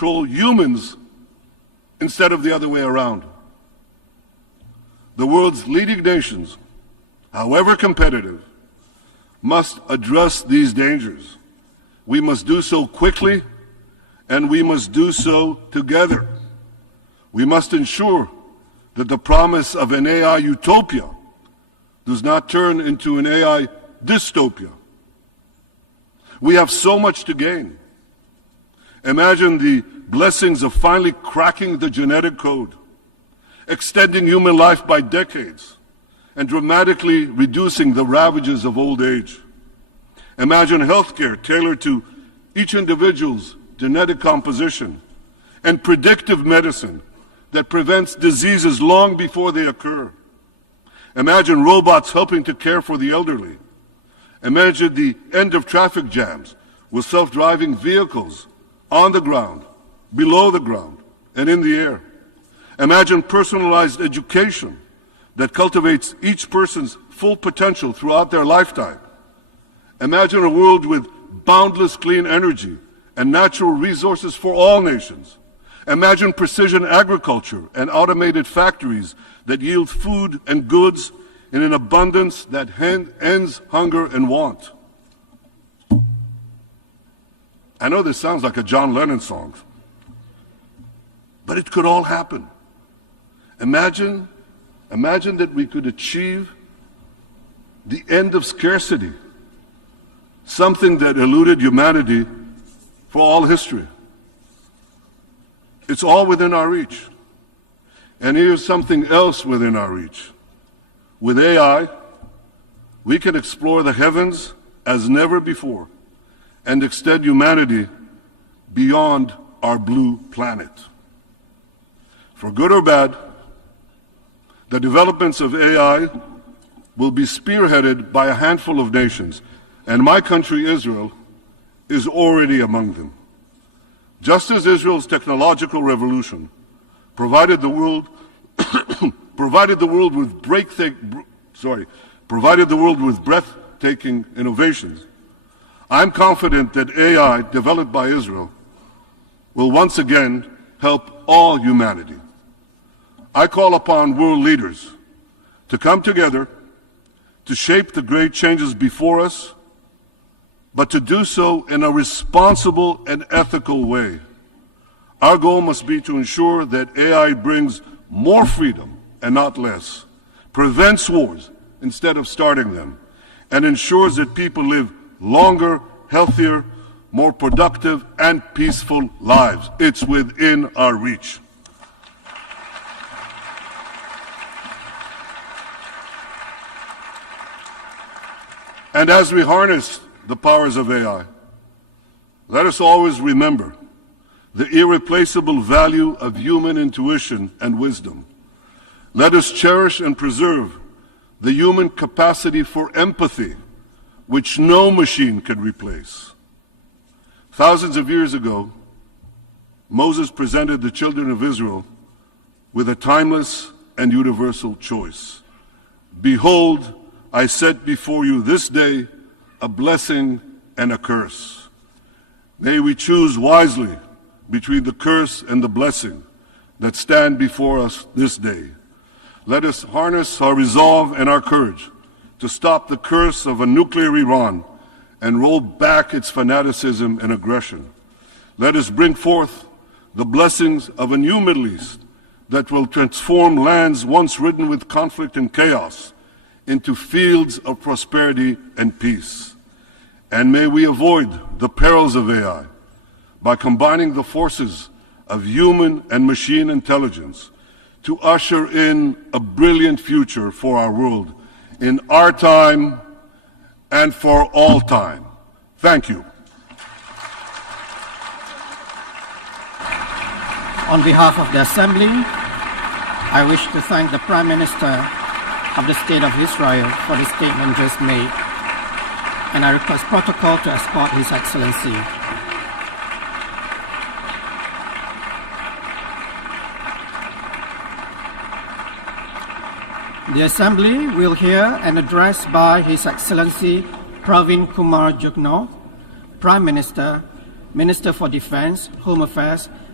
control humans instead of the other way around. The world's leading nations, however competitive, must address these dangers. We must do so quickly, and we must do so together. We must ensure that the promise of an AI utopia does not turn into an AI dystopia. We have so much to gain. Imagine the blessings of finally cracking the genetic code, extending human life by decades, and dramatically reducing the ravages of old age. Imagine healthcare tailored to each individual's genetic composition and predictive medicine that prevents diseases long before they occur. Imagine robots helping to care for the elderly. Imagine the end of traffic jams with self-driving vehicles on the ground, below the ground, and in the air. Imagine personalized education that cultivates each person's full potential throughout their lifetime. Imagine a world with boundless clean energy and natural resources for all nations. Imagine precision agriculture and automated factories that yield food and goods in an abundance that ends hunger and want. I know this sounds like a John Lennon song, but it could all happen. Imagine that we could achieve the end of scarcity, something that eluded humanity for all history. It's all within our reach. And here's something else within our reach. With AI, we can explore the heavens as never before and extend humanity beyond our blue planet. For good or bad, the developments of AI will be spearheaded by a handful of nations, and my country, Israel, is already among them. Just as Israel's technological revolution provided the world with breathtaking innovations, I'm confident that AI developed by Israel will once again help all humanity. I call upon world leaders to come together to shape the great changes before us, but to do so in a responsible and ethical way. Our goal must be to ensure that AI brings more freedom and not less, prevents wars instead of starting them, and ensures that people live longer, healthier, more productive, and peaceful lives. It's within our reach. And as we harness the powers of AI, let us always remember the irreplaceable value of human intuition and wisdom. Let us cherish and preserve the human capacity for empathy, which no machine can replace. Thousands of years ago, Moses presented the children of Israel with a timeless and universal choice. Behold, I set before you this day a blessing and a curse. May we choose wisely between the curse and the blessing that stand before us this day. Let us harness our resolve and our courage to stop the curse of a nuclear Iran and roll back its fanaticism and aggression. Let us bring forth the blessings of a new Middle East that will transform lands once ridden with conflict and chaos into fields of prosperity and peace. And may we avoid the perils of AI by combining the forces of human and machine intelligence to usher in a brilliant future for our world in our time and for all time. Thank you. On behalf of the Assembly, I wish to thank the Prime Minister of the State of Israel for the statement just made, and I request protocol to escort His Excellency. The Assembly will hear an address by His Excellency Pravind Kumar, Prime Minister, Minister for Defense, Home Affairs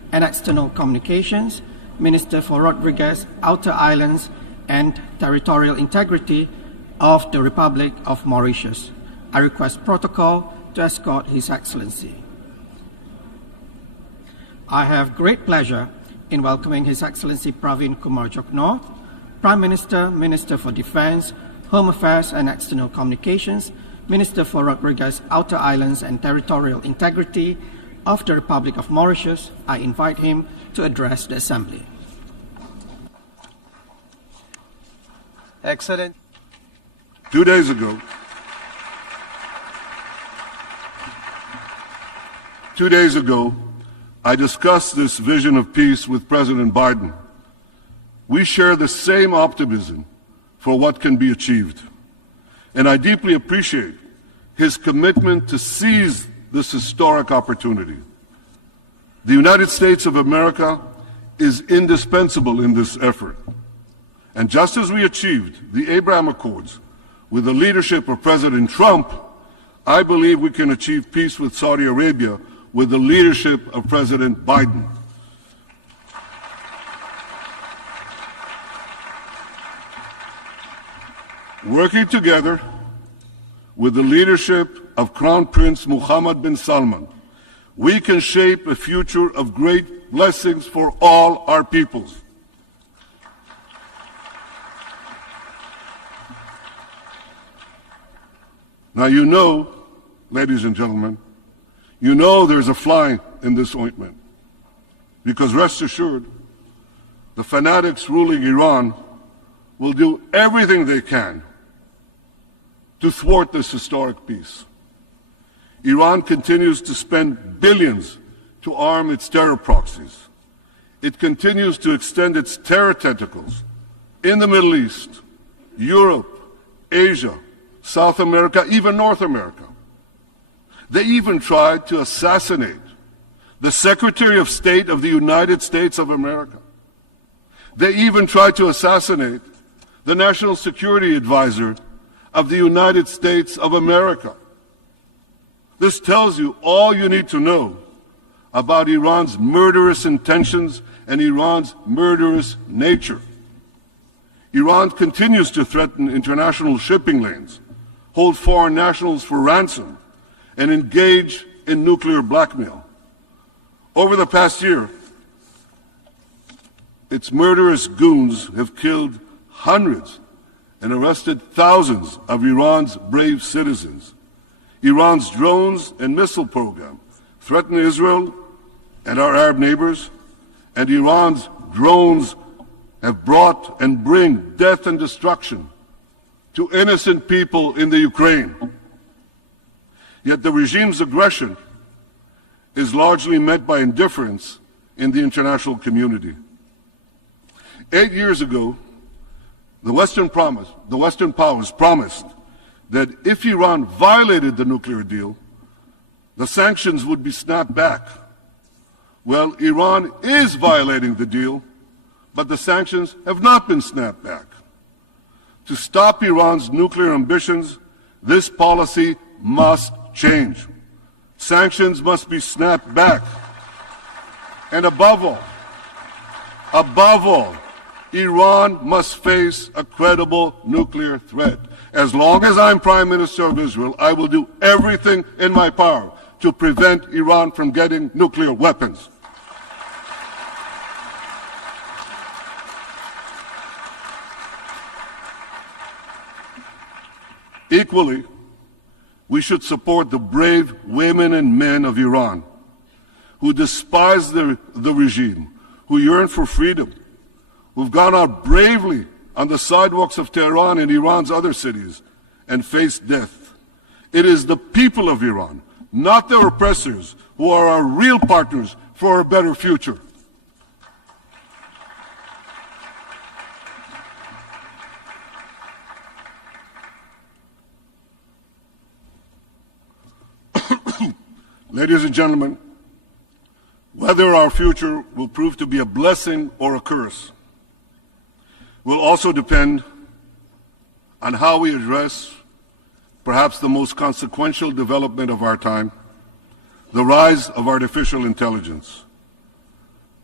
and External Communications, Minister for Rodriguez, Outer Islands and Territorial Integrity of the Republic of Mauritius. I request protocol to escort His Excellency. I have great pleasure in welcoming His Excellency Pravind Kumar Joknath, Prime Minister, Minister for Defense, Home Affairs and External Communications, Minister for Rodriguez, Outer Islands and Territorial Integrity of the Republic of Mauritius. I invite him to address the Assembly. Excellent. 2 days ago, I discussed this vision of peace with President Biden. We share the same optimism for what can be achieved. And I deeply appreciate his commitment to seize this historic opportunity. The United States of America is indispensable in this effort. And just as we achieved the Abraham Accords with the leadership of President Trump, I believe we can achieve peace with Saudi Arabia with the leadership of President Biden. Working together with the leadership of Crown Prince Mohammed bin Salman, we can shape a future of great blessings for all our peoples. Now you know, ladies and gentlemen, you know there's a fly in this ointment, because rest assured, the fanatics ruling Iran will do everything they can to thwart this historic peace. Iran continues to spend billions to arm its terror proxies. It continues to extend its terror tentacles in the Middle East, Europe, Asia, South America, even North America. They even tried to assassinate the Secretary of State of the United States of America. They even tried to assassinate the National Security Advisor of the United States of America. This tells you all you need to know about Iran's murderous intentions and Iran's murderous nature. Iran continues to threaten international shipping lanes, hold foreign nationals for ransom, and engage in nuclear blackmail. Over the past year, its murderous goons have killed hundreds and arrested thousands of Iran's brave citizens. Iran's drones and missile program threaten Israel and our Arab neighbors, and Iran's drones have brought and bring death and destruction to innocent people in the Ukraine. Yet the regime's aggression is largely met by indifference in the international community. 8 years ago, the Western powers promised that if Iran violated the nuclear deal, the sanctions would be snapped back. Well, Iran is violating the deal, but the sanctions have not been snapped back. To stop Iran's nuclear ambitions, this policy must change. Sanctions must be snapped back. And above all, Iran must face a credible nuclear threat. As long as I'm Prime Minister of Israel, I will do everything in my power to prevent Iran from getting nuclear weapons. Equally, we should support the brave women and men of Iran who despise the regime, who yearn for freedom, who've gone out bravely on the sidewalks of Tehran and Iran's other cities and faced death. It is the people of Iran, not their oppressors, who are our real partners for a better future. Ladies and gentlemen, whether our future will prove to be a blessing or a curse will also depend on how we address perhaps the most consequential development of our time, the rise of artificial intelligence.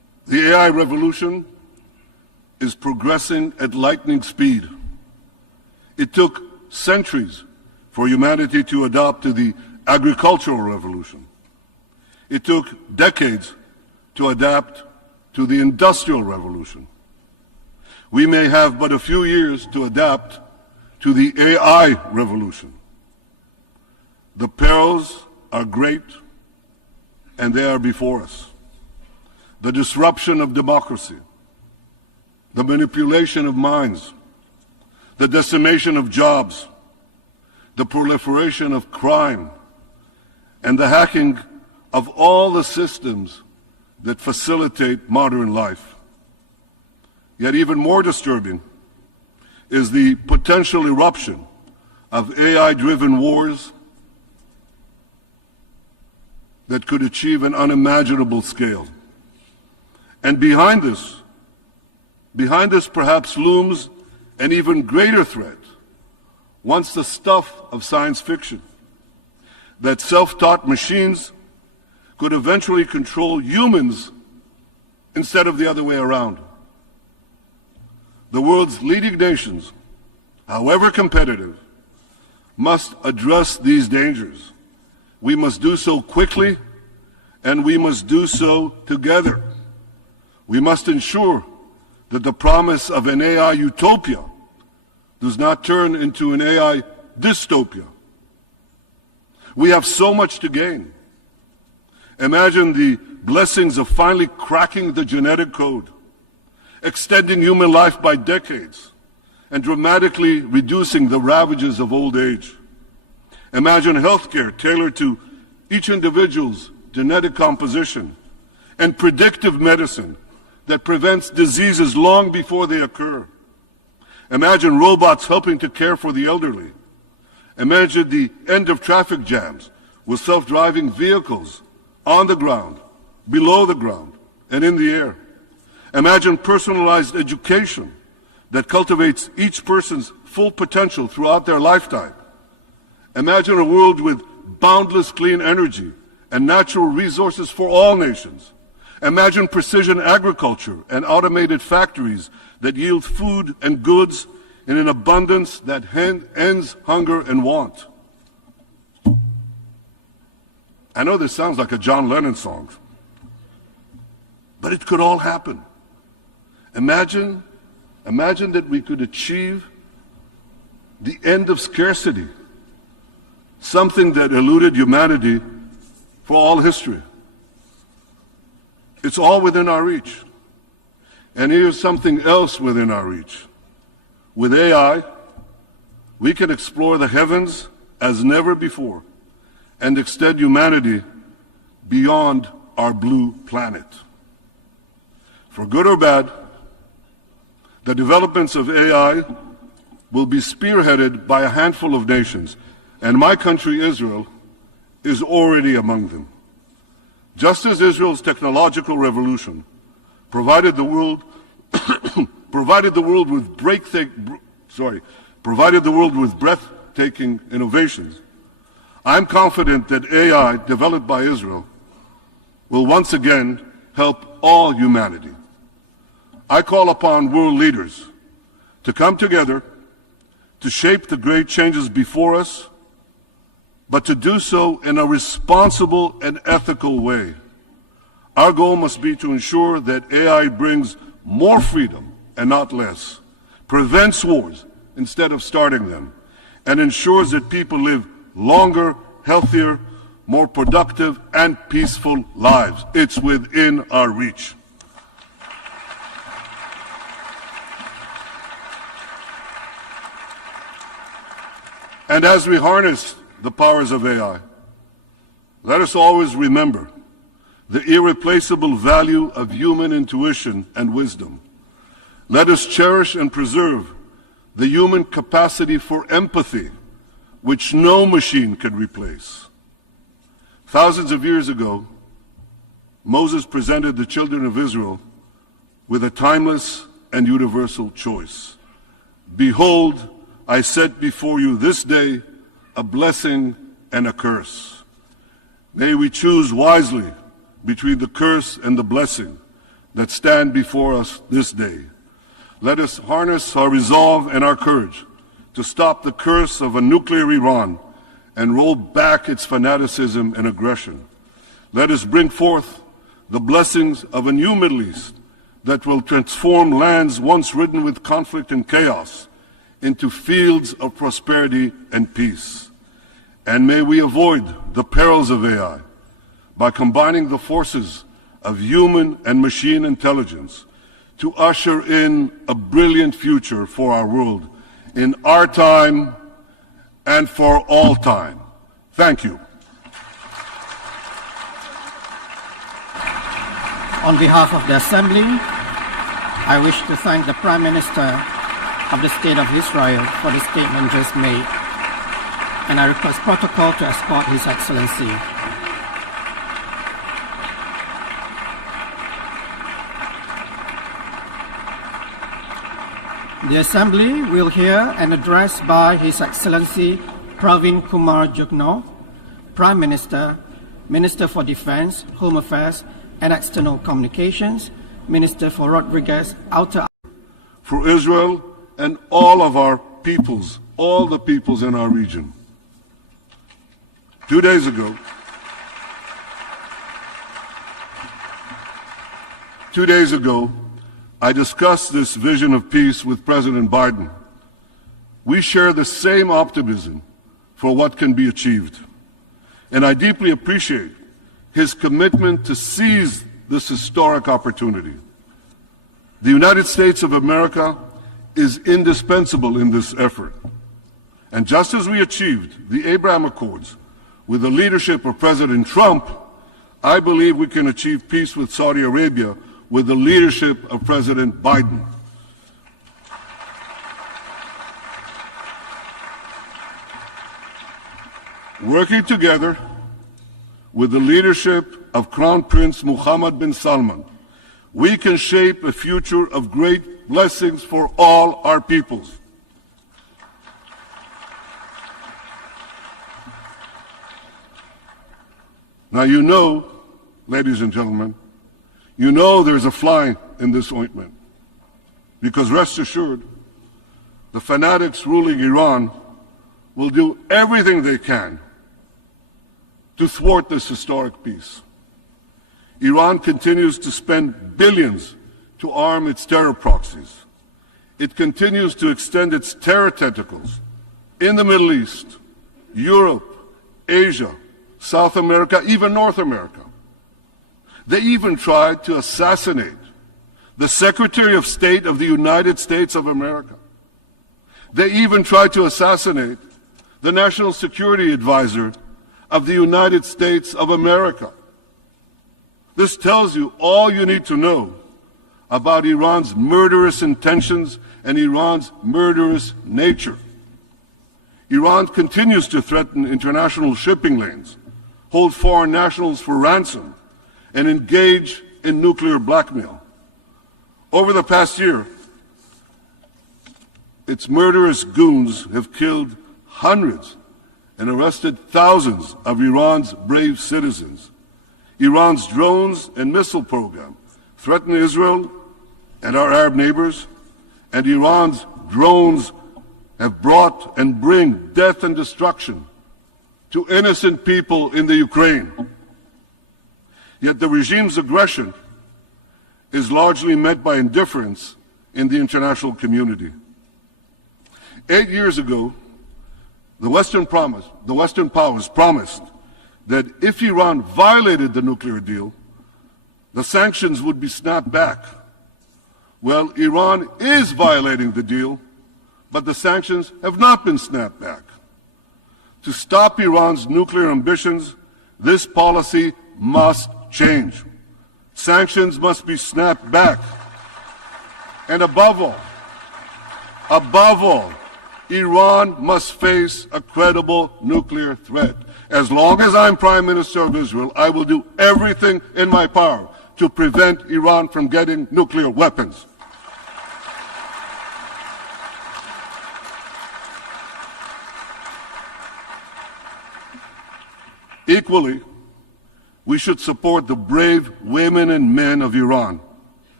The AI revolution is progressing at lightning speed. It took centuries for humanity to adapt to the agricultural revolution. It took decades to adapt to the industrial revolution. We may have but a few years to adapt to the AI revolution. The perils are great, and they are before us. The disruption of democracy, the manipulation of minds, the decimation of jobs, the proliferation of crime, and the hacking of all the systems that facilitate modern life. Yet even more disturbing is the potential eruption of AI-driven wars that could achieve an unimaginable scale. And behind this perhaps looms an even greater threat, once the stuff of science fiction, that self-taught machines could eventually control humans instead of the other way around. The world's leading nations, however competitive, must address these dangers. We must do so quickly, and we must do so together. We must ensure that the promise of an AI utopia does not turn into an AI dystopia. We have so much to gain. Imagine the blessings of finally cracking the genetic code, extending human life by decades, and dramatically reducing the ravages of old age. Imagine healthcare tailored to each individual's genetic composition, and predictive medicine that prevents diseases long before they occur. Imagine robots helping to care for the elderly. Imagine the end of traffic jams with self-driving vehicles on the ground, below the ground, and in the air. Imagine personalized education that cultivates each person's full potential throughout their lifetime. Imagine a world with boundless clean energy and natural resources for all nations. Imagine precision agriculture and automated factories that yield food and goods in an abundance that ends hunger and want. I know this sounds like a John Lennon song, but it could all happen. Imagine that we could achieve the end of scarcity, something that eluded humanity for all history. It's all within our reach. And here's something else within our reach. With AI, we can explore the heavens as never before and extend humanity beyond our blue planet. For good or bad, the developments of AI will be spearheaded by a handful of nations, and my country, Israel, is already among them. Just as Israel's technological revolution provided the world with breathtaking innovations, I'm confident that AI developed by Israel will once again help all humanity. I call upon world leaders to come together to shape the great changes before us, but to do so in a responsible and ethical way. Our goal must be to ensure that AI brings more freedom and not less, prevents wars instead of starting them, and ensures that people live longer, healthier, more productive, and peaceful lives. It's within our reach. And as we harness the powers of AI, let us always remember the irreplaceable value of human intuition and wisdom. Let us cherish and preserve the human capacity for empathy, which no machine can replace. Thousands of years ago, Moses presented the children of Israel with a timeless and universal choice. Behold, I set before you this day a blessing and a curse. May we choose wisely between the curse and the blessing. that stand before us this day. Let us harness our resolve and our courage to stop the curse of a nuclear Iran and roll back its fanaticism and aggression. Let us bring forth the blessings of a new Middle East that will transform lands once ridden with conflict and chaos into fields of prosperity and peace. And may we avoid the perils of AI by combining the forces of human and machine intelligence to usher in a brilliant future for our world in our time and for all time. Thank you. On behalf of the Assembly, I wish to thank the Prime Minister of the State of Israel for the statement just made, and I request protocol to escort His Excellency. The Assembly will hear an address by His Excellency Pravind Kumar, Prime Minister, Minister for Defense, Home Affairs and External Communications, Minister for Rodriguez, Outer. For Israel and all of our peoples, all the peoples in our region. 2 days ago, I discussed this vision of peace with President Biden. We share the same optimism for what can be achieved. And I deeply appreciate his commitment to seize this historic opportunity. The United States of America is indispensable in this effort. And just as we achieved the Abraham Accords with the leadership of President Trump, I believe we can achieve peace with Saudi Arabia with the leadership of President Biden. Working together with the leadership of Crown Prince Mohammed bin Salman, we can shape a future of great blessings for all our peoples. Now you know, ladies and gentlemen, you know there's a fly in this ointment, because rest assured, the fanatics ruling Iran will do everything they can to thwart this historic peace. Iran continues to spend billions to arm its terror proxies. It continues to extend its terror tentacles in the Middle East, Europe, Asia, South America, even North America. They even tried to assassinate the Secretary of State of the United States of America. They even tried to assassinate the National Security Advisor of the United States of America. This tells you all you need to know about Iran's murderous intentions and Iran's murderous nature. Iran continues to threaten international shipping lanes, hold foreign nationals for ransom, and engage in nuclear blackmail. Over the past year, its murderous goons have killed hundreds and arrested thousands of Iran's brave citizens. Iran's drones and missile program threaten Israel and our Arab neighbors, and Iran's drones have brought and bring death and destruction to innocent people in the Ukraine. Yet the regime's aggression is largely met by indifference in the international community. 8 years ago, the Western powers promised that if Iran violated the nuclear deal, the sanctions would be snapped back. Well, Iran is violating the deal, but the sanctions have not been snapped back. To stop Iran's nuclear ambitions, this policy must change. Sanctions must be snapped back. And above all, Iran must face a credible nuclear threat. As long as I'm Prime Minister of Israel, I will do everything in my power to prevent Iran from getting nuclear weapons. Equally, we should support the brave women and men of Iran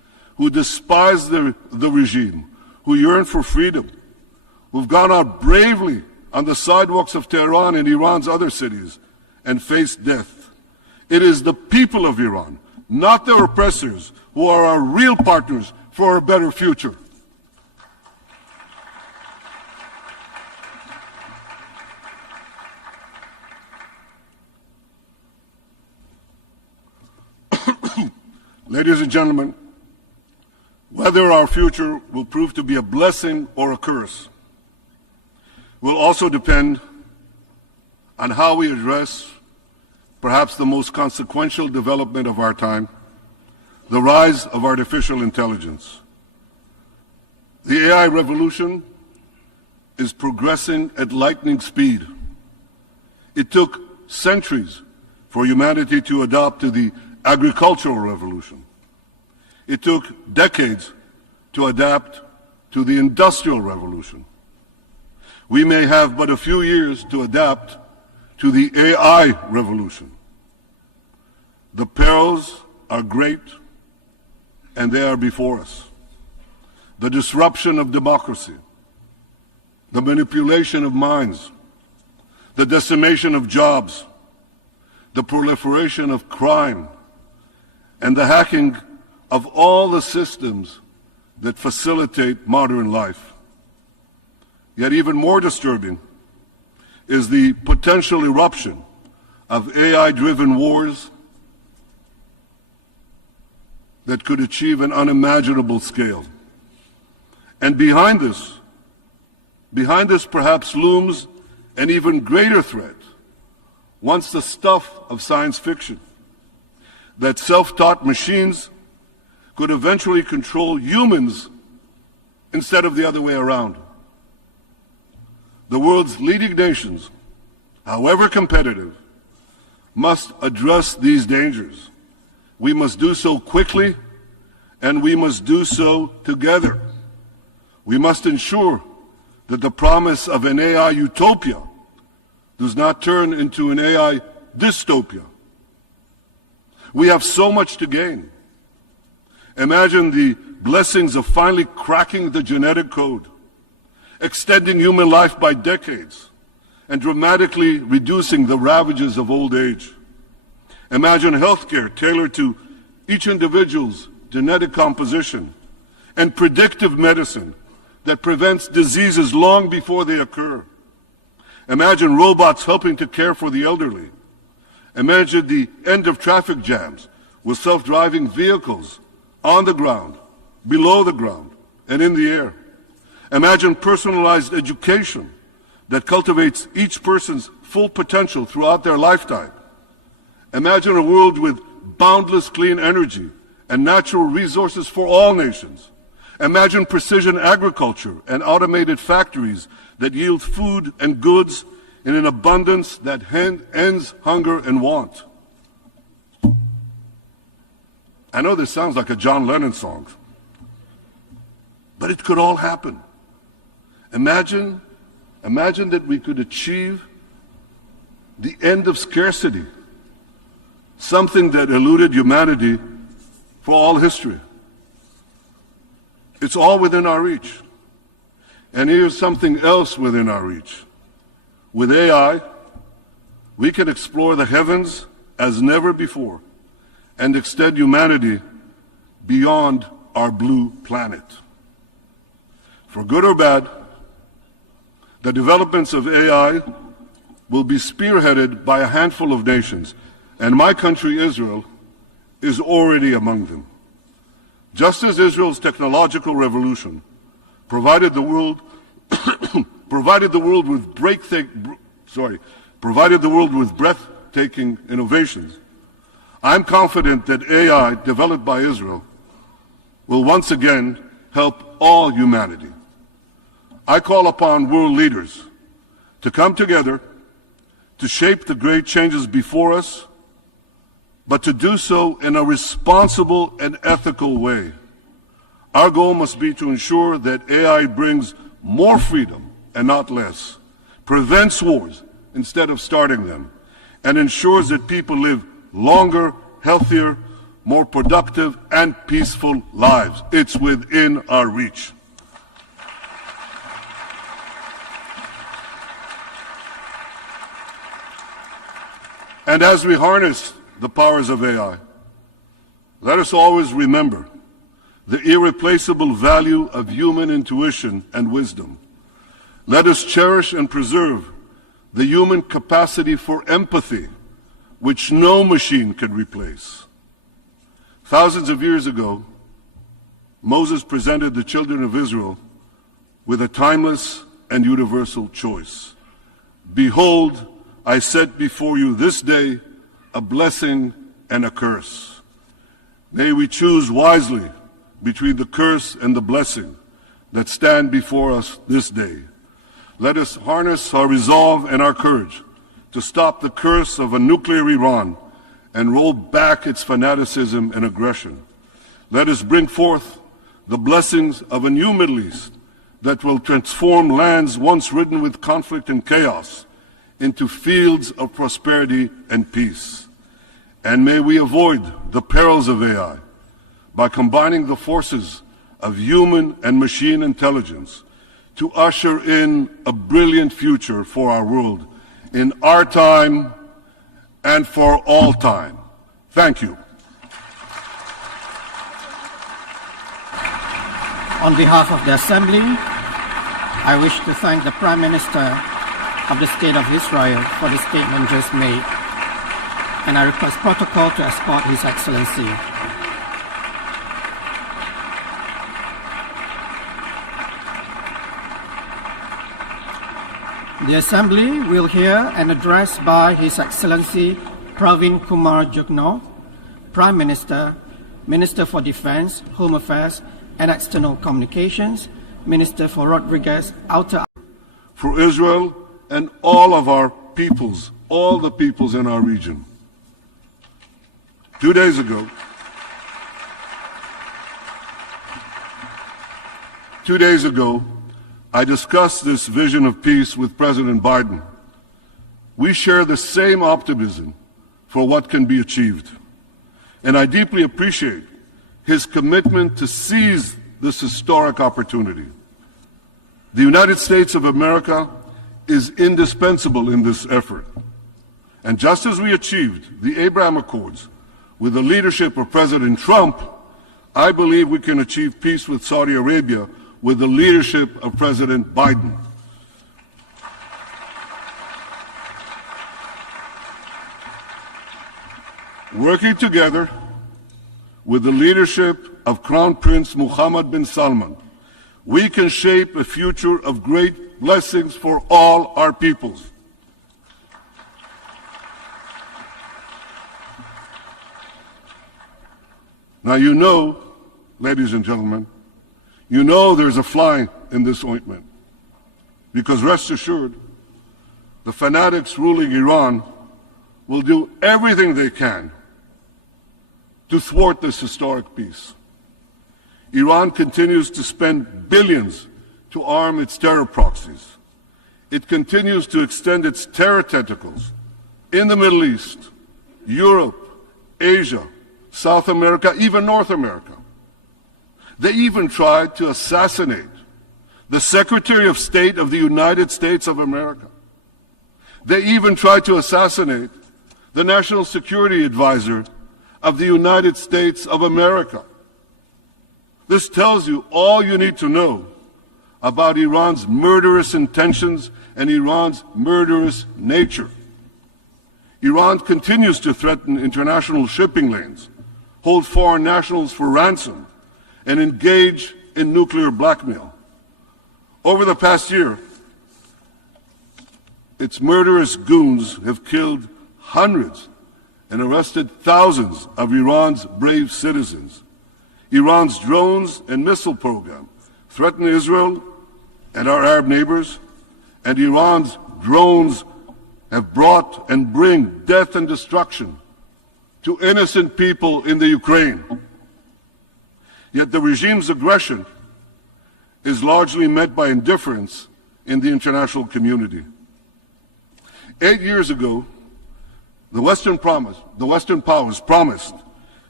who despise the regime, who yearn for freedom, who've gone out bravely on the sidewalks of Tehran and Iran's other cities and faced death. It is the people of Iran, not their oppressors, who are our real partners for a better future. Ladies and gentlemen, whether our future will prove to be a blessing or a curse will also depend on how we address perhaps the most consequential development of our time, the rise of artificial intelligence. The AI revolution is progressing at lightning speed. It took centuries for humanity to adapt to the agricultural revolution. It took decades to adapt to the industrial revolution. We may have but a few years to adapt to the AI revolution. The perils are great, and they are before us. The disruption of democracy, the manipulation of minds, the decimation of jobs, the proliferation of crime, and the hacking of all the systems that facilitate modern life. Yet even more disturbing is the potential eruption of AI-driven wars that could achieve an unimaginable scale. And behind this perhaps looms an even greater threat, once the stuff of science fiction, that self-taught machines could eventually control humans instead of the other way around. The world's leading nations, however competitive, must address these dangers. We must do so quickly, and we must do so together. We must ensure that the promise of an AI utopia does not turn into an AI dystopia. We have so much to gain. Imagine the blessings of finally cracking the genetic code, extending human life by decades, and dramatically reducing the ravages of old age. Imagine healthcare tailored to each individual's genetic composition and predictive medicine that prevents diseases long before they occur. Imagine robots helping to care for the elderly. Imagine the end of traffic jams with self-driving vehicles on the ground, below the ground, and in the air. Imagine personalized education that cultivates each person's full potential throughout their lifetime. Imagine a world with boundless clean energy and natural resources for all nations. Imagine precision agriculture and automated factories that yield food and goods in an abundance that ends hunger and want. I know this sounds like a John Lennon song, but it could all happen. Imagine that we could achieve the end of scarcity, something that eluded humanity for all history. It's all within our reach. And here's something else within our reach. With AI, we can explore the heavens as never before and extend humanity beyond our blue planet. For good or bad, the developments of AI will be spearheaded by a handful of nations, and my country, Israel, is already among them. Just as Israel's technological revolution provided the world with breathtaking innovations, I'm confident that AI developed by Israel will once again help all humanity. I call upon world leaders to come together to shape the great changes before us, but to do so in a responsible and ethical way. Our goal must be to ensure that AI brings more freedom and not less, prevents wars instead of starting them, and ensures that people live longer, healthier, more productive, and peaceful lives. It's within our reach. And as we harness the powers of AI, let us always remember the irreplaceable value of human intuition and wisdom. Let us cherish and preserve the human capacity for empathy, which no machine can replace. Thousands of years ago, Moses presented the children of Israel with a timeless and universal choice. Behold, I set before you this day a blessing and a curse. May we choose wisely between the curse and the blessing that stand before us this day. Let us harness our resolve and our courage to stop the curse of a nuclear Iran and roll back its fanaticism and aggression. Let us bring forth the blessings of a new Middle East that will transform lands once ridden with conflict and chaos into fields of prosperity and peace. And may we avoid the perils of AI by combining the forces of human and machine intelligence to usher in a brilliant future for our world in our time and for all time. Thank you. On behalf of the Assembly, I wish to thank the Prime Minister of the State of Israel for the statement just made, and I request protocol to escort His Excellency. The Assembly will hear an address by His Excellency Pravind Kumar Jugnauth, Prime Minister, Minister for Defense, Home Affairs and External Communications, Minister for Rodriguez, Outer... For Israel and all of our peoples, all the peoples in our region. 2 days ago, I discussed this vision of peace with President Biden. We share the same optimism for what can be achieved. And I deeply appreciate his commitment to seize this historic opportunity. The United States of America is indispensable in this effort. And just as we achieved the Abraham Accords with the leadership of President Trump, I believe we can achieve peace with Saudi Arabia with the leadership of President Biden. Working together with the leadership of Crown Prince Mohammed bin Salman, we can shape a future of great blessings for all our peoples. Now you know, ladies and gentlemen, you know there's a fly in this ointment, because rest assured, the fanatics ruling Iran will do everything they can to thwart this historic peace. Iran continues to spend billions to arm its terror proxies. It continues to extend its terror tentacles in the Middle East, Europe, Asia, South America, even North America. They even tried to assassinate the Secretary of State of the United States of America. They even tried to assassinate the National Security Advisor of the United States of America. This tells you all you need to know about Iran's murderous intentions and Iran's murderous nature. Iran continues to threaten international shipping lanes, hold foreign nationals for ransom, and engage in nuclear blackmail. Over the past year, its murderous goons have killed hundreds and arrested thousands of Iran's brave citizens. Iran's drones and missile program threaten Israel and our Arab neighbors, and Iran's drones have brought and bring death and destruction to innocent people in the Ukraine. Yet the regime's aggression is largely met by indifference in the international community. 8 years ago, the Western powers promised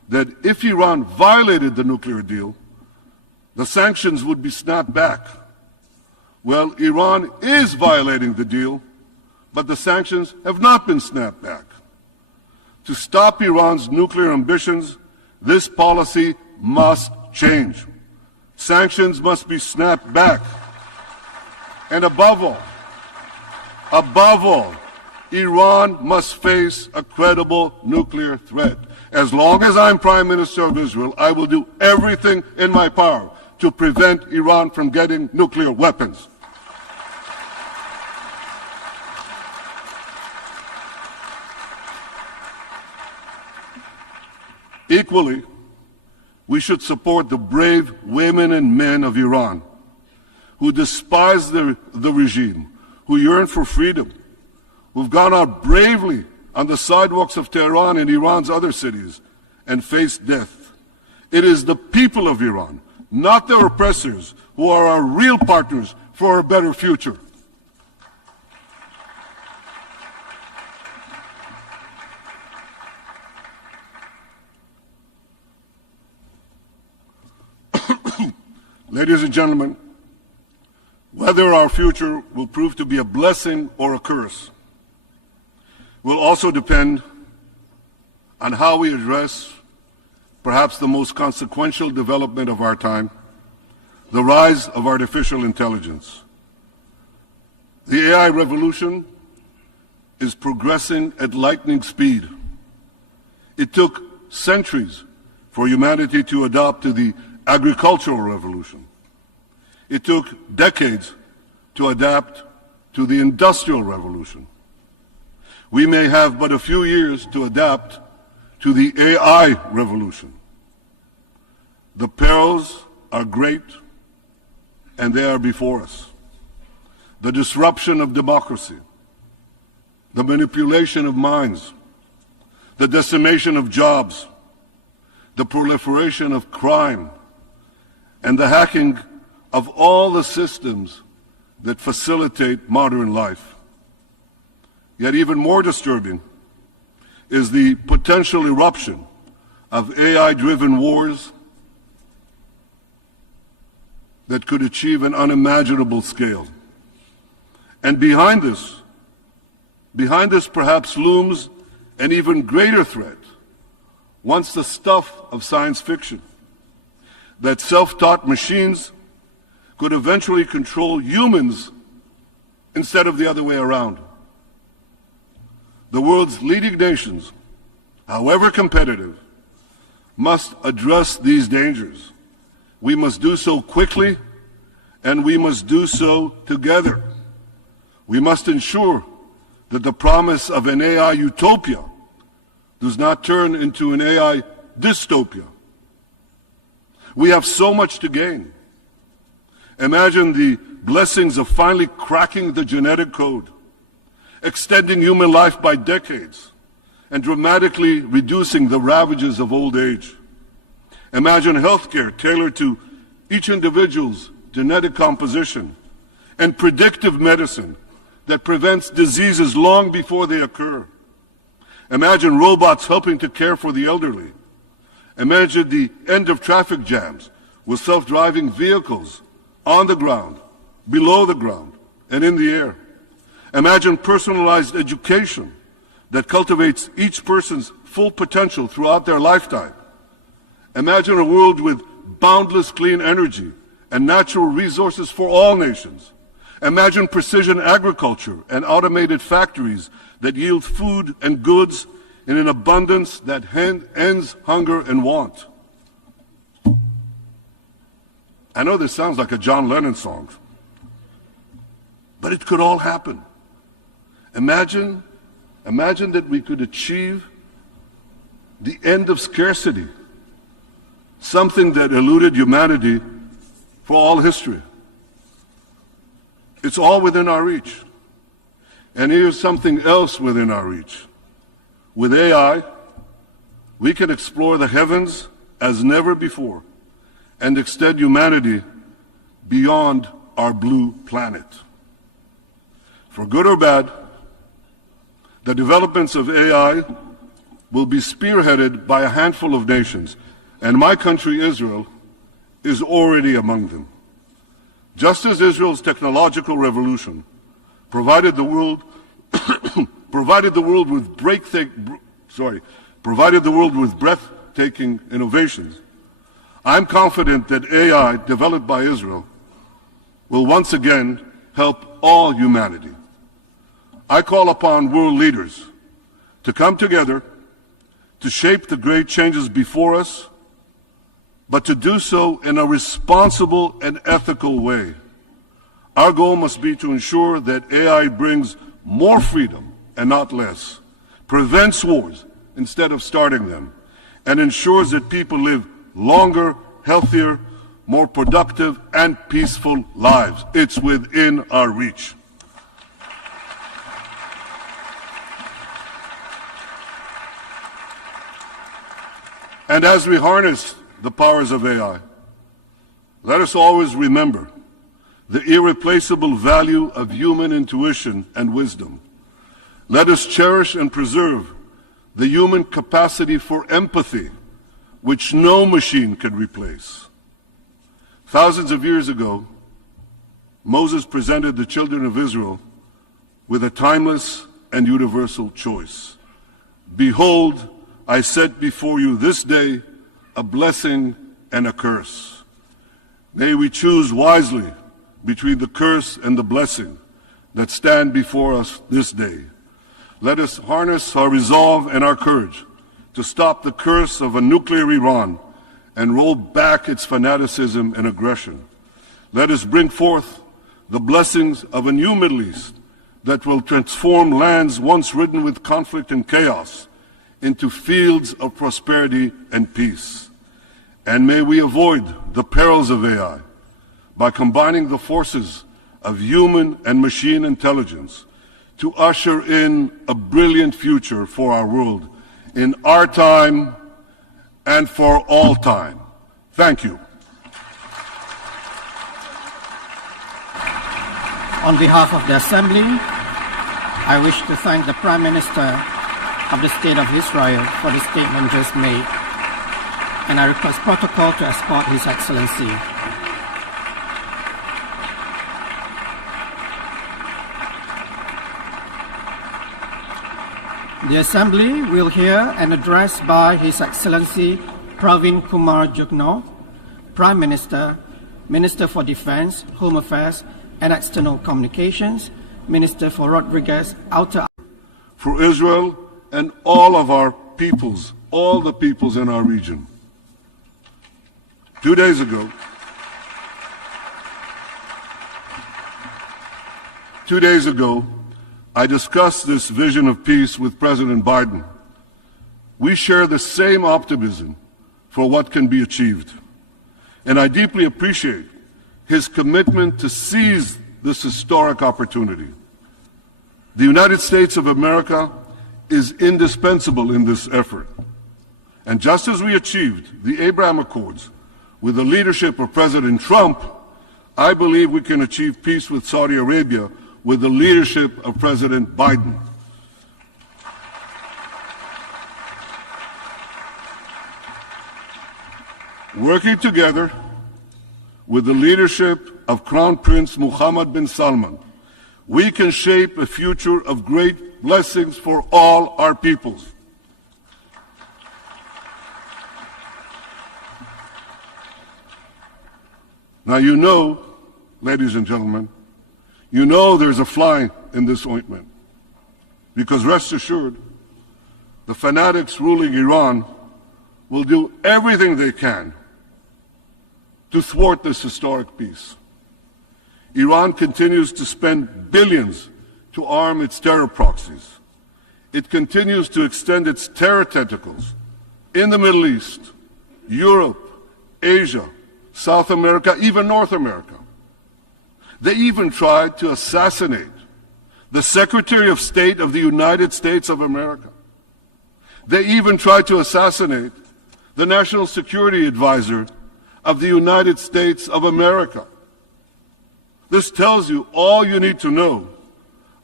that if Iran violated the nuclear deal, the sanctions would be snapped back. Well, Iran is violating the deal, but the sanctions have not been snapped back. To stop Iran's nuclear ambitions, this policy must change. Sanctions must be snapped back. And above all, Iran must face a credible nuclear threat. As long as I'm Prime Minister of Israel, I will do everything in my power to prevent Iran from getting nuclear weapons. Equally, we should support the brave women and men of Iran who despise the regime, who yearn for freedom, who've gone out bravely on the sidewalks of Tehran and Iran's other cities and faced death. It is the people of Iran, not their oppressors, who are our real partners for a better future. Ladies and gentlemen, whether our future will prove to be a blessing or a curse will also depend on how we address perhaps the most consequential development of our time, the rise of artificial intelligence. The AI revolution is progressing at lightning speed. It took centuries for humanity to adapt to the agricultural revolution. It took decades to adapt to the industrial revolution. We may have but a few years to adapt to the AI revolution. The perils are great, and they are before us. The disruption of democracy, the manipulation of minds, the decimation of jobs, the proliferation of crime, and the hacking of all the systems that facilitate modern life. Yet even more disturbing is the potential eruption of AI-driven wars that could achieve an unimaginable scale. And behind this perhaps looms an even greater threat, once the stuff of science fiction, that self-taught machines could eventually control humans instead of the other way around. The world's leading nations, however competitive, must address these dangers. We must do so quickly, and we must do so together. We must ensure that the promise of an AI utopia does not turn into an AI dystopia. We have so much to gain. Imagine the blessings of finally cracking the genetic code, extending human life by decades, and dramatically reducing the ravages of old age. Imagine healthcare tailored to each individual's genetic composition, and predictive medicine that prevents diseases long before they occur. Imagine robots helping to care for the elderly. Imagine the end of traffic jams with self-driving vehicles on the ground, below the ground, and in the air. Imagine personalized education that cultivates each person's full potential throughout their lifetime. Imagine a world with boundless clean energy and natural resources for all nations. Imagine precision agriculture and automated factories that yield food and goods in an abundance that ends hunger and want. I know this sounds like a John Lennon song, but it could all happen. Imagine that we could achieve the end of scarcity, something that eluded humanity for all history. It's all within our reach. And here's something else within our reach. With AI, we can explore the heavens as never before and extend humanity beyond our blue planet. For good or bad, the developments of AI will be spearheaded by a handful of nations, and my country, Israel, is already among them. Just as Israel's technological revolution provided the world with breathtaking innovations, I'm confident that AI developed by Israel will once again help all humanity. I call upon world leaders to come together to shape the great changes before us, but to do so in a responsible and ethical way. Our goal must be to ensure that AI brings more freedom and not less, prevents wars instead of starting them, and ensures that people live longer, healthier, more productive, and peaceful lives. It's within our reach. And as we harness the powers of AI, let us always remember the irreplaceable value of human intuition and wisdom. Let us cherish and preserve the human capacity for empathy, which no machine can replace. Thousands of years ago, Moses presented the children of Israel with a timeless and universal choice. Behold, I set before you this day a blessing and a curse. May we choose wisely between the curse and the blessing that stand before us this day. Let us harness our resolve and our courage to stop the curse of a nuclear Iran and roll back its fanaticism and aggression. Let us bring forth the blessings of a new Middle East that will transform lands once ridden with conflict and chaos into fields of prosperity and peace. And may we avoid the perils of AI by combining the forces of human and machine intelligence to usher in a brilliant future for our world in our time and for all time. Thank you. On behalf of the Assembly, I wish to thank the Prime Minister of the State of Israel for the statement just made, and I request protocol to escort His Excellency. The Assembly will hear an address by His Excellency Pravind Kumar, Prime Minister, Minister for Defense, Home Affairs and External Communications, Minister for Rodriguez, Outer... For Israel and all of our peoples, all the peoples in our region. 2 days ago, I discussed this vision of peace with President Biden. We share the same optimism for what can be achieved. And I deeply appreciate his commitment to seize this historic opportunity. The United States of America is indispensable in this effort. And just as we achieved the Abraham Accords with the leadership of President Trump, I believe we can achieve peace with Saudi Arabia with the leadership of President Biden. Working together with the leadership of Crown Prince Mohammed bin Salman, we can shape a future of great blessings for all our peoples. Now you know, ladies and gentlemen, you know there's a fly in this ointment, because rest assured, the fanatics ruling Iran will do everything they can to thwart this historic peace. Iran continues to spend billions to arm its terror proxies. It continues to extend its terror tentacles in the Middle East, Europe, Asia, South America, even North America. They even tried to assassinate the Secretary of State of the United States of America. They even tried to assassinate the National Security Advisor of the United States of America. This tells you all you need to know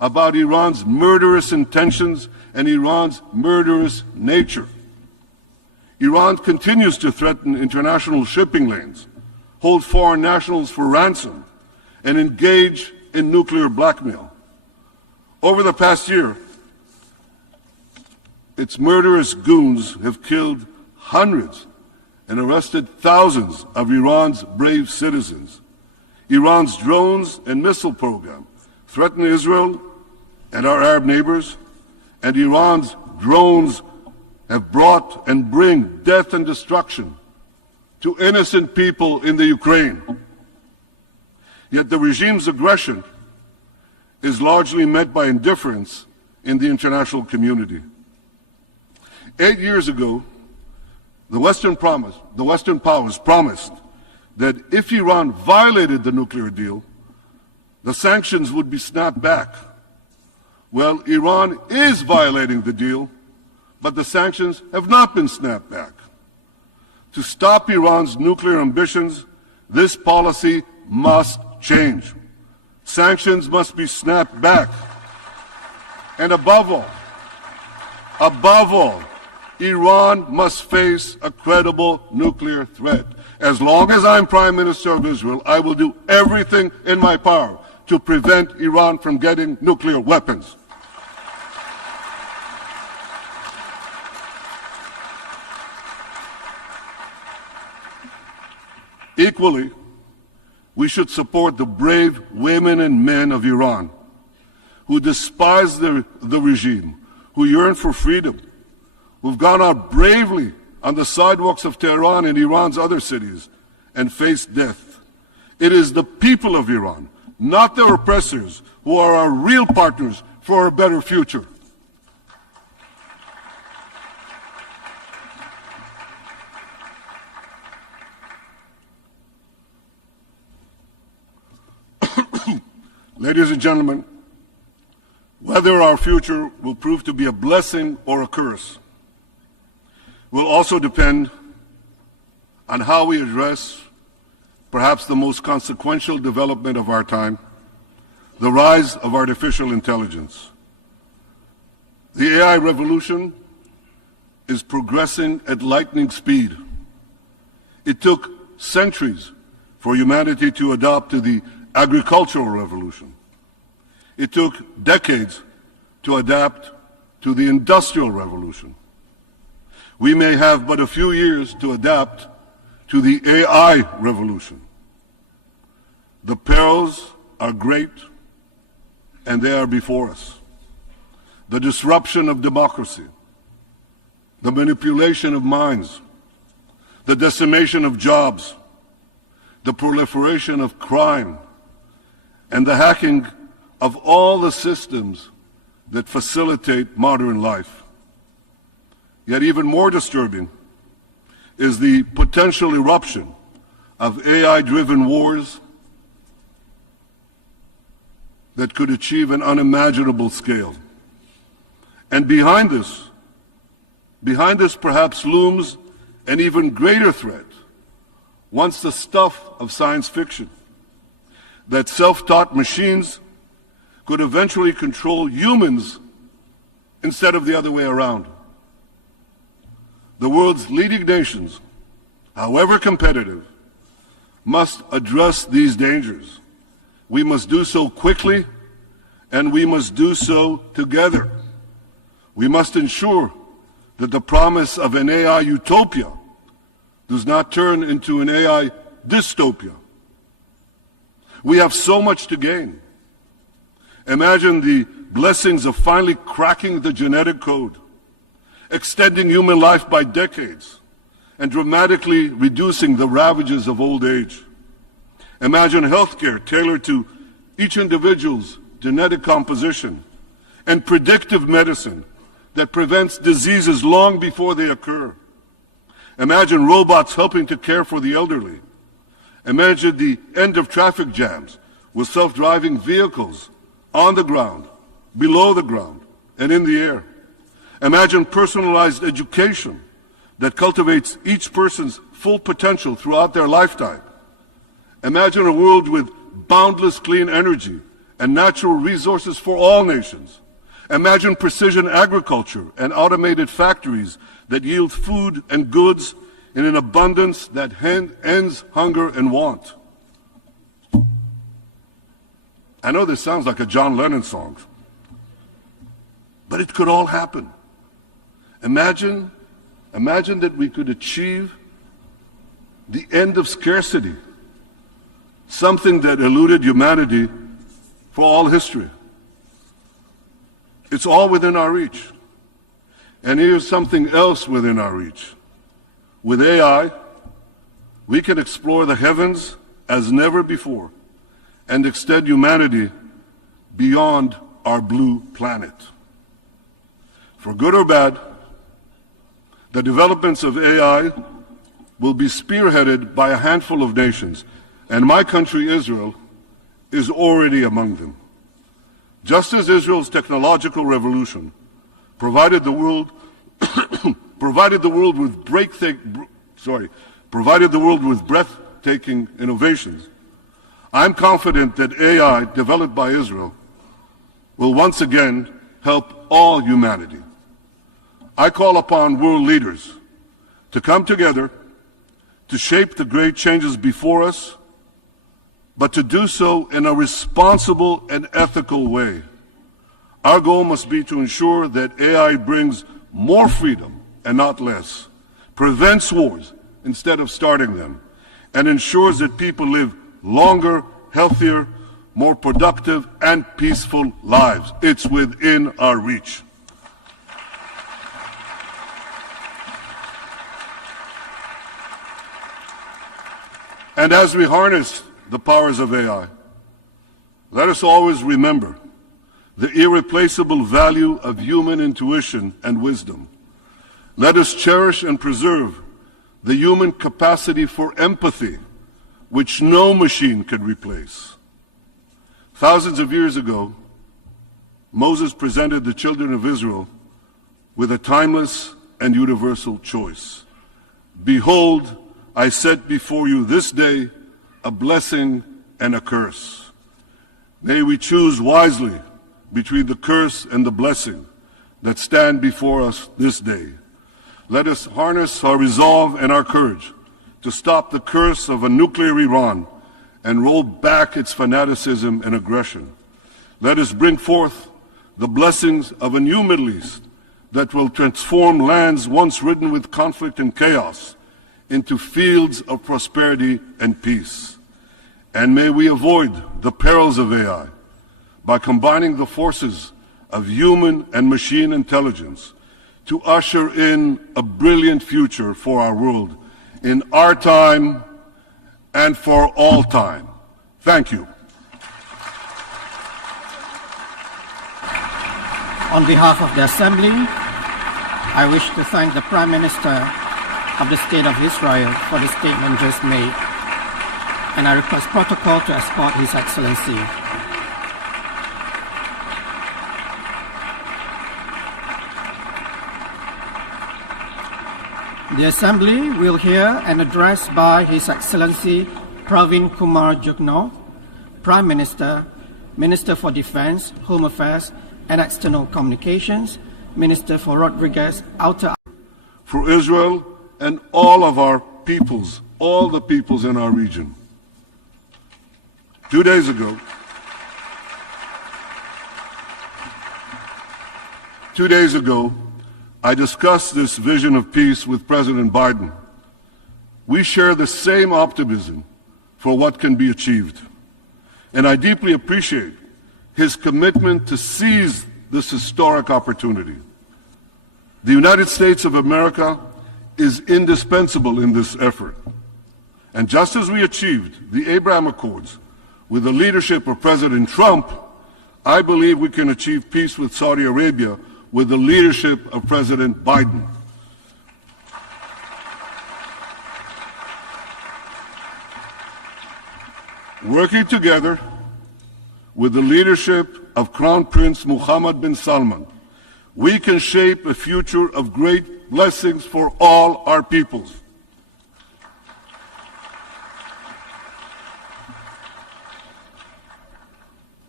about Iran's murderous intentions and Iran's murderous nature. Iran continues to threaten international shipping lanes, hold foreign nationals for ransom, and engage in nuclear blackmail. Over the past year, its murderous goons have killed hundreds and arrested thousands of Iran's brave citizens. Iran's drones and missile program threaten Israel and our Arab neighbors, and Iran's drones have brought and bring death and destruction to innocent people in the Ukraine. Yet the regime's aggression is largely met by indifference in the international community. 8 years ago, the Western powers promised that if Iran violated the nuclear deal, the sanctions would be snapped back. Well, Iran is violating the deal, but the sanctions have not been snapped back. To stop Iran's nuclear ambitions, this policy must change. Sanctions must be snapped back. And above all, Iran must face a credible nuclear threat. As long as I'm Prime Minister of Israel, I will do everything in my power to prevent Iran from getting nuclear weapons. Equally, we should support the brave women and men of Iran who despise the regime, who yearn for freedom, who've gone out bravely on the sidewalks of Tehran and Iran's other cities and faced death. It is the people of Iran, not their oppressors, who are our real partners for a better future. Ladies and gentlemen, whether our future will prove to be a blessing or a curse will also depend on how we address perhaps the most consequential development of our time, the rise of artificial intelligence. The AI revolution is progressing at lightning speed. It took centuries for humanity to adapt to the agricultural revolution. It took decades to adapt to the industrial revolution. We may have but a few years to adapt to the AI revolution. The perils are great, and they are before us. The disruption of democracy, the manipulation of minds, the decimation of jobs, the proliferation of crime, and the hacking of all the systems that facilitate modern life. Yet even more disturbing is the potential eruption of AI-driven wars that could achieve an unimaginable scale. And behind this perhaps looms an even greater threat, once the stuff of science fiction, that self-taught machines could eventually control humans instead of the other way around. The world's leading nations, however competitive, must address these dangers. We must do so quickly, and we must do so together. We must ensure that the promise of an AI utopia does not turn into an AI dystopia. We have so much to gain. Imagine the blessings of finally cracking the genetic code, extending human life by decades, and dramatically reducing the ravages of old age. Imagine healthcare tailored to each individual's genetic composition, and predictive medicine that prevents diseases long before they occur. Imagine robots helping to care for the elderly. Imagine the end of traffic jams with self-driving vehicles on the ground, below the ground, and in the air. Imagine personalized education that cultivates each person's full potential throughout their lifetime. Imagine a world with boundless clean energy and natural resources for all nations. Imagine precision agriculture and automated factories that yield food and goods in an abundance that ends hunger and want. I know this sounds like a John Lennon song, but it could all happen. Imagine that we could achieve the end of scarcity, something that eluded humanity for all history. It's all within our reach. And here's something else within our reach. With AI, we can explore the heavens as never before and extend humanity beyond our blue planet. For good or bad, the developments of AI will be spearheaded by a handful of nations, and my country, Israel, is already among them. Just as Israel's technological revolution provided the world with breathtaking innovations, I'm confident that AI developed by Israel will once again help all humanity. I call upon world leaders to come together to shape the great changes before us, but to do so in a responsible and ethical way. Our goal must be to ensure that AI brings more freedom and not less, prevents wars instead of starting them, and ensures that people live longer, healthier, more productive, and peaceful lives. It's within our reach. And as we harness the powers of AI, let us always remember the irreplaceable value of human intuition and wisdom. Let us cherish and preserve the human capacity for empathy, which no machine can replace. Thousands of years ago, Moses presented the children of Israel with a timeless and universal choice. Behold, I set before you this day a blessing and a curse. May we choose wisely between the curse and the blessing that stand before us this day. Let us harness our resolve and our courage to stop the curse of a nuclear Iran and roll back its fanaticism and aggression. Let us bring forth the blessings of a new Middle East that will transform lands once ridden with conflict and chaos into fields of prosperity and peace. And may we avoid the perils of AI by combining the forces of human and machine intelligence to usher in a brilliant future for our world in our time and for all time. Thank you. On behalf of the Assembly, I wish to thank the Prime Minister of the State of Israel for the statement just made, and I request protocol to escort His Excellency. The Assembly will hear an address by His Excellency Pravind Kumar, Prime Minister, Minister for Defense, Home Affairs and External Communications, Minister for Rodriguez, Outer. For Israel and all of our peoples, all the peoples in our region. 2 days ago, I discussed this vision of peace with President Biden. We share the same optimism for what can be achieved. And I deeply appreciate his commitment to seize this historic opportunity. The United States of America is indispensable in this effort. And just as we achieved the Abraham Accords with the leadership of President Trump, I believe we can achieve peace with Saudi Arabia with the leadership of President Biden. Working together with the leadership of Crown Prince Mohammed bin Salman, we can shape a future of great blessings for all our peoples.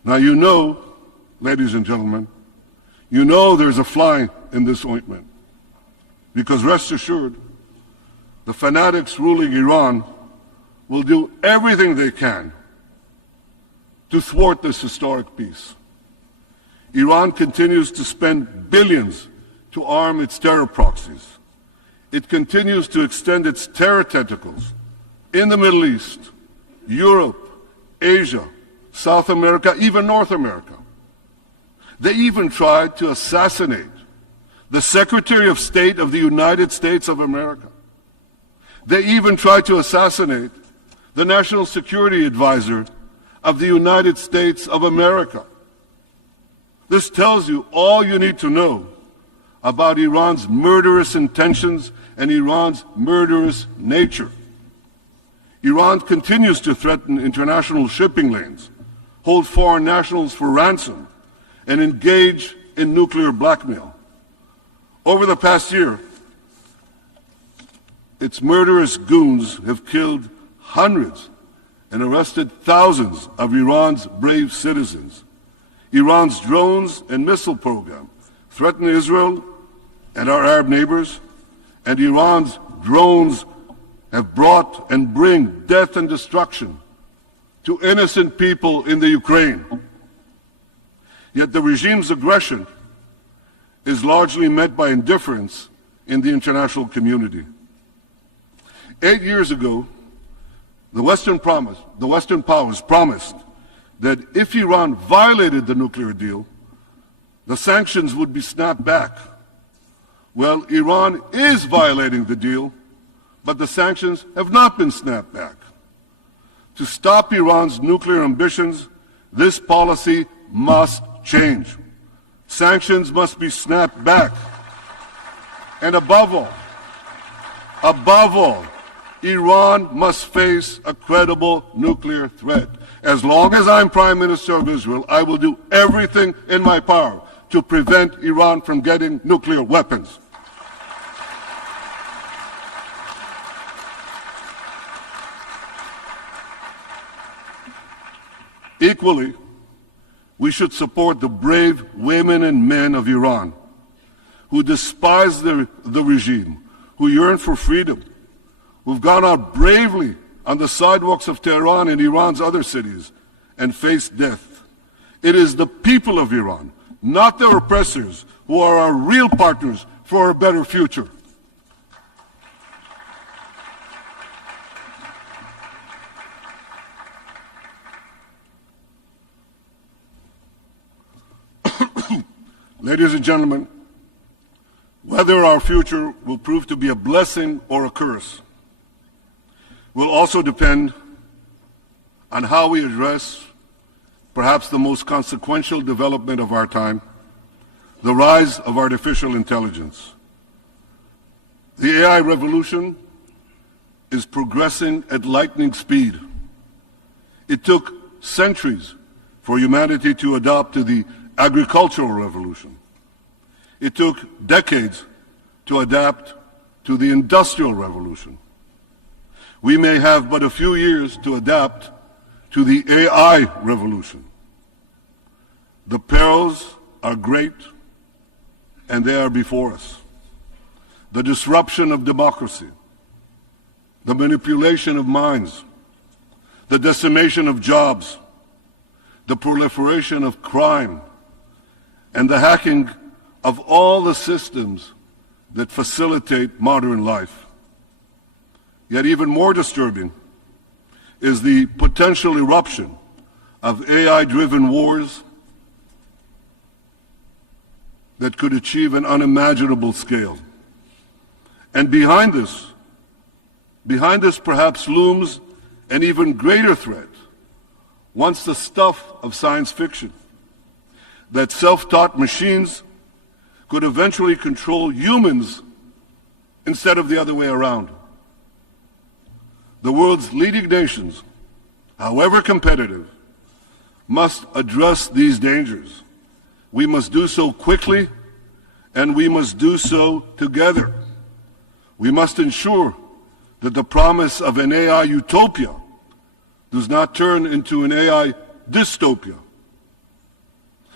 Now you know, ladies and gentlemen, you know there's a fly in this ointment. Because rest assured, the fanatics ruling Iran will do everything they can to thwart this historic peace. Iran continues to spend billions to arm its terror proxies. It continues to extend its terror tentacles in the Middle East, Europe, Asia, South America, even North America. They even tried to assassinate the Secretary of State of the United States of America. They even tried to assassinate the National Security Advisor of the United States of America. This tells you all you need to know about Iran's murderous intentions and Iran's murderous nature. Iran continues to threaten international shipping lanes, hold foreign nationals for ransom, and engage in nuclear blackmail. Over the past year, its murderous goons have killed hundreds and arrested thousands of Iran's brave citizens. Iran's drones and missile program threaten Israel and our Arab neighbors, and Iran's drones have brought and bring death and destruction to innocent people in the Ukraine. Yet the regime's aggression is largely met by indifference in the international community. 8 years ago, the Western powers promised that if Iran violated the nuclear deal, the sanctions would be snapped back. Well, Iran is violating the deal, but the sanctions have not been snapped back. To stop Iran's nuclear ambitions, this policy must change. Sanctions must be snapped back. And above all, Iran must face a credible nuclear threat. As long as I'm Prime Minister of Israel, I will do everything in my power to prevent Iran from getting nuclear weapons. Equally, we should support the brave women and men of Iran who despise the regime, who yearn for freedom, who've gone out bravely on the sidewalks of Tehran and Iran's other cities and faced death. It is the people of Iran, not their oppressors, who are our real partners for a better future. Ladies and gentlemen, whether our future will prove to be a blessing or a curse will also depend on how we address perhaps the most consequential development of our time, the rise of artificial intelligence. The AI revolution is progressing at lightning speed. It took centuries for humanity to adapt to the agricultural revolution. It took decades to adapt to the industrial revolution. We may have but a few years to adapt to the AI revolution. The perils are great, and they are before us. The disruption of democracy, the manipulation of minds, the decimation of jobs, the proliferation of crime, and the hacking of all the systems that facilitate modern life. Yet even more disturbing is the potential eruption of AI-driven wars that could achieve an unimaginable scale. And behind this perhaps looms an even greater threat, once the stuff of science fiction, that self-taught machines could eventually control humans instead of the other way around. The world's leading nations, however competitive, must address these dangers. We must do so quickly, and we must do so together. We must ensure that the promise of an AI utopia does not turn into an AI dystopia.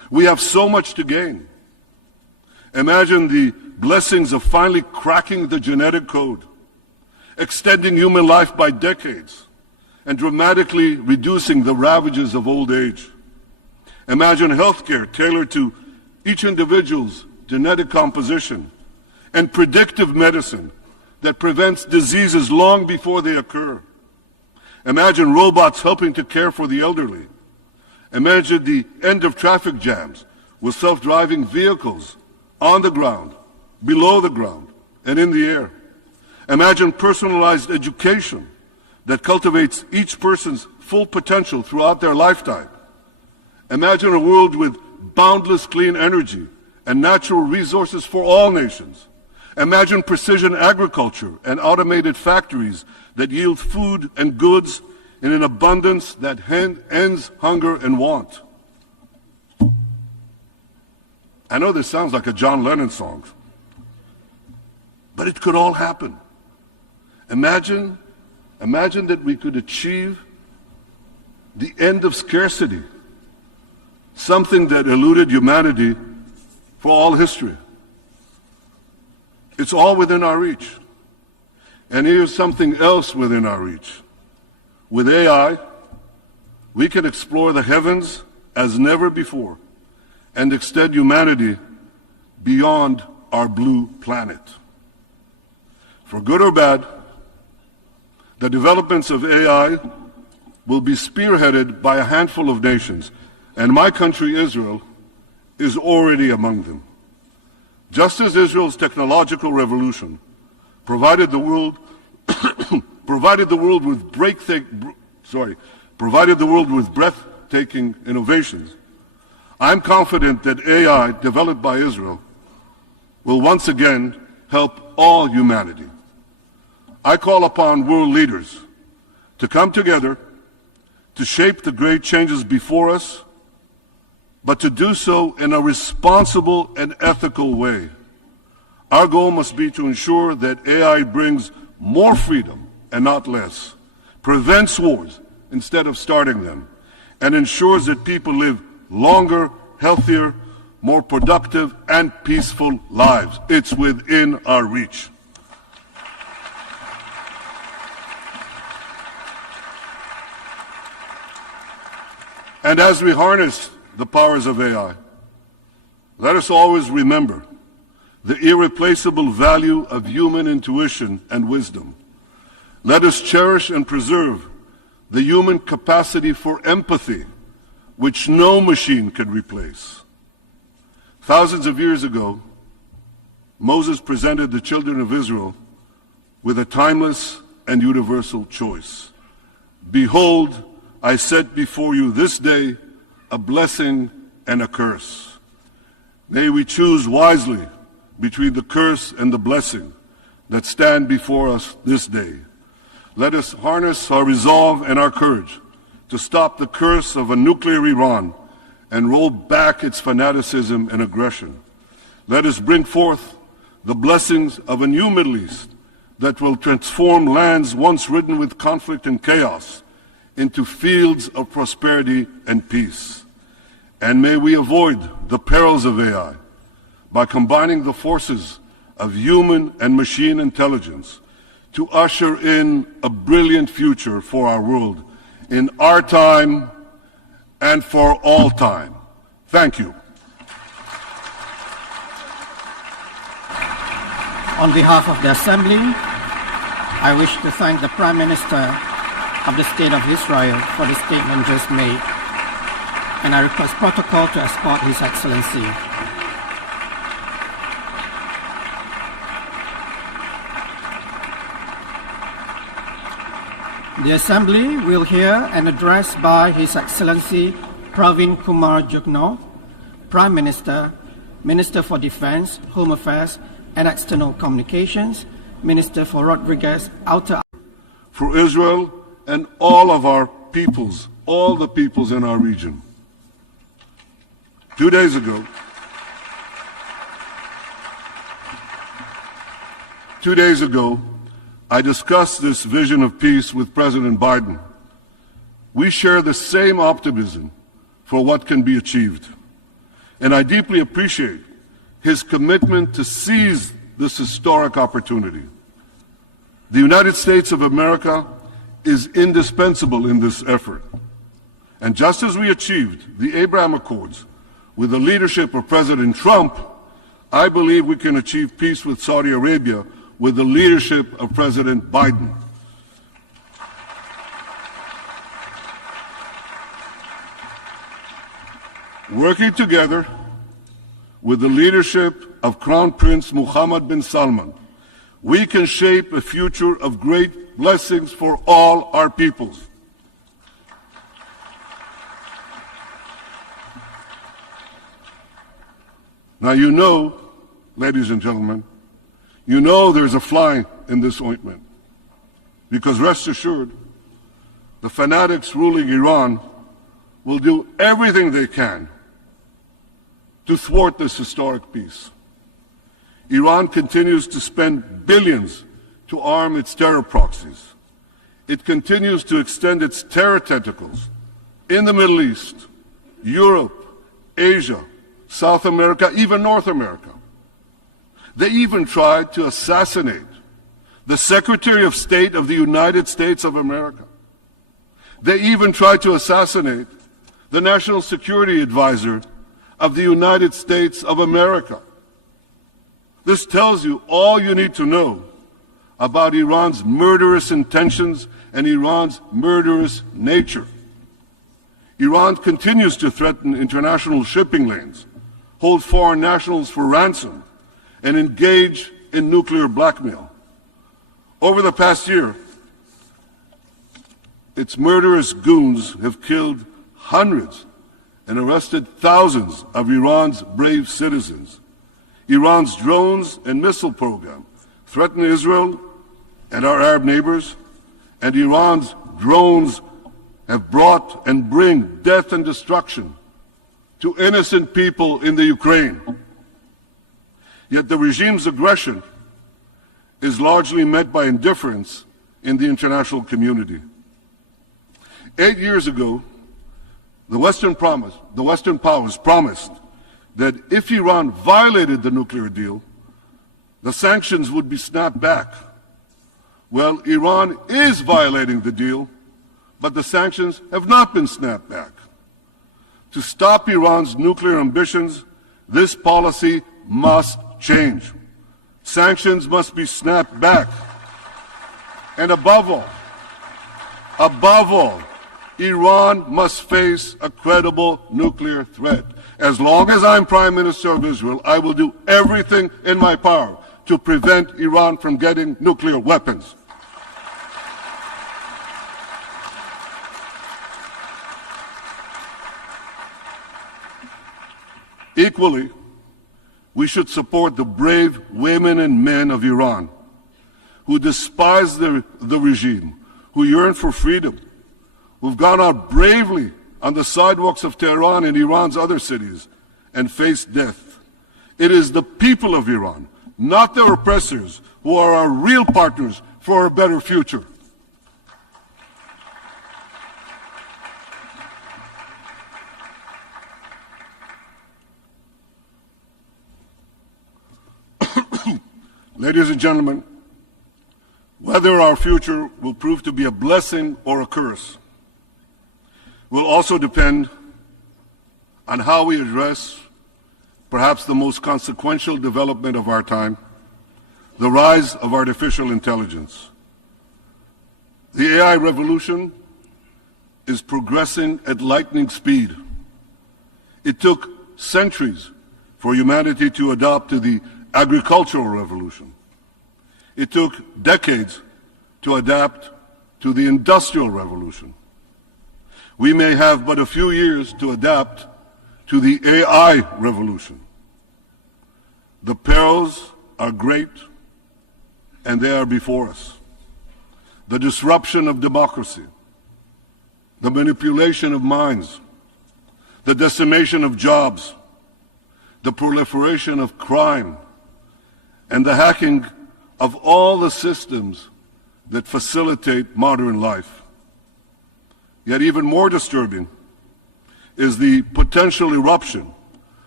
We have so much to gain. Imagine the blessings of finally cracking the genetic code, extending human life by decades, and dramatically reducing the ravages of old age. Imagine healthcare tailored to each individual's genetic composition and predictive medicine that prevents diseases long before they occur. Imagine robots helping to care for the elderly. Imagine the end of traffic jams with self-driving vehicles on the ground, below the ground, and in the air. Imagine personalized education that cultivates each person's full potential throughout their lifetime. Imagine a world with boundless clean energy and natural resources for all nations. Imagine precision agriculture and automated factories that yield food and goods in an abundance that ends hunger and want. I know this sounds like a John Lennon song, but it could all happen. Imagine that we could achieve the end of scarcity, something that eluded humanity for all history. It's all within our reach. And here's something else within our reach. With AI, we can explore the heavens as never before and extend humanity beyond our blue planet. For good or bad, the developments of AI will be spearheaded by a handful of nations, and my country, Israel, is already among them. Just as Israel's technological revolution provided the world with breathtaking innovations, I'm confident that AI developed by Israel will once again help all humanity. I call upon world leaders to come together to shape the great changes before us, but to do so in a responsible and ethical way. Our goal must be to ensure that AI brings more freedom and not less, prevents wars instead of starting them, and ensures that people live longer, healthier, more productive, and peaceful lives. It's within our reach. And as we harness the powers of AI, let us always remember the irreplaceable value of human intuition and wisdom. Let us cherish and preserve the human capacity for empathy, which no machine can replace. Thousands of years ago, Moses presented the children of Israel with a timeless and universal choice. Behold, I set before you this day a blessing and a curse. May we choose wisely between the curse and the blessing that stand before us this day. Let us harness our resolve and our courage to stop the curse of a nuclear Iran and roll back its fanaticism and aggression. Let us bring forth the blessings of a new Middle East that will transform lands once ridden with conflict and chaos into fields of prosperity and peace. And may we avoid the perils of AI by combining the forces of human and machine intelligence to usher in a brilliant future for our world in our time and for all time. Thank you. On behalf of the Assembly, I wish to thank the Prime Minister of the State of Israel for the statement just made, and I request protocol to escort His Excellency. The Assembly will hear an address by His Excellency Pravind Kumar, Prime Minister, Minister for Defense, Home Affairs and External Communications, Minister for Rodriguez, Outer. For Israel and all of our peoples, all the peoples in our region. 2 days ago, I discussed this vision of peace with President Biden. We share the same optimism for what can be achieved. and I deeply appreciate his commitment to seize this historic opportunity. The United States of America is indispensable in this effort. And just as we achieved the Abraham Accords with the leadership of President Trump, I believe we can achieve peace with Saudi Arabia with the leadership of President Biden. Working together with the leadership of Crown Prince Mohammed bin Salman, we can shape a future of great blessings for all our peoples. Now you know, ladies and gentlemen, you know there's a fly in this ointment, because rest assured, the fanatics ruling Iran will do everything they can to thwart this historic peace. Iran continues to spend billions to arm its terror proxies. It continues to extend its terror tentacles in the Middle East, Europe, Asia, South America, even North America. They even tried to assassinate the Secretary of State of the United States of America. They even tried to assassinate the National Security Advisor of the United States of America. This tells you all you need to know about Iran's murderous intentions and Iran's murderous nature. Iran continues to threaten international shipping lanes, hold foreign nationals for ransom, and engage in nuclear blackmail. Over the past year, its murderous goons have killed hundreds and arrested thousands of Iran's brave citizens. Iran's drones and missile program threaten Israel and our Arab neighbors, and Iran's drones have brought and bring death and destruction to innocent people in the Ukraine. Yet the regime's aggression is largely met by indifference in the international community. 8 years ago, the Western powers promised that if Iran violated the nuclear deal, the sanctions would be snapped back. Well, Iran is violating the deal, but the sanctions have not been snapped back. To stop Iran's nuclear ambitions, this policy must change. Sanctions must be snapped back. And above all, Iran must face a credible nuclear threat. As long as I'm Prime Minister of Israel, I will do everything in my power to prevent Iran from getting nuclear weapons. Equally, we should support the brave women and men of Iran who despise the regime, who yearn for freedom, who've gone out bravely on the sidewalks of Tehran and Iran's other cities and faced death. It is the people of Iran, not their oppressors, who are our real partners for a better future. Ladies and gentlemen, whether our future will prove to be a blessing or a curse will also depend on how we address perhaps the most consequential development of our time, the rise of artificial intelligence. The AI revolution is progressing at lightning speed. It took centuries for humanity to adapt to the agricultural revolution. It took decades to adapt to the industrial revolution. We may have but a few years to adapt to the AI revolution. The perils are great, and they are before us. The disruption of democracy, the manipulation of minds, the decimation of jobs, the proliferation of crime, and the hacking of all the systems that facilitate modern life. Yet even more disturbing is the potential eruption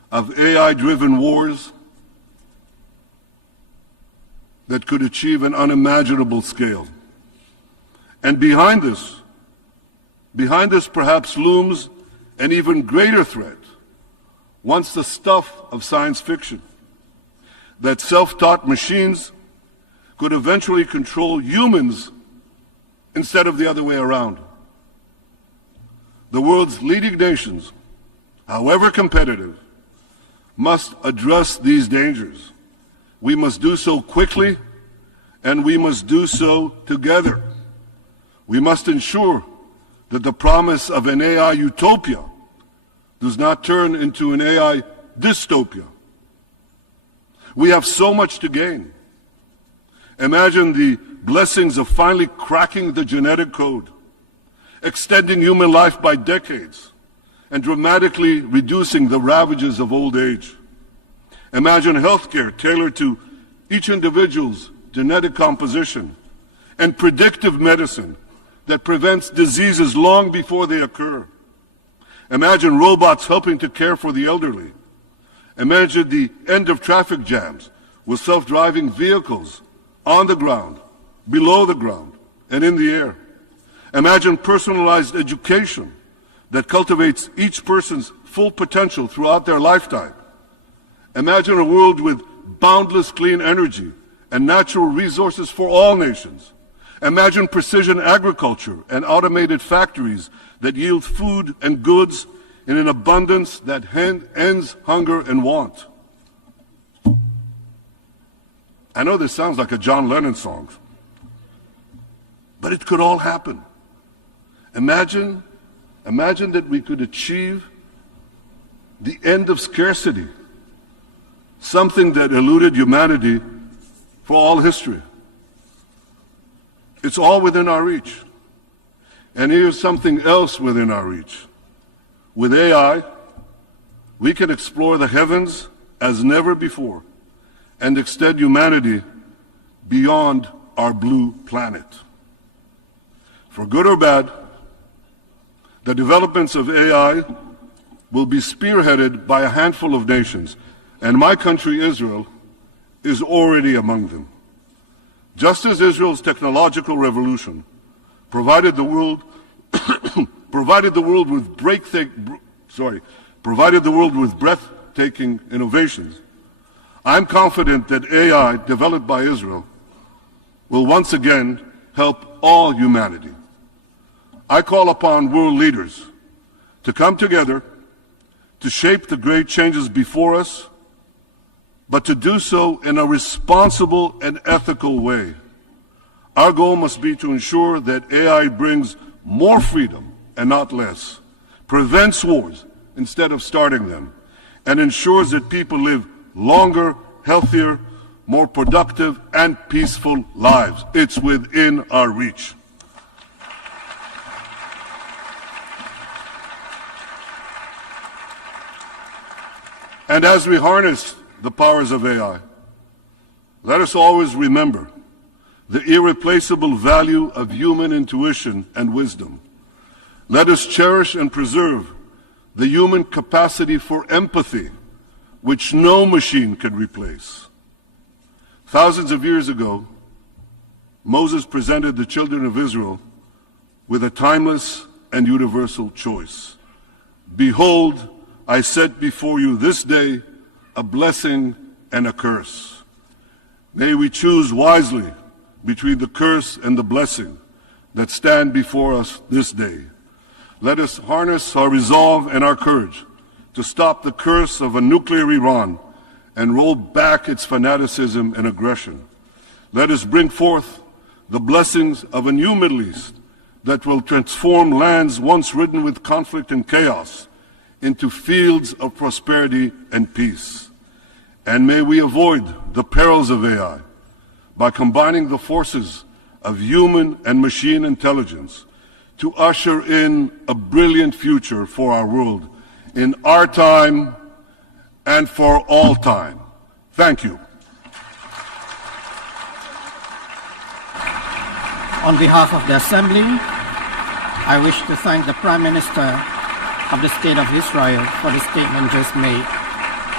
of AI-driven wars that could achieve an unimaginable scale. And behind this perhaps looms an even greater threat, once the stuff of science fiction, that self-taught machines could eventually control humans instead of the other way around. The world's leading nations, however competitive, must address these dangers. We must do so quickly, and we must do so together. We must ensure that the promise of an AI utopia does not turn into an AI dystopia. We have so much to gain. Imagine the blessings of finally cracking the genetic code, extending human life by decades, and dramatically reducing the ravages of old age. Imagine healthcare tailored to each individual's genetic composition and predictive medicine that prevents diseases long before they occur. Imagine robots helping to care for the elderly. Imagine the end of traffic jams with self-driving vehicles on the ground, below the ground, and in the air. Imagine personalized education that cultivates each person's full potential throughout their lifetime. Imagine a world with boundless clean energy and natural resources for all nations. Imagine precision agriculture and automated factories that yield food and goods in an abundance that ends hunger and want. I know this sounds like a John Lennon song, but it could all happen. Imagine that we could achieve the end of scarcity, something that eluded humanity for all history. It's all within our reach. And here's something else within our reach. With AI, we can explore the heavens as never before and extend humanity beyond our blue planet. For good or bad, the developments of AI will be spearheaded by a handful of nations, and my country, Israel, is already among them. Just as Israel's technological revolution provided the world with breathtaking innovations, I'm confident that AI developed by Israel will once again help all humanity. I call upon world leaders to come together to shape the great changes before us, but to do so in a responsible and ethical way. Our goal must be to ensure that AI brings more freedom and not less, prevents wars instead of starting them, and ensures that people live longer, healthier, more productive, and peaceful lives. It's within our reach. And as we harness the powers of AI, let us always remember the irreplaceable value of human intuition and wisdom. Let us cherish and preserve the human capacity for empathy, which no machine can replace. Thousands of years ago, Moses presented the children of Israel with a timeless and universal choice. Behold, I set before you this day a blessing and a curse. May we choose wisely between the curse and the blessing that stand before us this day. Let us harness our resolve and our courage to stop the curse of a nuclear Iran and roll back its fanaticism and aggression. Let us bring forth the blessings of a new Middle East that will transform lands once ridden with conflict and chaos into fields of prosperity and peace. And may we avoid the perils of AI by combining the forces of human and machine intelligence to usher in a brilliant future for our world in our time and for all time. Thank you. On behalf of the Assembly, I wish to thank the Prime Minister of the State of Israel for the statement just made.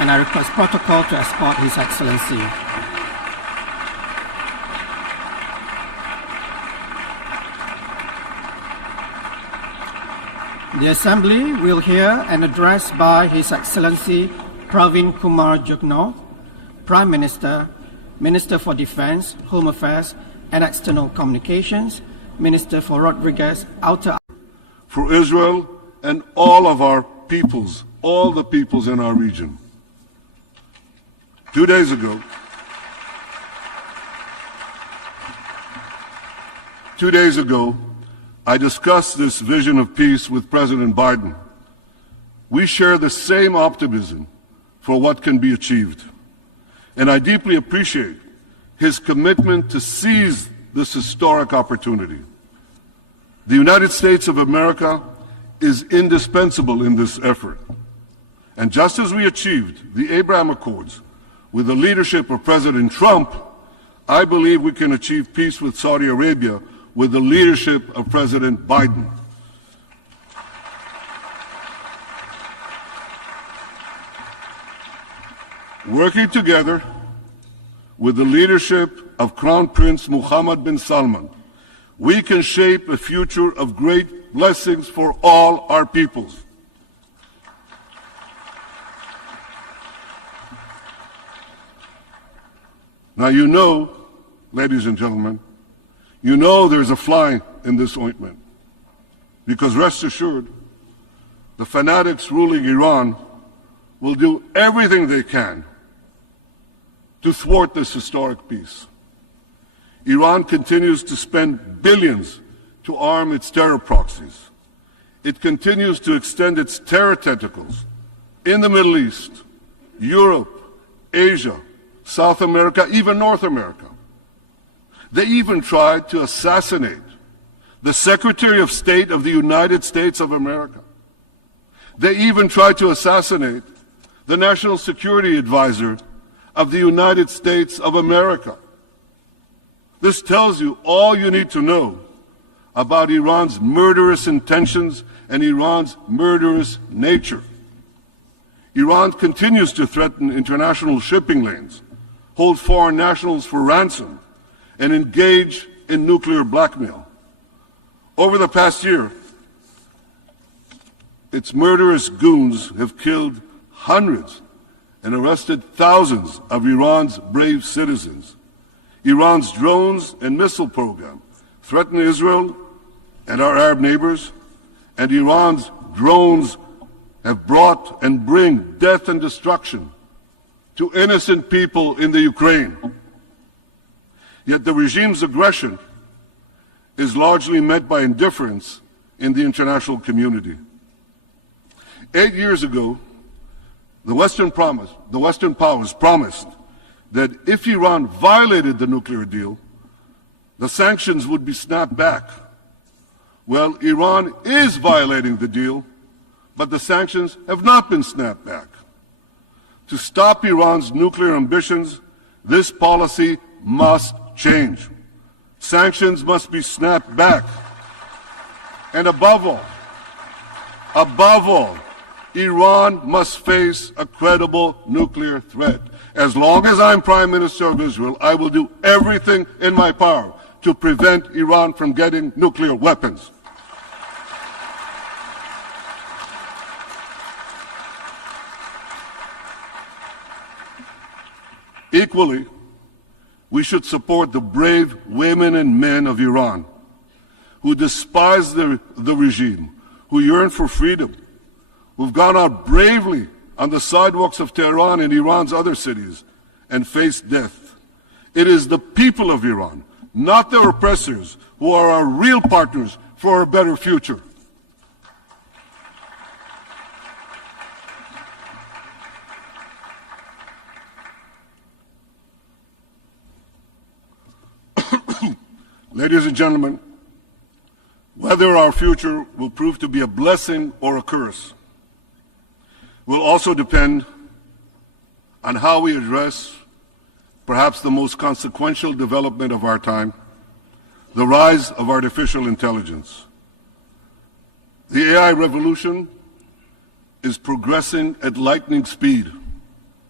and I request protocol to escort His Excellency. The Assembly will hear an address by His Excellency Pravind Kumar Jugnauth, Prime Minister, Minister for Defence, Home Affairs and External Communications, Minister for Rodriguez, Outer... For Israel and all of our peoples, all the peoples in our region. 2 days ago, I discussed this vision of peace with President Biden. We share the same optimism for what can be achieved. And I deeply appreciate his commitment to seize this historic opportunity. The United States of America is indispensable in this effort. And just as we achieved the Abraham Accords with the leadership of President Trump, I believe we can achieve peace with Saudi Arabia with the leadership of President Biden. Working together with the leadership of Crown Prince Mohammed bin Salman, we can shape a future of great blessings for all our peoples. Now you know, ladies and gentlemen, you know there's a fly in this ointment, because rest assured, the fanatics ruling Iran will do everything they can to thwart this historic peace. Iran continues to spend billions to arm its terror proxies. It continues to extend its terror tentacles in the Middle East, Europe, Asia, South America, even North America. They even tried to assassinate the Secretary of State of the United States of America. They even tried to assassinate the National Security Advisor of the United States of America. This tells you all you need to know about Iran's murderous intentions and Iran's murderous nature. Iran continues to threaten international shipping lanes, hold foreign nationals for ransom, and engage in nuclear blackmail. Over the past year, its murderous goons have killed hundreds and arrested thousands of Iran's brave citizens. Iran's drones and missile program threaten Israel and our Arab neighbors, and Iran's drones have brought and bring death and destruction to innocent people in the Ukraine. Yet the regime's aggression is largely met by indifference in the international community. 8 years ago, the Western powers promised that if Iran violated the nuclear deal, the sanctions would be snapped back. Well, Iran is violating the deal, but the sanctions have not been snapped back. To stop Iran's nuclear ambitions, this policy must change. Sanctions must be snapped back. And above all, Iran must face a credible nuclear threat. As long as I'm Prime Minister of Israel, I will do everything in my power to prevent Iran from getting nuclear weapons. Equally, we should support the brave women and men of Iran who despise the regime, who yearn for freedom, who've gone out bravely on the sidewalks of Tehran and Iran's other cities and faced death. It is the people of Iran, not their oppressors, who are our real partners for a better future. Ladies and gentlemen, whether our future will prove to be a blessing or a curse will also depend on how we address perhaps the most consequential development of our time, the rise of artificial intelligence. The AI revolution is progressing at lightning speed,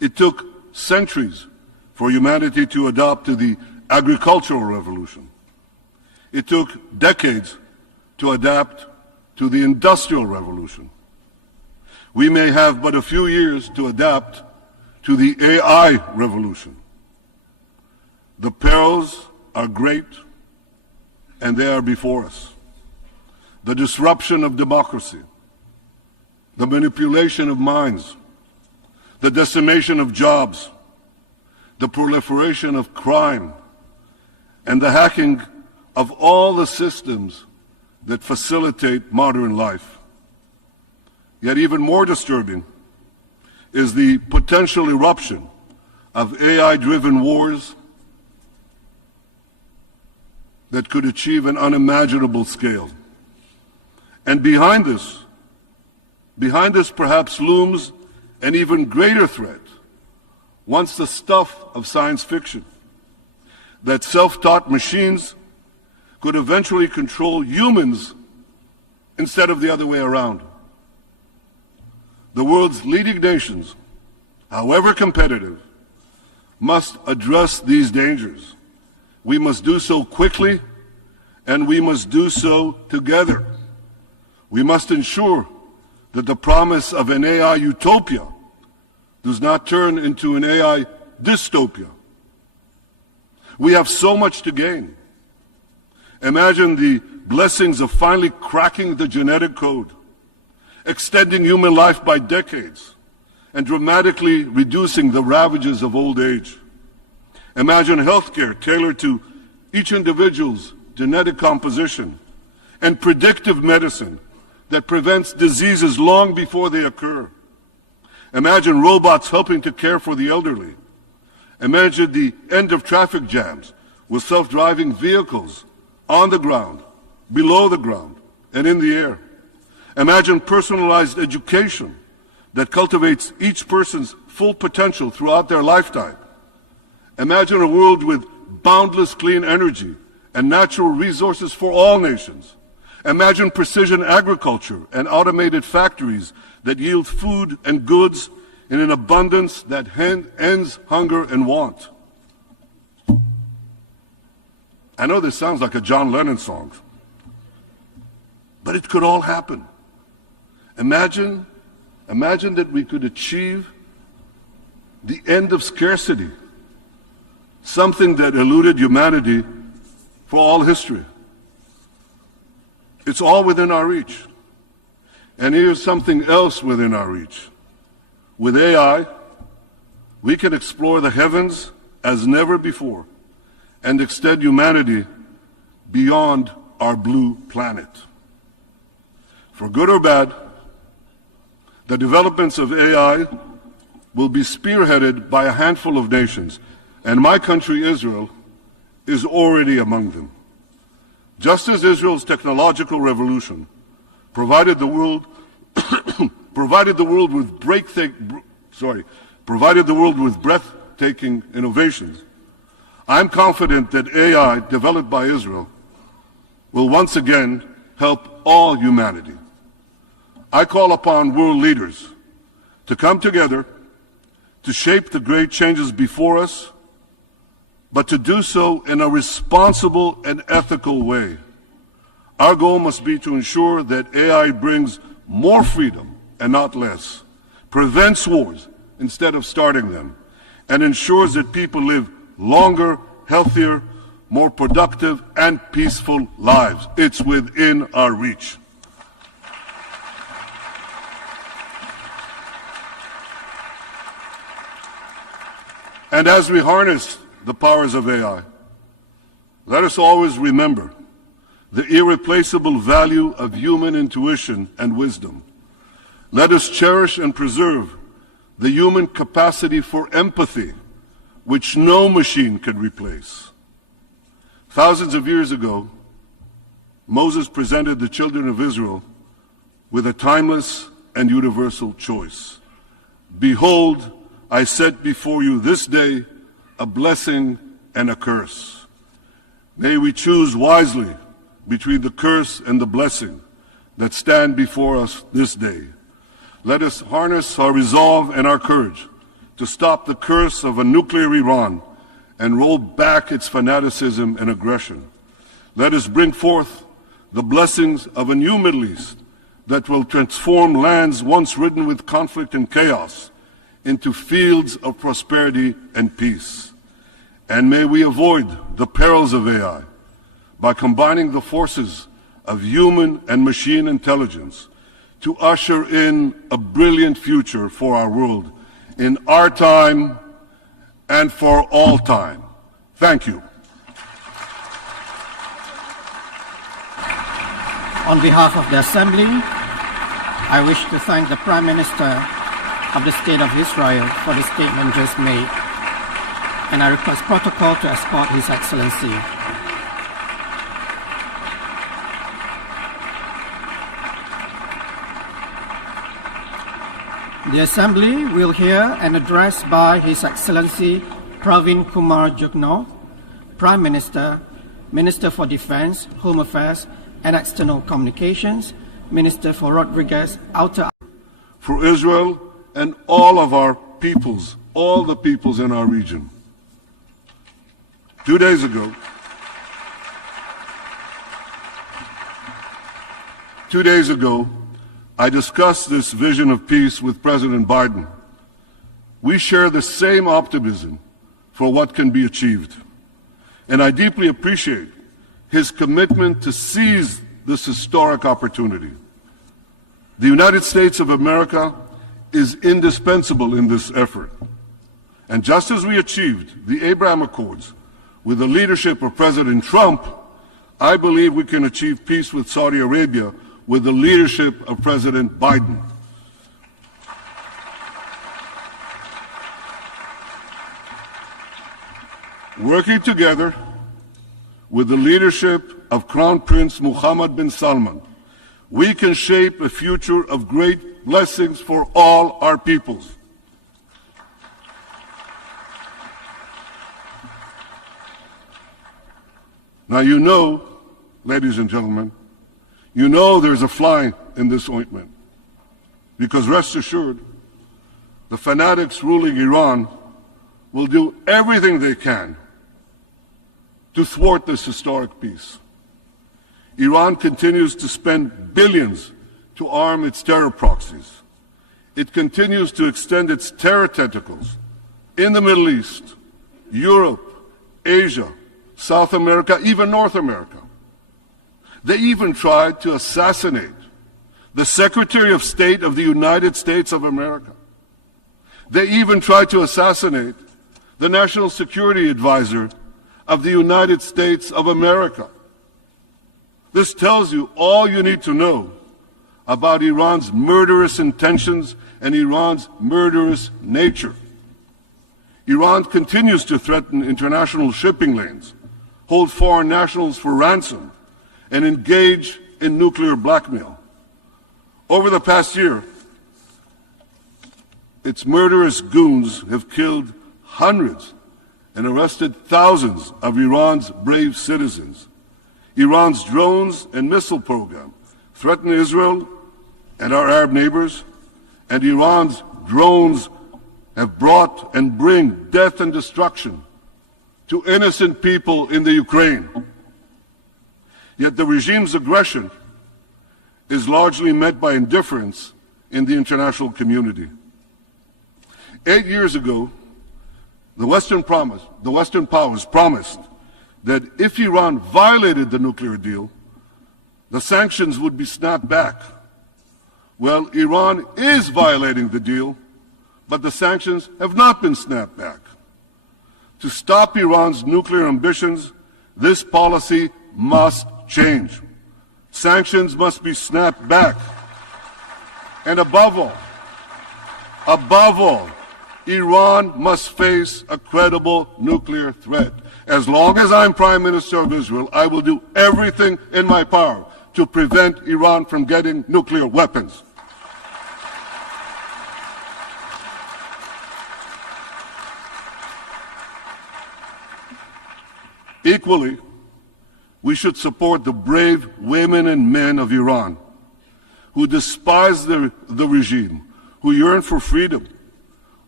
It took centuries for humanity to adapt to the agricultural revolution. It took decades to adapt to the industrial revolution. We may have but a few years to adapt to the AI revolution. The perils are great, and they are before us. The disruption of democracy, the manipulation of minds, the decimation of jobs, the proliferation of crime, and the hacking of all the systems that facilitate modern life. Yet even more disturbing is the potential eruption of AI-driven wars that could achieve an unimaginable scale. And behind this perhaps looms an even greater threat, once the stuff of science fiction, that self-taught machines could eventually control humans instead of the other way around. The world's leading nations, however competitive, must address these dangers. We must do so quickly, and we must do so together. We must ensure that the promise of an AI utopia does not turn into an AI dystopia. We have so much to gain. Imagine the blessings of finally cracking the genetic code, extending human life by decades, and dramatically reducing the ravages of old age. Imagine healthcare tailored to each individual's genetic composition, and predictive medicine that prevents diseases long before they occur. Imagine robots helping to care for the elderly. Imagine the end of traffic jams with self-driving vehicles on the ground, below the ground, and in the air. Imagine personalized education that cultivates each person's full potential throughout their lifetime. Imagine a world with boundless clean energy and natural resources for all nations. Imagine precision agriculture and automated factories that yield food and goods in an abundance that ends hunger and want. I know this sounds like a John Lennon song, but it could all happen. Imagine that we could achieve the end of scarcity, something that eluded humanity for all history. It's all within our reach. And here's something else within our reach. With AI, we can explore the heavens as never before and extend humanity beyond our blue planet. For good or bad, the developments of AI will be spearheaded by a handful of nations, and my country, Israel, is already among them. Just as Israel's technological revolution provided the world with breathtaking innovations, I'm confident that AI developed by Israel will once again help all humanity. I call upon world leaders to come together to shape the great changes before us, but to do so in a responsible and ethical way. Our goal must be to ensure that AI brings more freedom and not less, prevents wars instead of starting them, and ensures that people live longer, healthier, more productive, and peaceful lives. It's within our reach. And as we harness the powers of AI, let us always remember the irreplaceable value of human intuition and wisdom. Let us cherish and preserve the human capacity for empathy, which no machine can replace. Thousands of years ago, Moses presented the children of Israel with a timeless and universal choice. Behold, I set before you this day a blessing and a curse. May we choose wisely between the curse and the blessing that stand before us this day. Let us harness our resolve and our courage to stop the curse of a nuclear Iran and roll back its fanaticism and aggression. Let us bring forth the blessings of a new Middle East that will transform lands once ridden with conflict and chaos into fields of prosperity and peace. And may we avoid the perils of AI by combining the forces of human and machine intelligence to usher in a brilliant future for our world in our time and for all time. Thank you. On behalf of the Assembly, I wish to thank the Prime Minister of the State of Israel for the statement just made, and I request protocol to escort His Excellency. The Assembly will hear an address by His Excellency Pravind Kumar Jugnauth, Prime Minister, Minister for Defense, Home Affairs and External Communications, Minister for Rodriguez, Outer. For Israel and all of our peoples, all the peoples in our region. 2 days ago, I discussed this vision of peace with President Biden. We share the same optimism for what can be achieved. And I deeply appreciate his commitment to seize this historic opportunity. The United States of America is indispensable in this effort. And just as we achieved the Abraham Accords with the leadership of President Trump, I believe we can achieve peace with Saudi Arabia with the leadership of President Biden. Working together with the leadership of Crown Prince Mohammed bin Salman, we can shape a future of great blessings for all our peoples. Now you know, ladies and gentlemen, you know there's a fly in this ointment, because rest assured, the fanatics ruling Iran will do everything they can to thwart this historic peace. Iran continues to spend billions to arm its terror proxies. It continues to extend its terror tentacles in the Middle East, Europe, Asia, South America, even North America. They even tried to assassinate the Secretary of State of the United States of America. They even tried to assassinate the National Security Advisor of the United States of America. This tells you all you need to know about Iran's murderous intentions and Iran's murderous nature. Iran continues to threaten international shipping lanes, hold foreign nationals for ransom, and engage in nuclear blackmail. Over the past year, its murderous goons have killed hundreds and arrested thousands of Iran's brave citizens. Iran's drones and missile program threaten Israel and our Arab neighbors, and Iran's drones have brought and bring death and destruction to innocent people in the Ukraine. Yet the regime's aggression is largely met by indifference in the international community. 8 years ago, the Western powers promised that if Iran violated the nuclear deal, the sanctions would be snapped back. Well, Iran is violating the deal, but the sanctions have not been snapped back. To stop Iran's nuclear ambitions, this policy must change. Sanctions must be snapped back. And above all, Iran must face a credible nuclear threat. As long as I'm Prime Minister of Israel, I will do everything in my power to prevent Iran from getting nuclear weapons. Equally, we should support the brave women and men of Iran who despise the regime, who yearn for freedom,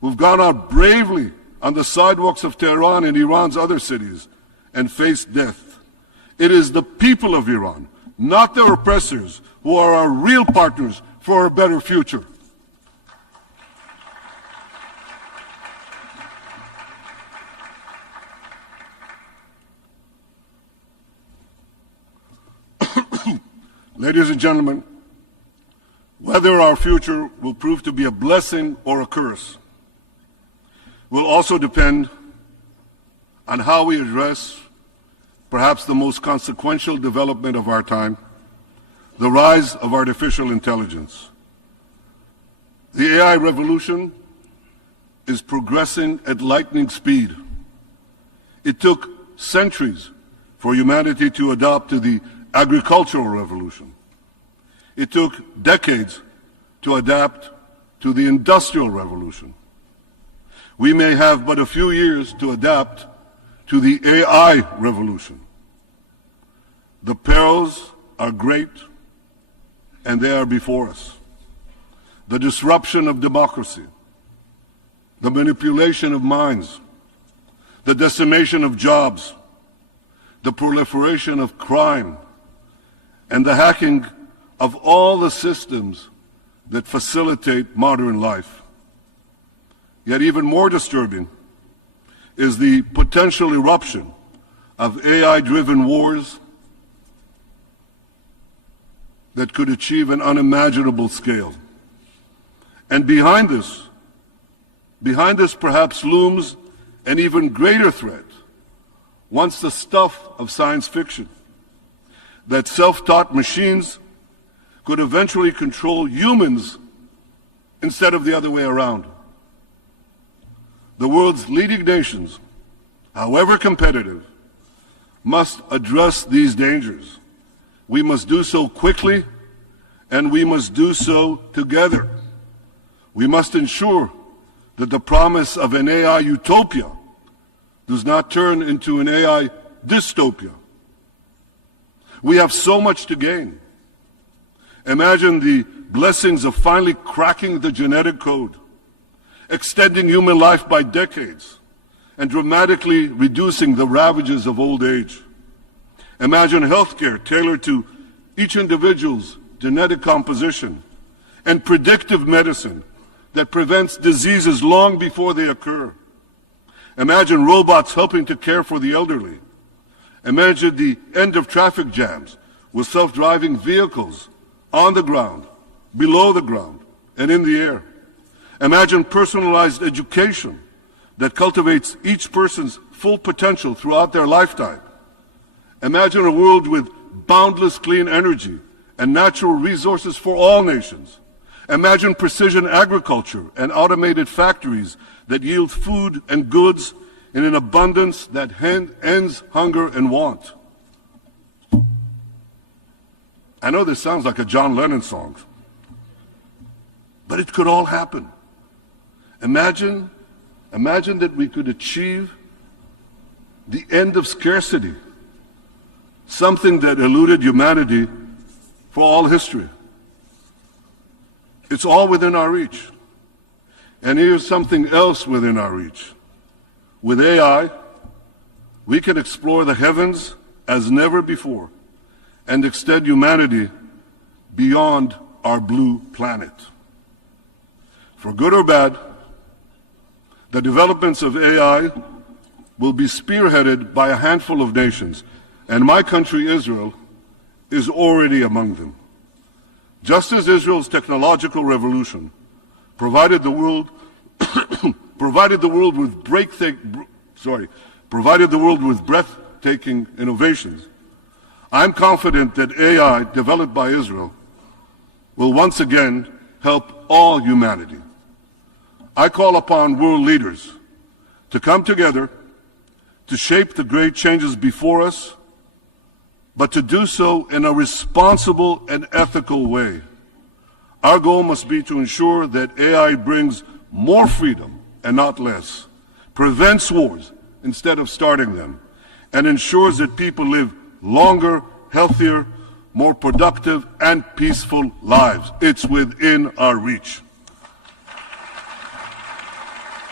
who've gone out bravely on the sidewalks of Tehran and Iran's other cities and faced death. It is the people of Iran, not their oppressors, who are our real partners for a better future. Ladies and gentlemen, whether our future will prove to be a blessing or a curse will also depend on how we address perhaps the most consequential development of our time, the rise of artificial intelligence. The AI revolution is progressing at lightning speed. It took centuries for humanity to adapt to the agricultural revolution. It took decades to adapt to the industrial revolution. We may have but a few years to adapt to the AI revolution. The perils are great, and they are before us. The disruption of democracy, the manipulation of minds, the decimation of jobs, the proliferation of crime, and the hacking of all the systems that facilitate modern life. Yet even more disturbing is the potential eruption of AI-driven wars that could achieve an unimaginable scale. And behind this perhaps looms an even greater threat, once the stuff of science fiction, that self-taught machines could eventually control humans instead of the other way around. The world's leading nations, however competitive, must address these dangers. We must do so quickly, and we must do so together. We must ensure that the promise of an AI utopia does not turn into an AI dystopia. We have so much to gain. Imagine the blessings of finally cracking the genetic code, extending human life by decades, and dramatically reducing the ravages of old age. Imagine healthcare tailored to each individual's genetic composition, and predictive medicine that prevents diseases long before they occur. Imagine robots helping to care for the elderly. Imagine the end of traffic jams with self-driving vehicles on the ground, below the ground, and in the air. Imagine personalized education that cultivates each person's full potential throughout their lifetime. Imagine a world with boundless clean energy and natural resources for all nations. Imagine precision agriculture and automated factories that yield food and goods in an abundance that ends hunger and want. I know this sounds like a John Lennon song, but it could all happen. Imagine that we could achieve the end of scarcity, something that eluded humanity for all history. It's all within our reach. And here's something else within our reach. With AI, we can explore the heavens as never before and extend humanity beyond our blue planet. For good or bad, the developments of AI will be spearheaded by a handful of nations, and my country, Israel, is already among them. Just as Israel's technological revolution provided the world with breathtaking innovations, I'm confident that AI developed by Israel will once again help all humanity. I call upon world leaders to come together to shape the great changes before us, but to do so in a responsible and ethical way. Our goal must be to ensure that AI brings more freedom and not less, prevents wars instead of starting them, and ensures that people live longer, healthier, more productive, and peaceful lives. It's within our reach.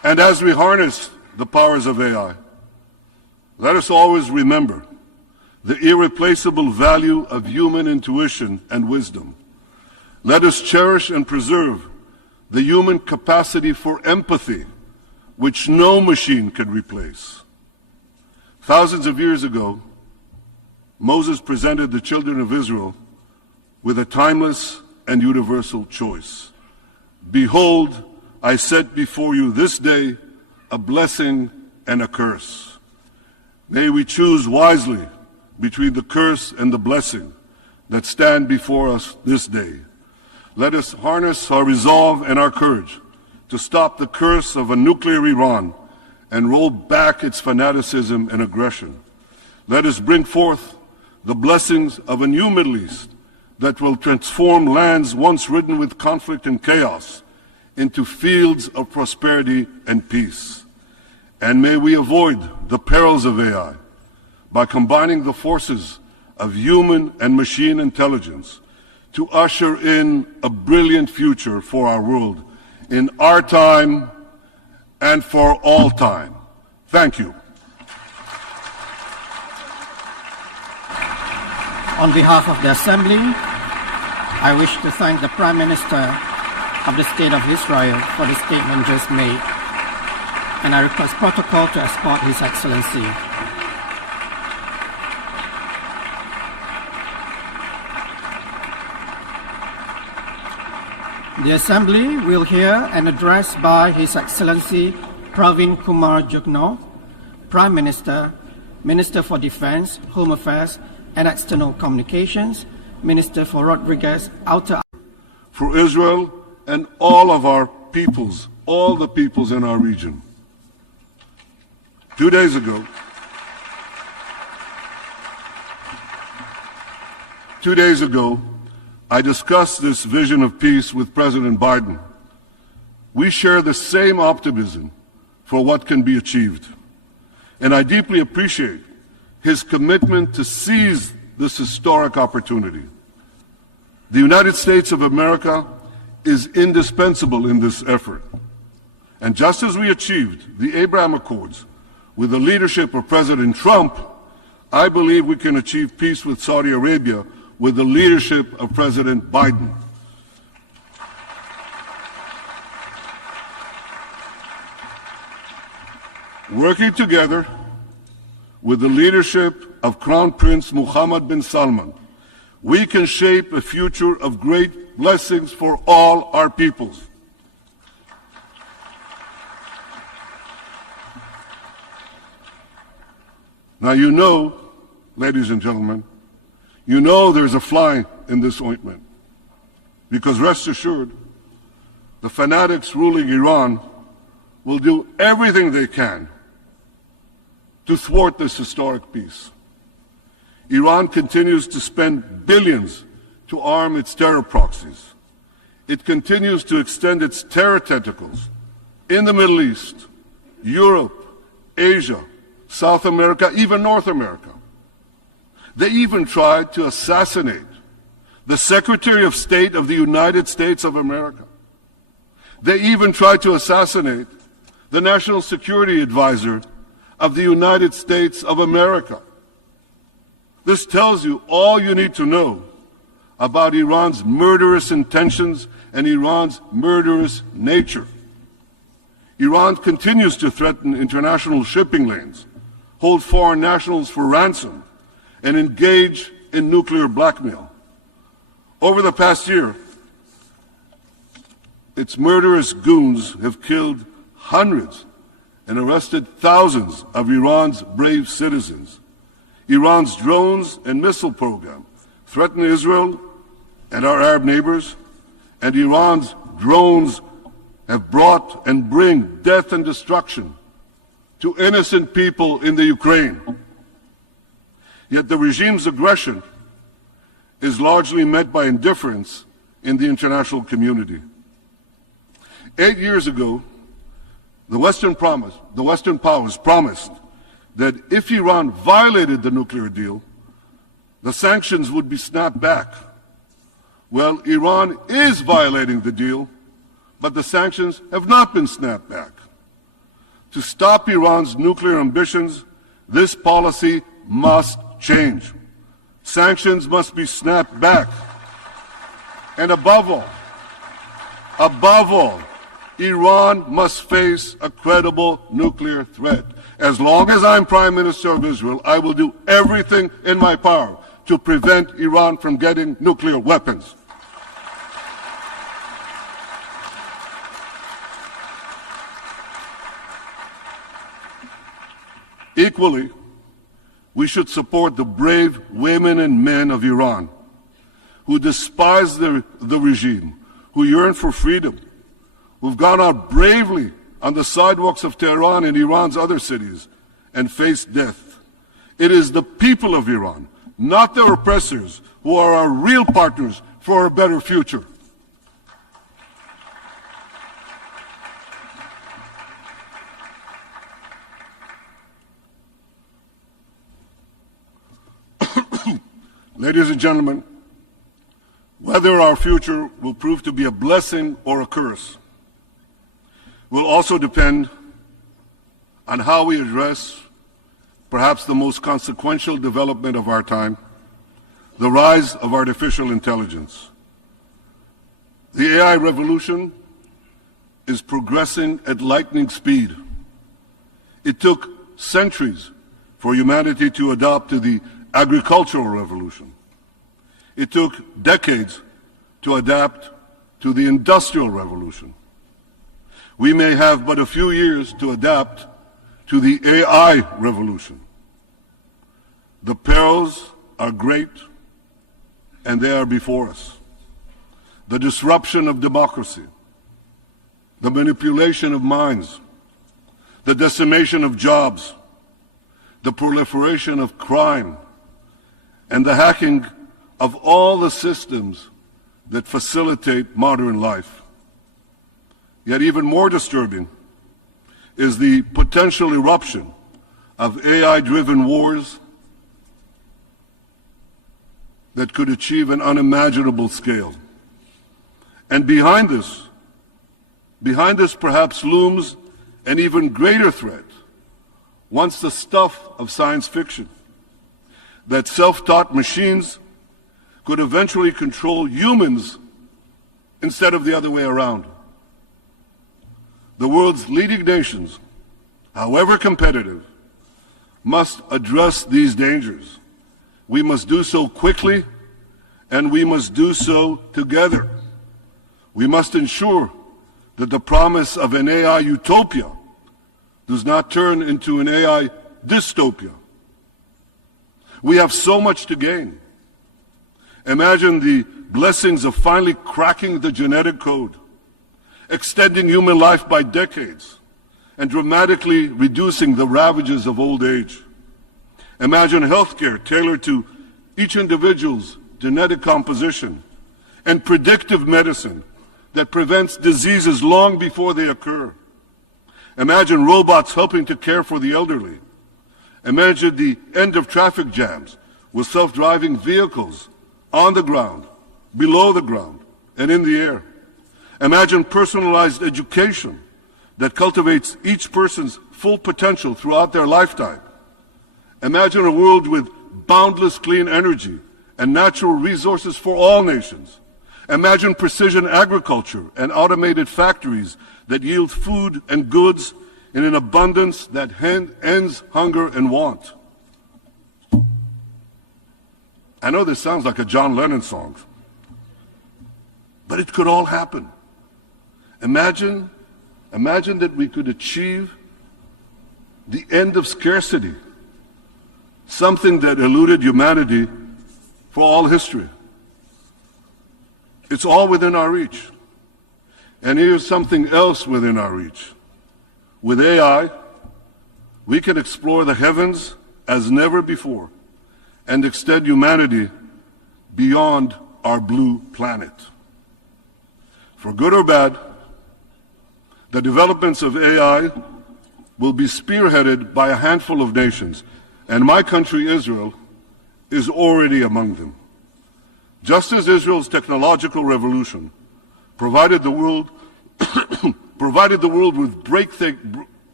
And as we harness the powers of AI, let us always remember the irreplaceable value of human intuition and wisdom. Let us cherish and preserve the human capacity for empathy, which no machine can replace. Thousands of years ago, Moses presented the children of Israel with a timeless and universal choice. Behold, I set before you this day a blessing and a curse. May we choose wisely between the curse and the blessing that stand before us this day. Let us harness our resolve and our courage to stop the curse of a nuclear Iran and roll back its fanaticism and aggression. Let us bring forth the blessings of a new Middle East that will transform lands once ridden with conflict and chaos into fields of prosperity and peace. And may we avoid the perils of AI by combining the forces of human and machine intelligence to usher in a brilliant future for our world in our time and for all time. Thank you. On behalf of the Assembly, I wish to thank the Prime Minister of the State of Israel for the statement just made, and I request protocol to escort His Excellency. The Assembly will hear an address by His Excellency Pravind Kumar, Prime Minister, Minister for Defense, Home Affairs and External Communications, Minister for Rodriguez, Outer... For Israel and all of our peoples, all the peoples in our region. 2 days ago, I discussed this vision of peace with President Biden. We share the same optimism for what can be achieved. And I deeply appreciate his commitment to seize this historic opportunity. The United States of America is indispensable in this effort. And just as we achieved the Abraham Accords with the leadership of President Trump, I believe we can achieve peace with Saudi Arabia with the leadership of President Biden. Working together with the leadership of Crown Prince Mohammed bin Salman, we can shape a future of great blessings for all our peoples. Now you know, ladies and gentlemen, you know there's a fly in this ointment, because rest assured, the fanatics ruling Iran will do everything they can to thwart this historic peace. Iran continues to spend billions to arm its terror proxies. It continues to extend its terror tentacles in the Middle East, Europe, Asia, South America, even North America. They even tried to assassinate the Secretary of State of the United States of America. They even tried to assassinate the National Security Advisor of the United States of America. This tells you all you need to know about Iran's murderous intentions and Iran's murderous nature. Iran continues to threaten international shipping lanes, hold foreign nationals for ransom, and engage in nuclear blackmail. Over the past year, its murderous goons have killed hundreds and arrested thousands of Iran's brave citizens. Iran's drones and missile program threaten Israel and our Arab neighbors, and Iran's drones have brought and bring death and destruction to innocent people in the Ukraine. Yet the regime's aggression is largely met by indifference in the international community. 8 years ago, the Western powers promised that if Iran violated the nuclear deal, the sanctions would be snapped back. Well, Iran is violating the deal, but the sanctions have not been snapped back. to stop Iran's nuclear ambitions, this policy must change. Sanctions must be snapped back. And above all, Iran must face a credible nuclear threat. As long as I'm Prime Minister of Israel, I will do everything in my power to prevent Iran from getting nuclear weapons. Equally, we should support the brave women and men of Iran who despise the regime, who yearn for freedom, who've gone out bravely on the sidewalks of Tehran and Iran's other cities and faced death. It is the people of Iran, not their oppressors, who are our real partners for a better future. Ladies and gentlemen, whether our future will prove to be a blessing or a curse will also depend on how we address perhaps the most consequential development of our time, the rise of artificial intelligence. The AI revolution is progressing at lightning speed. It took centuries for humanity to adapt to the agricultural revolution. It took decades to adapt to the industrial revolution. We may have but a few years to adapt to the AI revolution. The perils are great, and they are before us. The disruption of democracy, the manipulation of minds, the decimation of jobs, the proliferation of crime, and the hacking of all the systems that facilitate modern life. Yet even more disturbing is the potential eruption of AI-driven wars that could achieve an unimaginable scale. And behind this perhaps looms an even greater threat, once the stuff of science fiction, that self-taught machines could eventually control humans instead of the other way around. The world's leading nations, however competitive, must address these dangers. We must do so quickly, and we must do so together. We must ensure that the promise of an AI utopia does not turn into an AI dystopia. We have so much to gain. Imagine the blessings of finally cracking the genetic code, extending human life by decades, and dramatically reducing the ravages of old age. Imagine healthcare tailored to each individual's genetic composition, and predictive medicine that prevents diseases long before they occur. Imagine robots helping to care for the elderly. Imagine the end of traffic jams with self-driving vehicles on the ground, below the ground, and in the air. Imagine personalized education that cultivates each person's full potential throughout their lifetime. Imagine a world with boundless clean energy and natural resources for all nations. Imagine precision agriculture and automated factories that yield food and goods in an abundance that ends hunger and want. I know this sounds like a John Lennon song, but it could all happen. Imagine that we could achieve the end of scarcity, something that eluded humanity for all history. It's all within our reach. And here's something else within our reach. With AI, we can explore the heavens as never before and extend humanity beyond our blue planet. For good or bad, the developments of AI will be spearheaded by a handful of nations, and my country, Israel, is already among them. Just as Israel's technological revolution provided the world with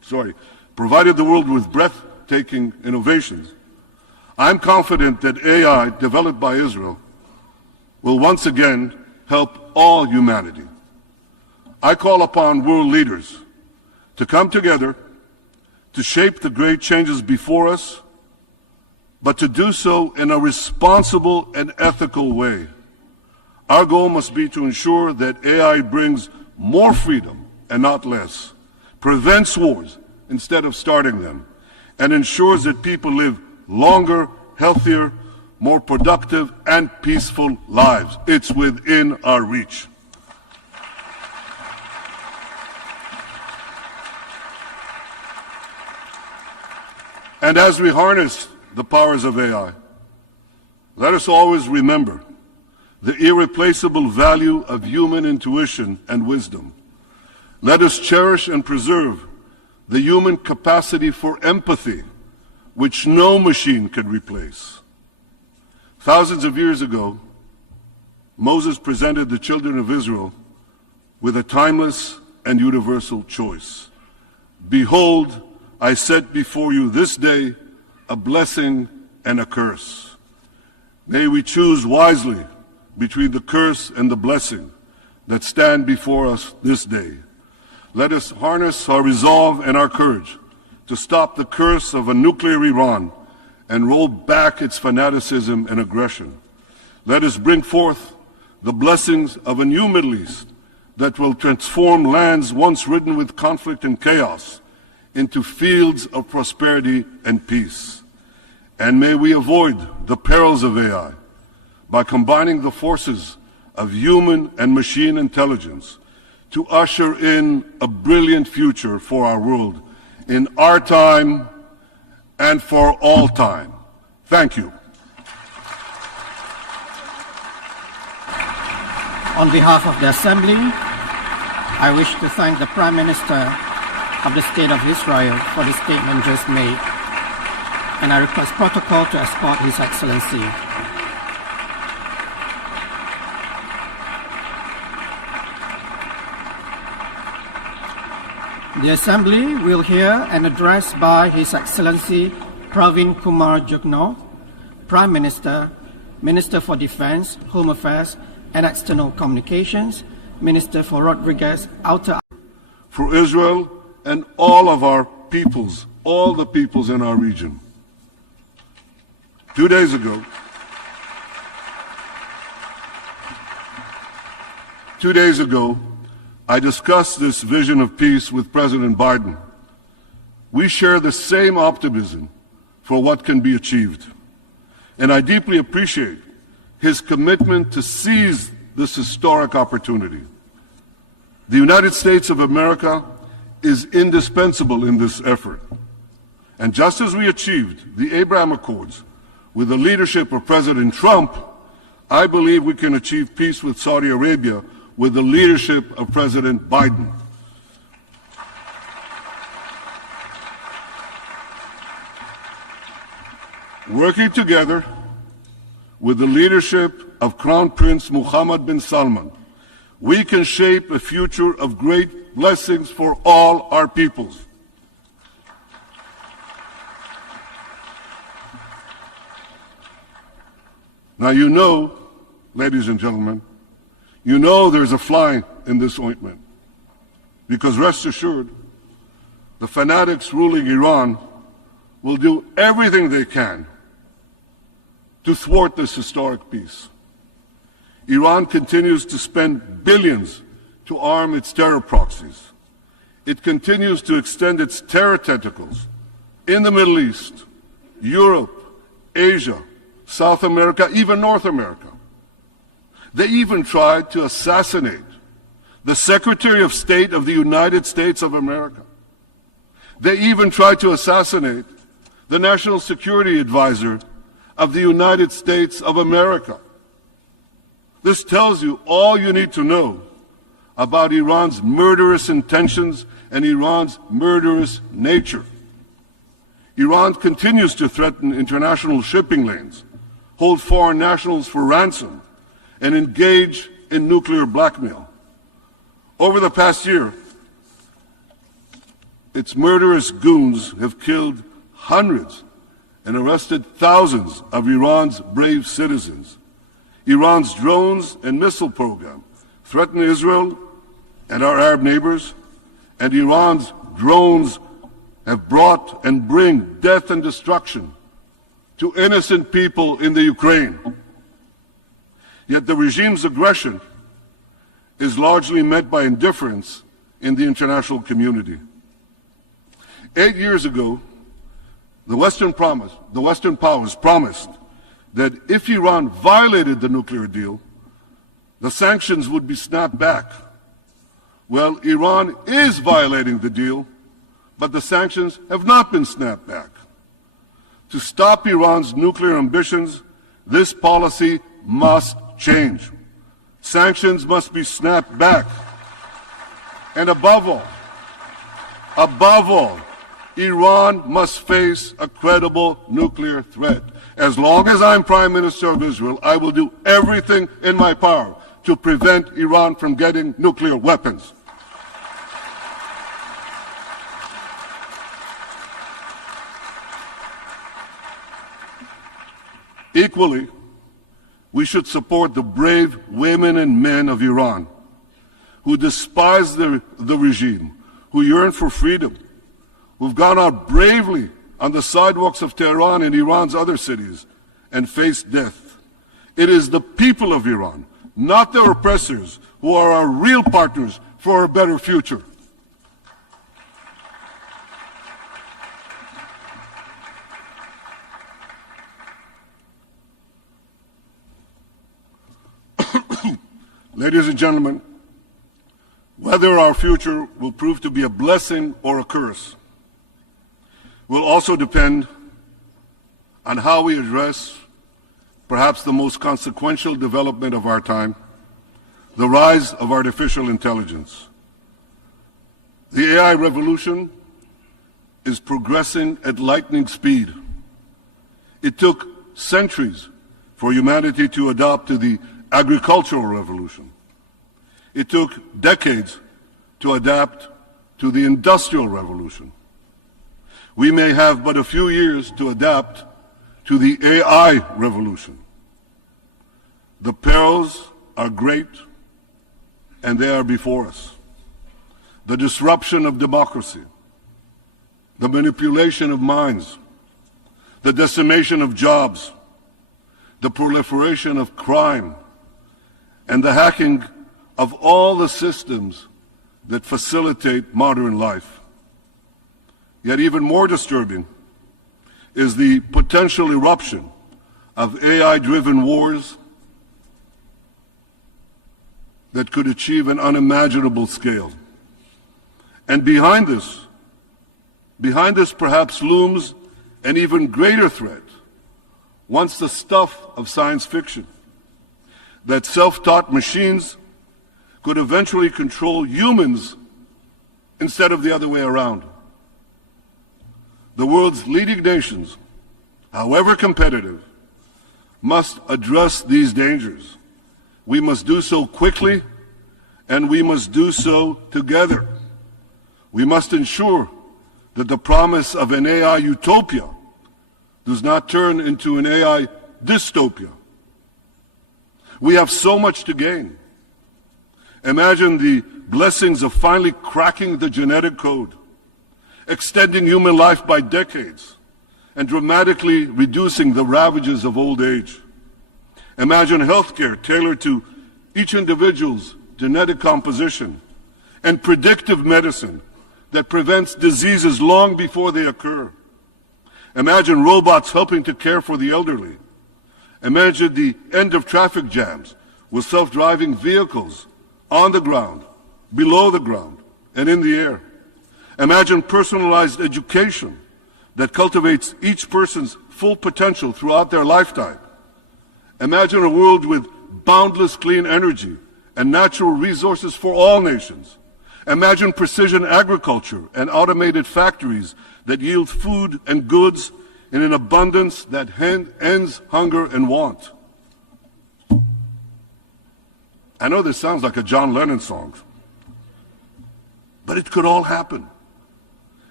provided the world with breathtaking innovations, I'm confident that AI developed by Israel will once again help all humanity. I call upon world leaders to come together to shape the great changes before us, but to do so in a responsible and ethical way. Our goal must be to ensure that AI brings more freedom and not less, prevents wars instead of starting them, and ensures that people live longer, healthier, more productive, and peaceful lives. It's within our reach. And as we harness the powers of AI, let us always remember the irreplaceable value of human intuition and wisdom. Let us cherish and preserve the human capacity for empathy, which no machine can replace. Thousands of years ago, Moses presented the children of Israel with a timeless and universal choice. Behold, I set before you this day a blessing and a curse. May we choose wisely between the curse and the blessing that stand before us this day. Let us harness our resolve and our courage to stop the curse of a nuclear Iran and roll back its fanaticism and aggression. Let us bring forth the blessings of a new Middle East that will transform lands once ridden with conflict and chaos into fields of prosperity and peace. And may we avoid the perils of AI by combining the forces of human and machine intelligence to usher in a brilliant future for our world in our time and for all time. Thank you. On behalf of the Assembly, I wish to thank the Prime Minister of the State of Israel for the statement just made, and I request protocol to escort His Excellency. The Assembly will hear an address by His Excellency Pravind Kumar, Prime Minister, Minister for Defense, Home Affairs and External Communications, Minister for Rodriguez, Outer... For Israel and all of our peoples, all the peoples in our region. 2 days ago, I discussed this vision of peace with President Biden. We share the same optimism for what can be achieved. And I deeply appreciate his commitment to seize this historic opportunity. The United States of America is indispensable in this effort. And just as we achieved the Abraham Accords with the leadership of President Trump, I believe we can achieve peace with Saudi Arabia with the leadership of President Biden. Working together with the leadership of Crown Prince Mohammed bin Salman, we can shape a future of great blessings for all our peoples. Now you know, ladies and gentlemen, you know there's a fly in this ointment, because rest assured, the fanatics ruling Iran will do everything they can to thwart this historic peace. Iran continues to spend billions to arm its terror proxies. It continues to extend its terror tentacles in the Middle East, Europe, Asia, South America, even North America. They even tried to assassinate the Secretary of State of the United States of America. They even tried to assassinate the National Security Advisor of the United States of America. This tells you all you need to know about Iran's murderous intentions and Iran's murderous nature. Iran continues to threaten international shipping lanes, hold foreign nationals for ransom, and engage in nuclear blackmail. Over the past year, its murderous goons have killed hundreds and arrested thousands of Iran's brave citizens. Iran's drones and missile program threaten Israel and our Arab neighbors, and Iran's drones have brought and bring death and destruction to innocent people in the Ukraine. Yet the regime's aggression is largely met by indifference in the international community. 8 years ago, the Western powers promised that if Iran violated the nuclear deal, the sanctions would be snapped back. Well, Iran is violating the deal, but the sanctions have not been snapped back. To stop Iran's nuclear ambitions, this policy must change. Sanctions must be snapped back. And above all, Iran must face a credible nuclear threat. As long as I'm Prime Minister of Israel, I will do everything in my power to prevent Iran from getting nuclear weapons. Equally, we should support the brave women and men of Iran who despise the regime, who yearn for freedom, who've gone out bravely on the sidewalks of Tehran and Iran's other cities and faced death. It is the people of Iran, not their oppressors, who are our real partners for a better future. Ladies and gentlemen, whether our future will prove to be a blessing or a curse will also depend on how we address perhaps the most consequential development of our time, the rise of artificial intelligence. The AI revolution is progressing at lightning speed. It took centuries for humanity to adapt to the agricultural revolution. It took decades to adapt to the industrial revolution. We may have but a few years to adapt to the AI revolution. The perils are great, and they are before us. The disruption of democracy, the manipulation of minds, the decimation of jobs, the proliferation of crime, and the hacking of all the systems that facilitate modern life. Yet even more disturbing is the potential eruption of AI-driven wars that could achieve an unimaginable scale. And behind this perhaps looms an even greater threat, once the stuff of science fiction, that self-taught machines could eventually control humans instead of the other way around. The world's leading nations, however competitive, must address these dangers. We must do so quickly, and we must do so together. We must ensure that the promise of an AI utopia does not turn into an AI dystopia. We have so much to gain. Imagine the blessings of finally cracking the genetic code, extending human life by decades, and dramatically reducing the ravages of old age. Imagine healthcare tailored to each individual's genetic composition, and predictive medicine that prevents diseases long before they occur. Imagine robots helping to care for the elderly. Imagine the end of traffic jams with self-driving vehicles on the ground, below the ground, and in the air. Imagine personalized education that cultivates each person's full potential throughout their lifetime. Imagine a world with boundless clean energy and natural resources for all nations. Imagine precision agriculture and automated factories that yield food and goods in an abundance that ends hunger and want. I know this sounds like a John Lennon song, but it could all happen.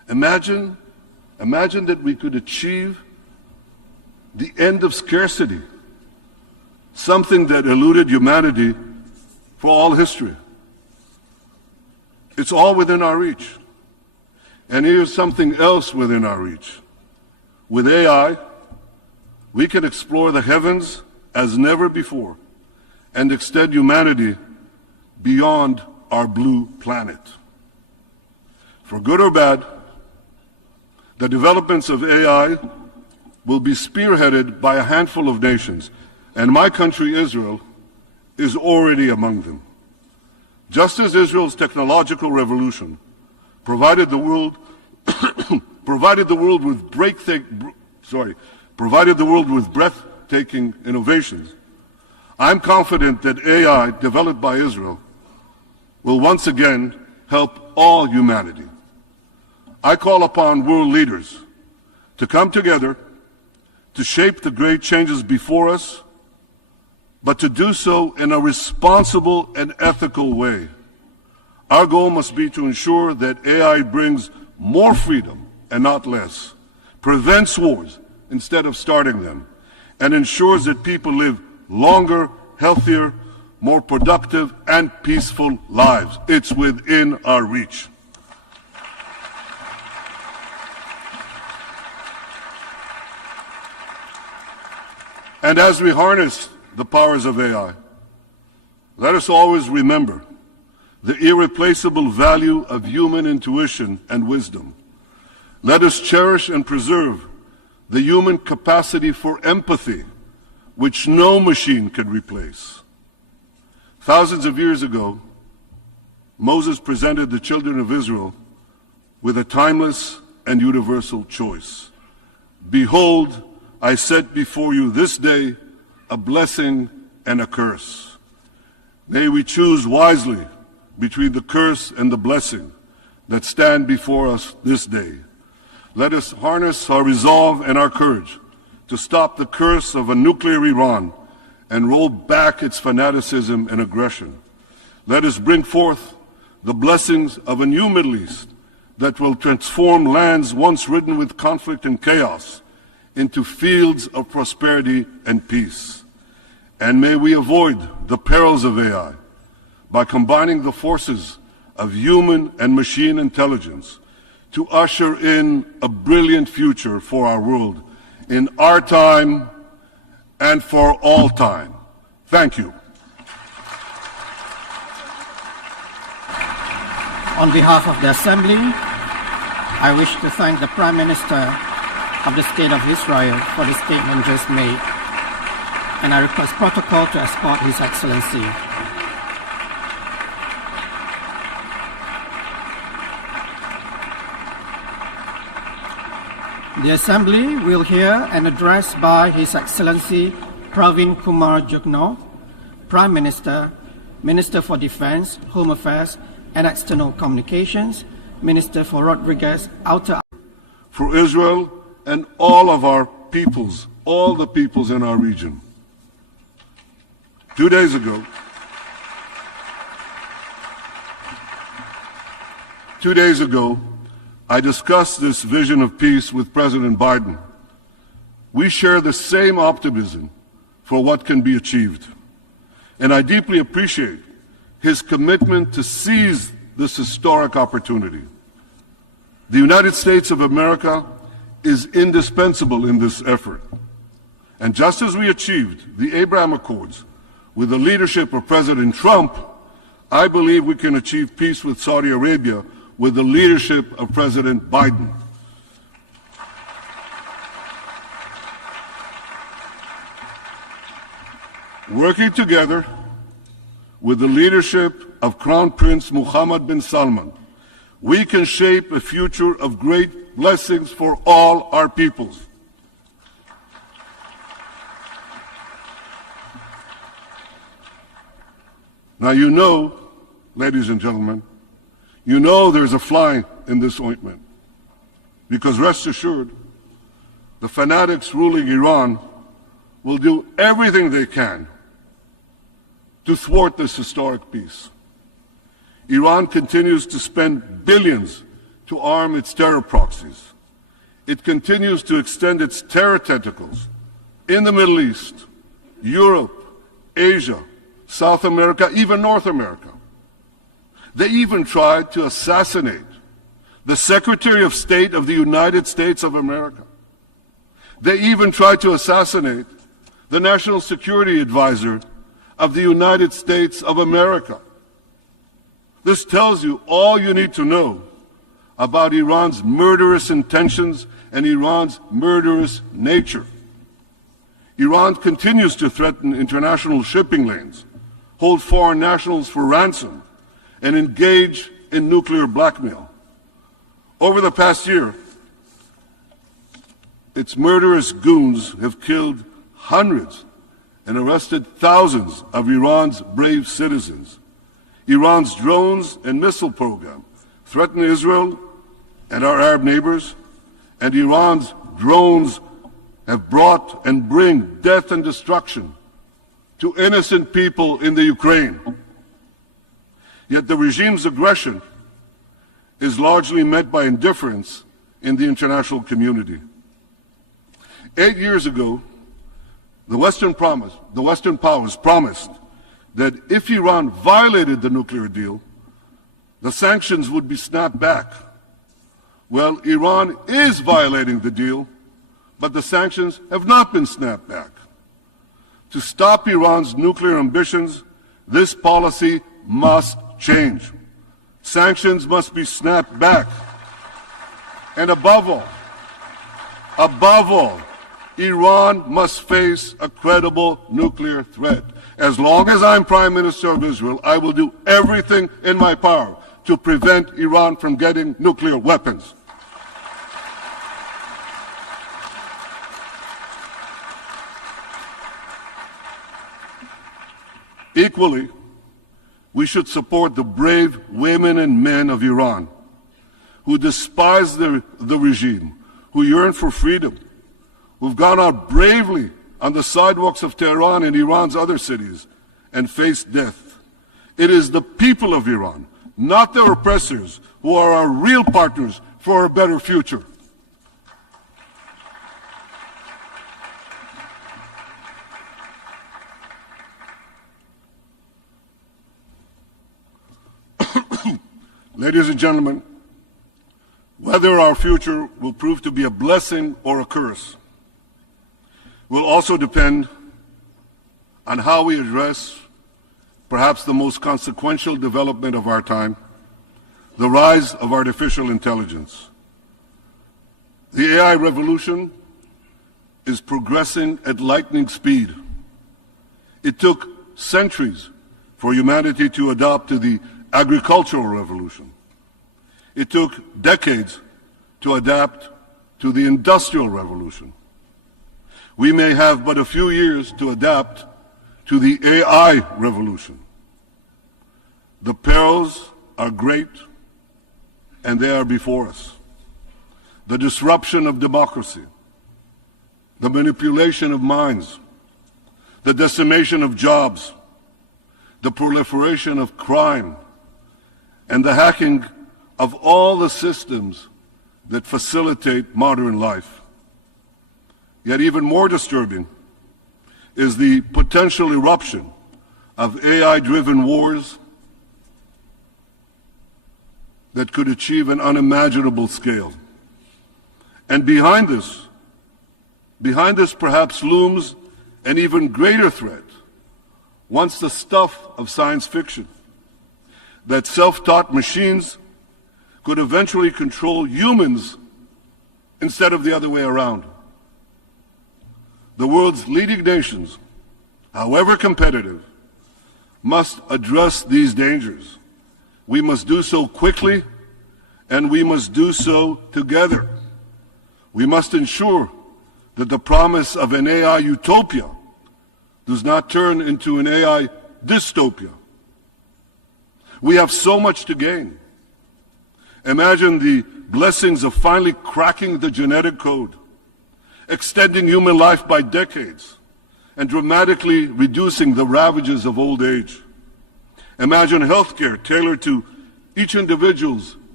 Imagine that we could achieve the end of scarcity, something that eluded humanity for all history. It's all within our reach. And here's something else within our reach. With AI, we can explore the heavens as never before and extend humanity beyond our blue planet. For good or bad, the developments of AI will be spearheaded by a handful of nations, and my country, Israel, is already among them. Just as Israel's technological revolution provided the world with breathtaking innovations, I'm confident that AI developed by Israel will once again help all humanity. I call upon world leaders to come together to shape the great changes before us, but to do so in a responsible and ethical way. Our goal must be to ensure that AI brings more freedom and not less, prevents wars instead of starting them, and ensures that people live longer, healthier, more productive, and peaceful lives. It's within our reach. And as we harness the powers of AI, let us always remember the irreplaceable value of human intuition and wisdom. Let us cherish and preserve the human capacity for empathy, which no machine can replace. Thousands of years ago, Moses presented the children of Israel with a timeless and universal choice. Behold, I set before you this day a blessing and a curse. May we choose wisely between the curse and the blessing that stand before us this day. Let us harness our resolve and our courage to stop the curse of a nuclear Iran and roll back its fanaticism and aggression. Let us bring forth the blessings of a new Middle East that will transform lands once ridden with conflict and chaos into fields of prosperity and peace. And may we avoid the perils of AI by combining the forces of human and machine intelligence to usher in a brilliant future for our world in our time and for all time. Thank you. On behalf of the Assembly, I wish to thank the Prime Minister of the State of Israel for the statement just made, and I request protocol to escort His Excellency. The Assembly will hear an address by His Excellency Pravind Kumar Jugnauth, Prime Minister, Minister for Defense, Home Affairs and External Communications, Minister for Rodriguez, Outer... For Israel and all of our peoples, all the peoples in our region. 2 days ago, I discussed this vision of peace with President Biden. We share the same optimism for what can be achieved. And I deeply appreciate his commitment to seize this historic opportunity. The United States of America is indispensable in this effort. And just as we achieved the Abraham Accords with the leadership of President Trump, I believe we can achieve peace with Saudi Arabia with the leadership of President Biden. Working together with the leadership of Crown Prince Mohammed bin Salman, we can shape a future of great blessings for all our peoples. Now you know, ladies and gentlemen, you know there's a fly in this ointment, because rest assured, the fanatics ruling Iran will do everything they can to thwart this historic peace. Iran continues to spend billions to arm its terror proxies. It continues to extend its terror tentacles in the Middle East, Europe, Asia, South America, even North America. They even tried to assassinate the Secretary of State of the United States of America. They even tried to assassinate the National Security Advisor of the United States of America. This tells you all you need to know about Iran's murderous intentions and Iran's murderous nature. Iran continues to threaten international shipping lanes, hold foreign nationals for ransom, and engage in nuclear blackmail. Over the past year, its murderous goons have killed hundreds and arrested thousands of Iran's brave citizens. Iran's drones and missile program threaten Israel and our Arab neighbors, and Iran's drones have brought and bring death and destruction to innocent people in the Ukraine. Yet the regime's aggression is largely met by indifference in the international community. 8 years ago, the Western powers promised that if Iran violated the nuclear deal, the sanctions would be snapped back. Well, Iran is violating the deal, but the sanctions have not been snapped back. To stop Iran's nuclear ambitions, this policy must change. Sanctions must be snapped back. And above all, Iran must face a credible nuclear threat. As long as I'm Prime Minister of Israel, I will do everything in my power to prevent Iran from getting nuclear weapons. Equally, we should support the brave women and men of Iran who despise the regime, who yearn for freedom, who've gone out bravely on the sidewalks of Tehran and Iran's other cities and faced death. It is the people of Iran, not their oppressors, who are our real partners for a better future. Ladies and gentlemen, whether our future will prove to be a blessing or a curse will also depend on how we address perhaps the most consequential development of our time, the rise of artificial intelligence. The AI revolution is progressing at lightning speed. It took centuries for humanity to adapt to the agricultural revolution. It took decades to adapt to the industrial revolution. We may have but a few years to adapt to the AI revolution. The perils are great, and they are before us. The disruption of democracy, the manipulation of minds, the decimation of jobs, the proliferation of crime, and the hacking of all the systems that facilitate modern life. Yet even more disturbing is the potential eruption of AI-driven wars that could achieve an unimaginable scale. And behind this perhaps looms an even greater threat, once the stuff of science fiction, that self-taught machines could eventually control humans instead of the other way around. The world's leading nations, however competitive, must address these dangers. We must do so quickly, and we must do so together. We must ensure that the promise of an AI utopia does not turn into an AI dystopia. We have so much to gain. Imagine the blessings of finally cracking the genetic code, extending human life by decades, and dramatically reducing the ravages of old age. Imagine healthcare tailored to each individual's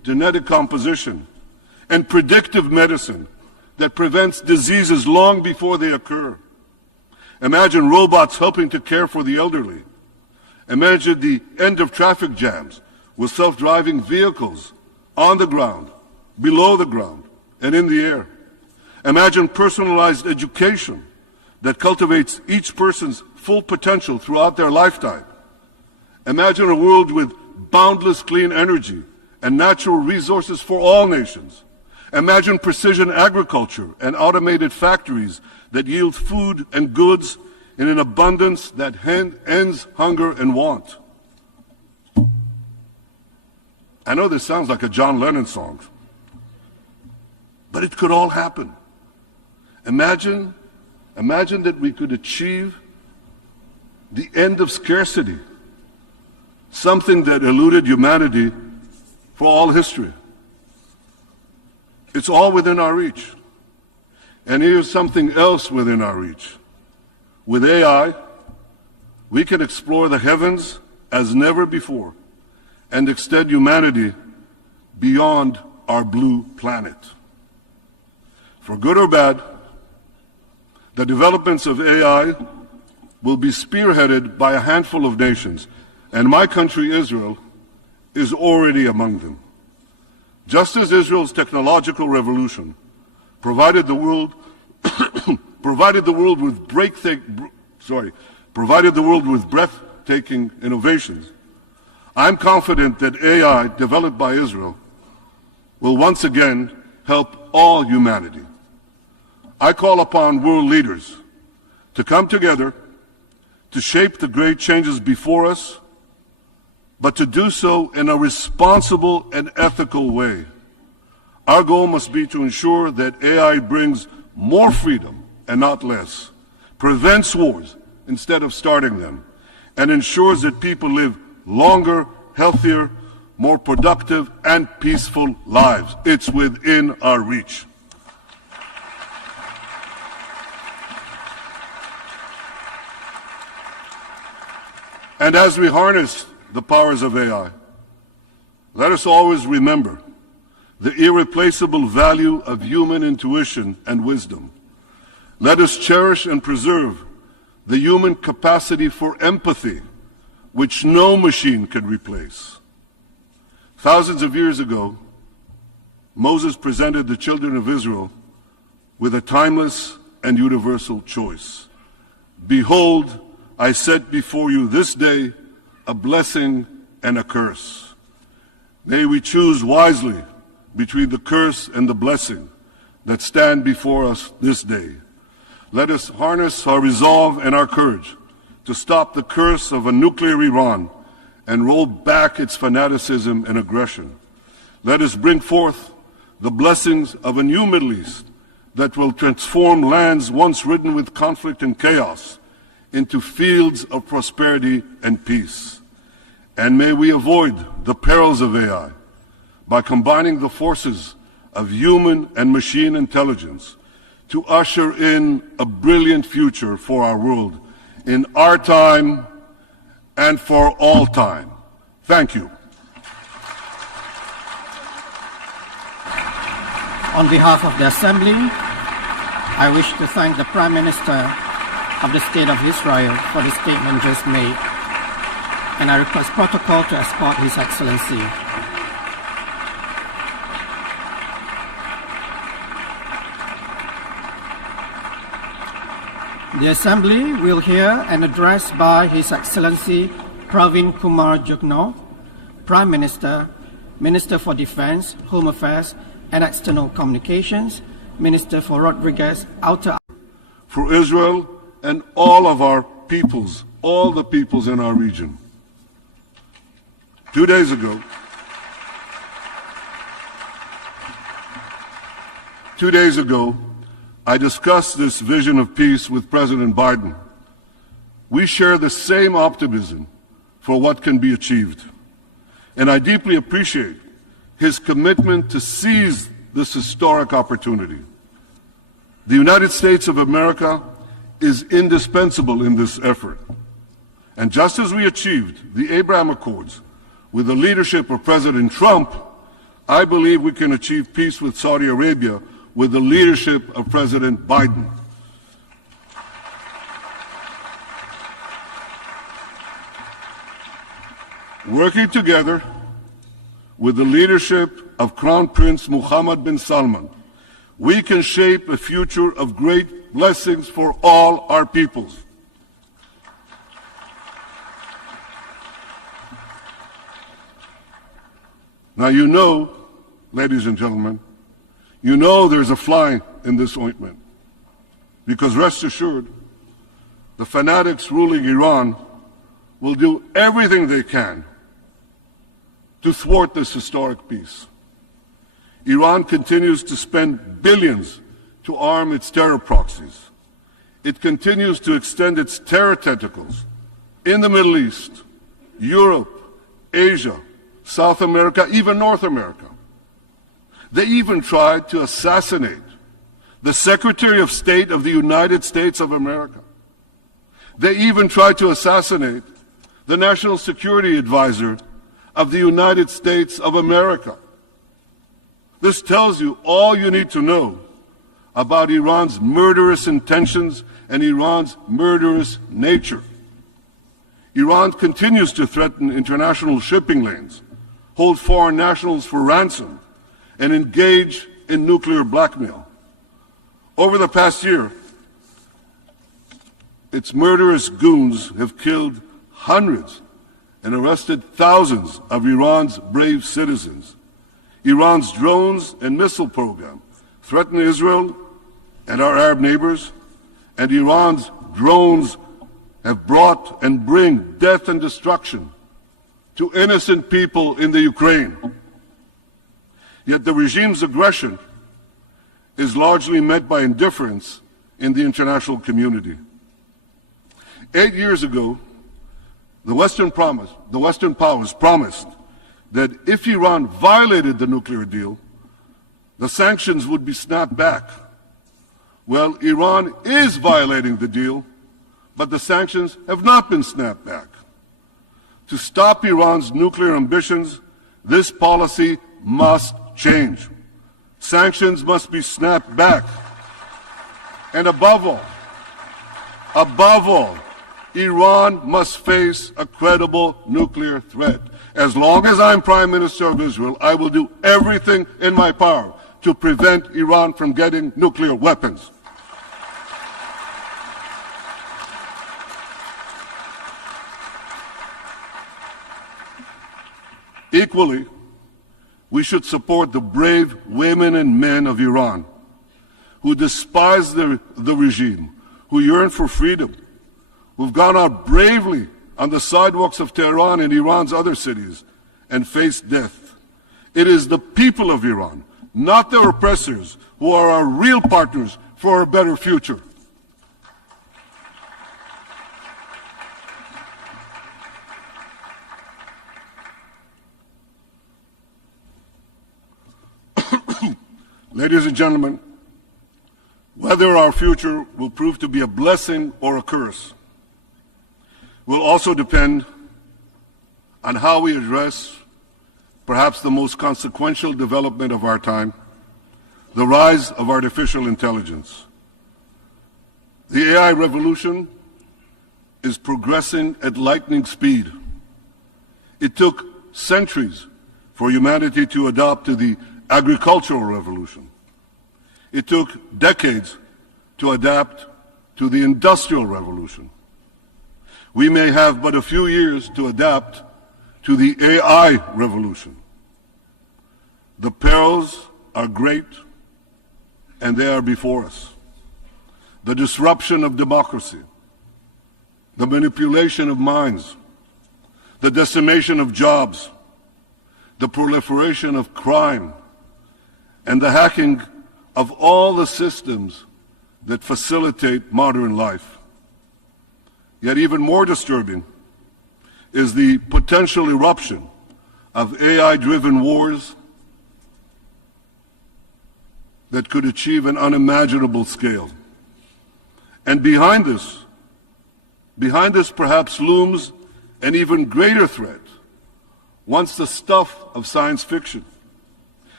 genetic composition, and predictive medicine that prevents diseases long before they occur. Imagine robots helping to care for the elderly. Imagine the end of traffic jams with self-driving vehicles on the ground, below the ground, and in the air. Imagine personalized education that cultivates each person's full potential throughout their lifetime. Imagine a world with boundless clean energy and natural resources for all nations. Imagine precision agriculture and automated factories that yield food and goods in an abundance that ends hunger and want. I know this sounds like a John Lennon song, but it could all happen. Imagine that we could achieve the end of scarcity, something that eluded humanity for all history. It's all within our reach. And here's something else within our reach. With AI, we can explore the heavens as never before and extend humanity beyond our blue planet. For good or bad, the developments of AI will be spearheaded by a handful of nations, and my country, Israel, is already among them. Just as Israel's technological revolution provided the world with breathtaking innovations, I'm confident that AI developed by Israel will once again help all humanity. I call upon world leaders to come together to shape the great changes before us, but to do so in a responsible and ethical way. Our goal must be to ensure that AI brings more freedom and not less, prevents wars instead of starting them, and ensures that people live longer, healthier, more productive, and peaceful lives. It's within our reach. And as we harness the powers of AI, let us always remember the irreplaceable value of human intuition and wisdom. Let us cherish and preserve the human capacity for empathy, which no machine can replace. Thousands of years ago, Moses presented the children of Israel with a timeless and universal choice. Behold, I set before you this day a blessing and a curse. May we choose wisely between the curse and the blessing that stand before us this day. Let us harness our resolve and our courage to stop the curse of a nuclear Iran and roll back its fanaticism and aggression. Let us bring forth the blessings of a new Middle East that will transform lands once ridden with conflict and chaos into fields of prosperity and peace. And may we avoid the perils of AI by combining the forces of human and machine intelligence to usher in a brilliant future for our world in our time and for all time. Thank you. On behalf of the Assembly, I wish to thank the Prime Minister of the State of Israel for the statement just made, and I request protocol to escort His Excellency. The Assembly will hear an address by His Excellency Pravind Kumar Jugnauth, Prime Minister, Minister for Defense, Home Affairs and External Communications, Minister for Rodriguez, Outer... For Israel and all of our peoples, all the peoples in our region. 2 days ago, I discussed this vision of peace with President Biden. We share the same optimism for what can be achieved. And I deeply appreciate his commitment to seize this historic opportunity. The United States of America is indispensable in this effort. And just as we achieved the Abraham Accords with the leadership of President Trump, I believe we can achieve peace with Saudi Arabia with the leadership of President Biden. Working together with the leadership of Crown Prince Mohammed bin Salman, we can shape a future of great blessings for all our peoples. Now you know, ladies and gentlemen, you know there's a fly in this ointment, because rest assured, the fanatics ruling Iran will do everything they can to thwart this historic peace. Iran continues to spend billions to arm its terror proxies. It continues to extend its terror tentacles in the Middle East, Europe, Asia, South America, even North America. They even tried to assassinate the Secretary of State of the United States of America. They even tried to assassinate the National Security Advisor of the United States of America. This tells you all you need to know about Iran's murderous intentions and Iran's murderous nature. Iran continues to threaten international shipping lanes, hold foreign nationals for ransom, and engage in nuclear blackmail. Over the past year, its murderous goons have killed hundreds and arrested thousands of Iran's brave citizens. Iran's drones and missile program threaten Israel and our Arab neighbors, and Iran's drones have brought and bring death and destruction to innocent people in the Ukraine. Yet the regime's aggression is largely met by indifference in the international community. 8 years ago, the Western powers promised that if Iran violated the nuclear deal, the sanctions would be snapped back. Well, Iran is violating the deal, but the sanctions have not been snapped back. To stop Iran's nuclear ambitions, this policy must change. Sanctions must be snapped back. And above all, Iran must face a credible nuclear threat. As long as I'm Prime Minister of Israel, I will do everything in my power to prevent Iran from getting nuclear weapons. Equally, we should support the brave women and men of Iran who despise the regime, who yearn for freedom, who've gone out bravely on the sidewalks of Tehran and Iran's other cities and faced death. It is the people of Iran, not their oppressors, who are our real partners for a better future. Ladies and gentlemen, whether our future will prove to be a blessing or a curse will also depend on how we address perhaps the most consequential development of our time, the rise of artificial intelligence. The AI revolution is progressing at lightning speed. It took centuries for humanity to adapt to the agricultural revolution. It took decades to adapt to the industrial revolution. We may have but a few years to adapt to the AI revolution. The perils are great, and they are before us. The disruption of democracy, the manipulation of minds, the decimation of jobs, the proliferation of crime, and the hacking of all the systems that facilitate modern life. Yet even more disturbing is the potential eruption of AI-driven wars that could achieve an unimaginable scale. And behind this perhaps looms an even greater threat, once the stuff of science fiction.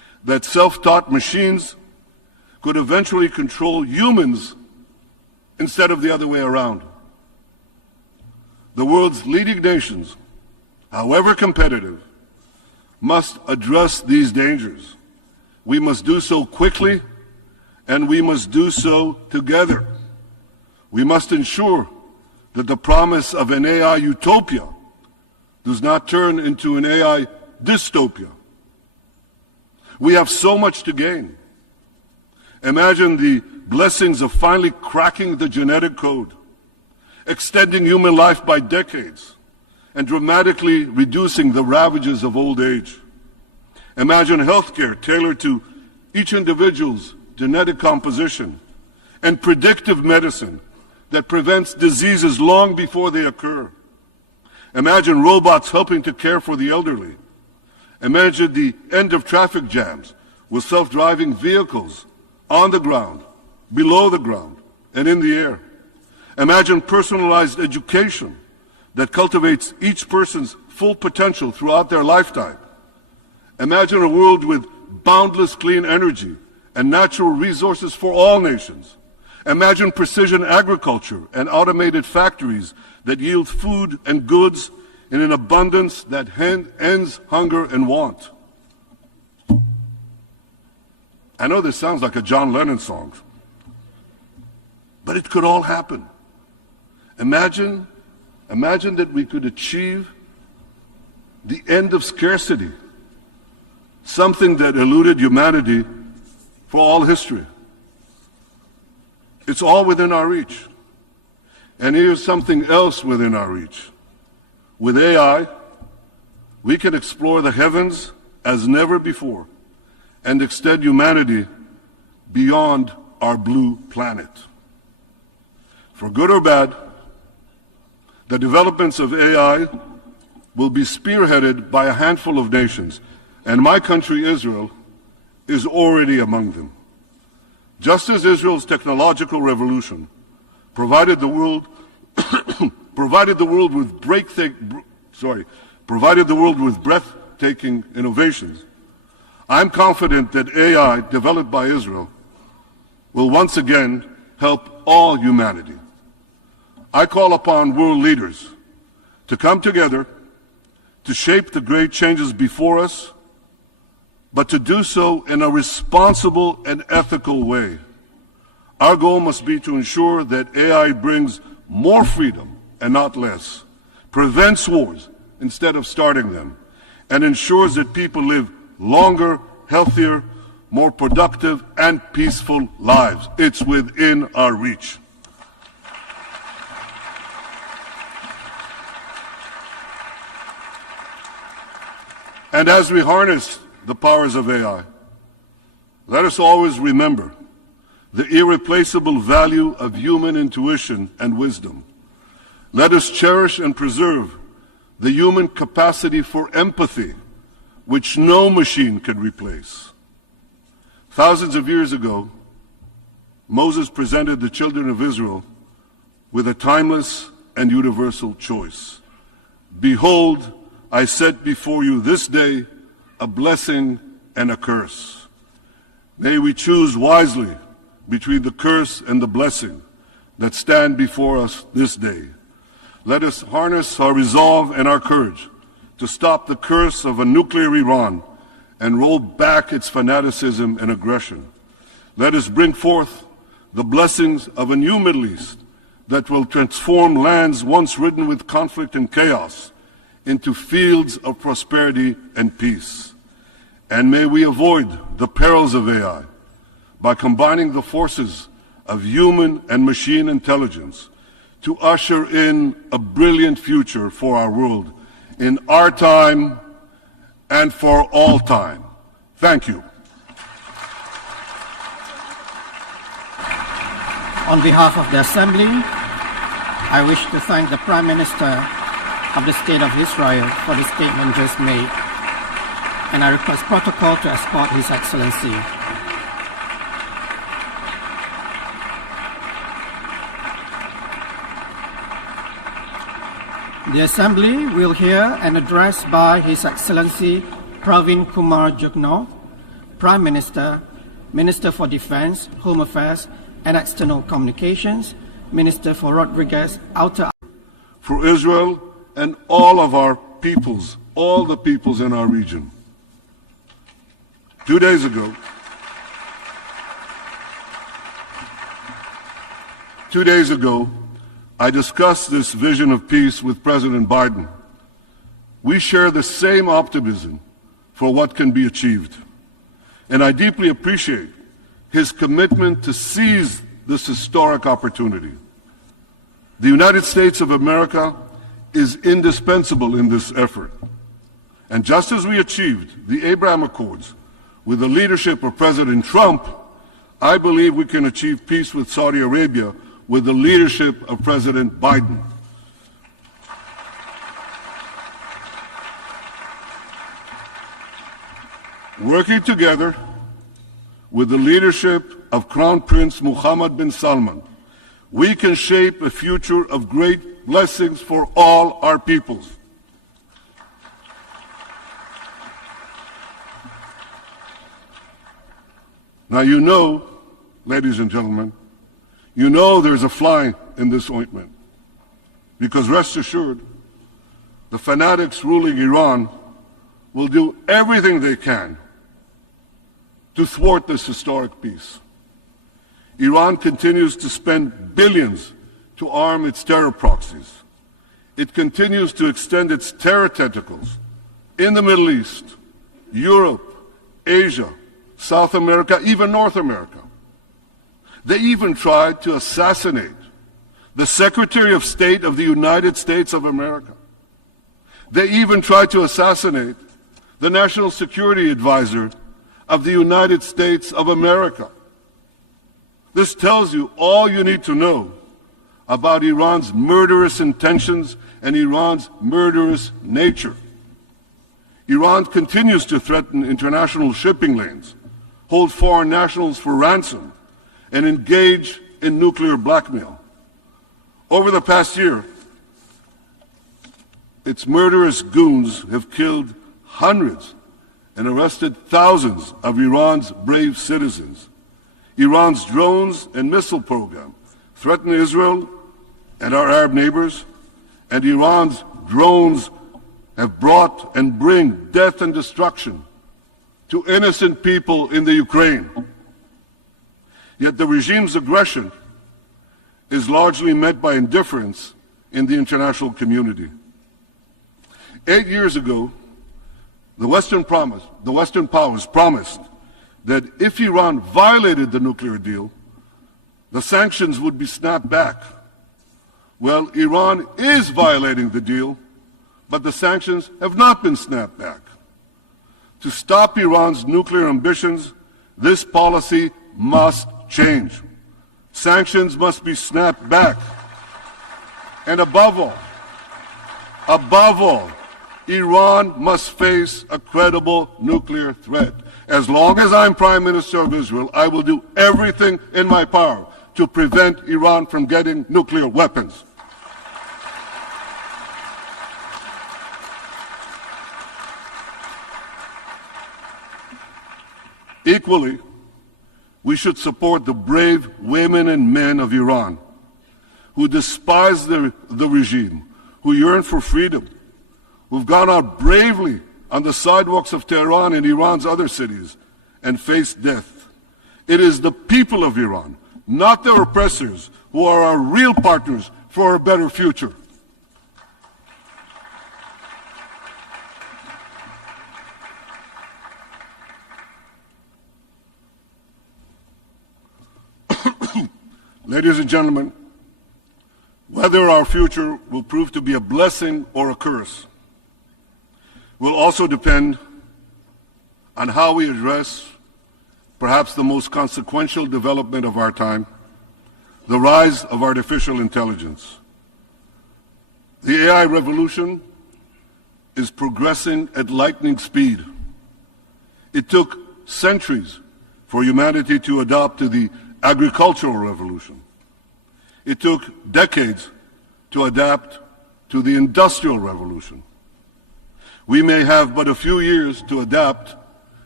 that self-taught machines could eventually control humans instead of the other way around. The world's leading nations, however competitive, must address these dangers. We must do so quickly, and we must do so together. We must ensure that the promise of an AI utopia does not turn into an AI dystopia. We have so much to gain. Imagine the blessings of finally cracking the genetic code, extending human life by decades, and dramatically reducing the ravages of old age. Imagine healthcare tailored to each individual's genetic composition and predictive medicine that prevents diseases long before they occur. Imagine robots helping to care for the elderly. Imagine the end of traffic jams with self-driving vehicles on the ground, below the ground, and in the air. Imagine personalized education that cultivates each person's full potential throughout their lifetime. Imagine a world with boundless clean energy and natural resources for all nations. Imagine precision agriculture and automated factories that yield food and goods in an abundance that ends hunger and want. I know this sounds like a John Lennon song, but it could all happen. Imagine that we could achieve the end of scarcity, something that eluded humanity for all history. It's all within our reach. And here's something else within our reach. With AI, we can explore the heavens as never before and extend humanity beyond our blue planet. For good or bad, the developments of AI will be spearheaded by a handful of nations, and my country, Israel, is already among them. Just as Israel's technological revolution provided the world with breathtaking innovations, I'm confident that AI developed by Israel will once again help all humanity. I call upon world leaders to come together to shape the great changes before us, but to do so in a responsible and ethical way. Our goal must be to ensure that AI brings more freedom and not less, prevents wars instead of starting them, and ensures that people live longer, healthier, more productive, and peaceful lives. It's within our reach. And as we harness the powers of AI, let us always remember the irreplaceable value of human intuition and wisdom. Let us cherish and preserve the human capacity for empathy, which no machine can replace. Thousands of years ago, Moses presented the children of Israel with a timeless and universal choice. Behold, I set before you this day a blessing and a curse. May we choose wisely between the curse and the blessing that stand before us this day. Let us harness our resolve and our courage to stop the curse of a nuclear Iran and roll back its fanaticism and aggression. Let us bring forth the blessings of a new Middle East that will transform lands once ridden with conflict and chaos into fields of prosperity and peace. And may we avoid the perils of AI by combining the forces of human and machine intelligence to usher in a brilliant future for our world in our time and for all time. Thank you. On behalf of the Assembly, I wish to thank the Prime Minister of the State of Israel for the statement just made, and I request protocol to escort His Excellency. The Assembly will hear an address by His Excellency Pravind Kumar, Prime Minister, Minister for Defense, Home Affairs and External Communications, Minister for Rodriguez, Outer... For Israel and all of our peoples, all the peoples in our region. 2 days ago, I discussed this vision of peace with President Biden. We share the same optimism for what can be achieved. And I deeply appreciate his commitment to seize this historic opportunity. The United States of America is indispensable in this effort. And just as we achieved the Abraham Accords with the leadership of President Trump, I believe we can achieve peace with Saudi Arabia with the leadership of President Biden. Working together with the leadership of Crown Prince Mohammed bin Salman, we can shape a future of great blessings for all our peoples. Now you know, ladies and gentlemen, you know there's a fly in this ointment, because rest assured, the fanatics ruling Iran will do everything they can to thwart this historic peace. Iran continues to spend billions to arm its terror proxies. It continues to extend its terror tentacles in the Middle East, Europe, Asia, South America, even North America. They even tried to assassinate the Secretary of State of the United States of America. They even tried to assassinate the National Security Advisor of the United States of America. This tells you all you need to know about Iran's murderous intentions and Iran's murderous nature. Iran continues to threaten international shipping lanes, hold foreign nationals for ransom, and engage in nuclear blackmail. Over the past year, its murderous goons have killed hundreds and arrested thousands of Iran's brave citizens. Iran's drones and missile program threaten Israel and our Arab neighbors, and Iran's drones have brought and bring death and destruction to innocent people in the Ukraine. Yet the regime's aggression is largely met by indifference in the international community. 8 years ago, the Western powers promised that if Iran violated the nuclear deal, the sanctions would be snapped back. Well, Iran is violating the deal, but the sanctions have not been snapped back. To stop Iran's nuclear ambitions, this policy must change. Sanctions must be snapped back. And above all, Iran must face a credible nuclear threat. As long as I'm Prime Minister of Israel, I will do everything in my power to prevent Iran from getting nuclear weapons. Equally, we should support the brave women and men of Iran who despise the regime, who yearn for freedom, who've gone out bravely on the sidewalks of Tehran and Iran's other cities and faced death. It is the people of Iran, not their oppressors, who are our real partners for a better future. Ladies and gentlemen, whether our future will prove to be a blessing or a curse will also depend on how we address perhaps the most consequential development of our time, the rise of artificial intelligence. The AI revolution is progressing at lightning speed. It took centuries for humanity to adapt to the agricultural revolution. It took decades to adapt to the industrial revolution. We may have but a few years to adapt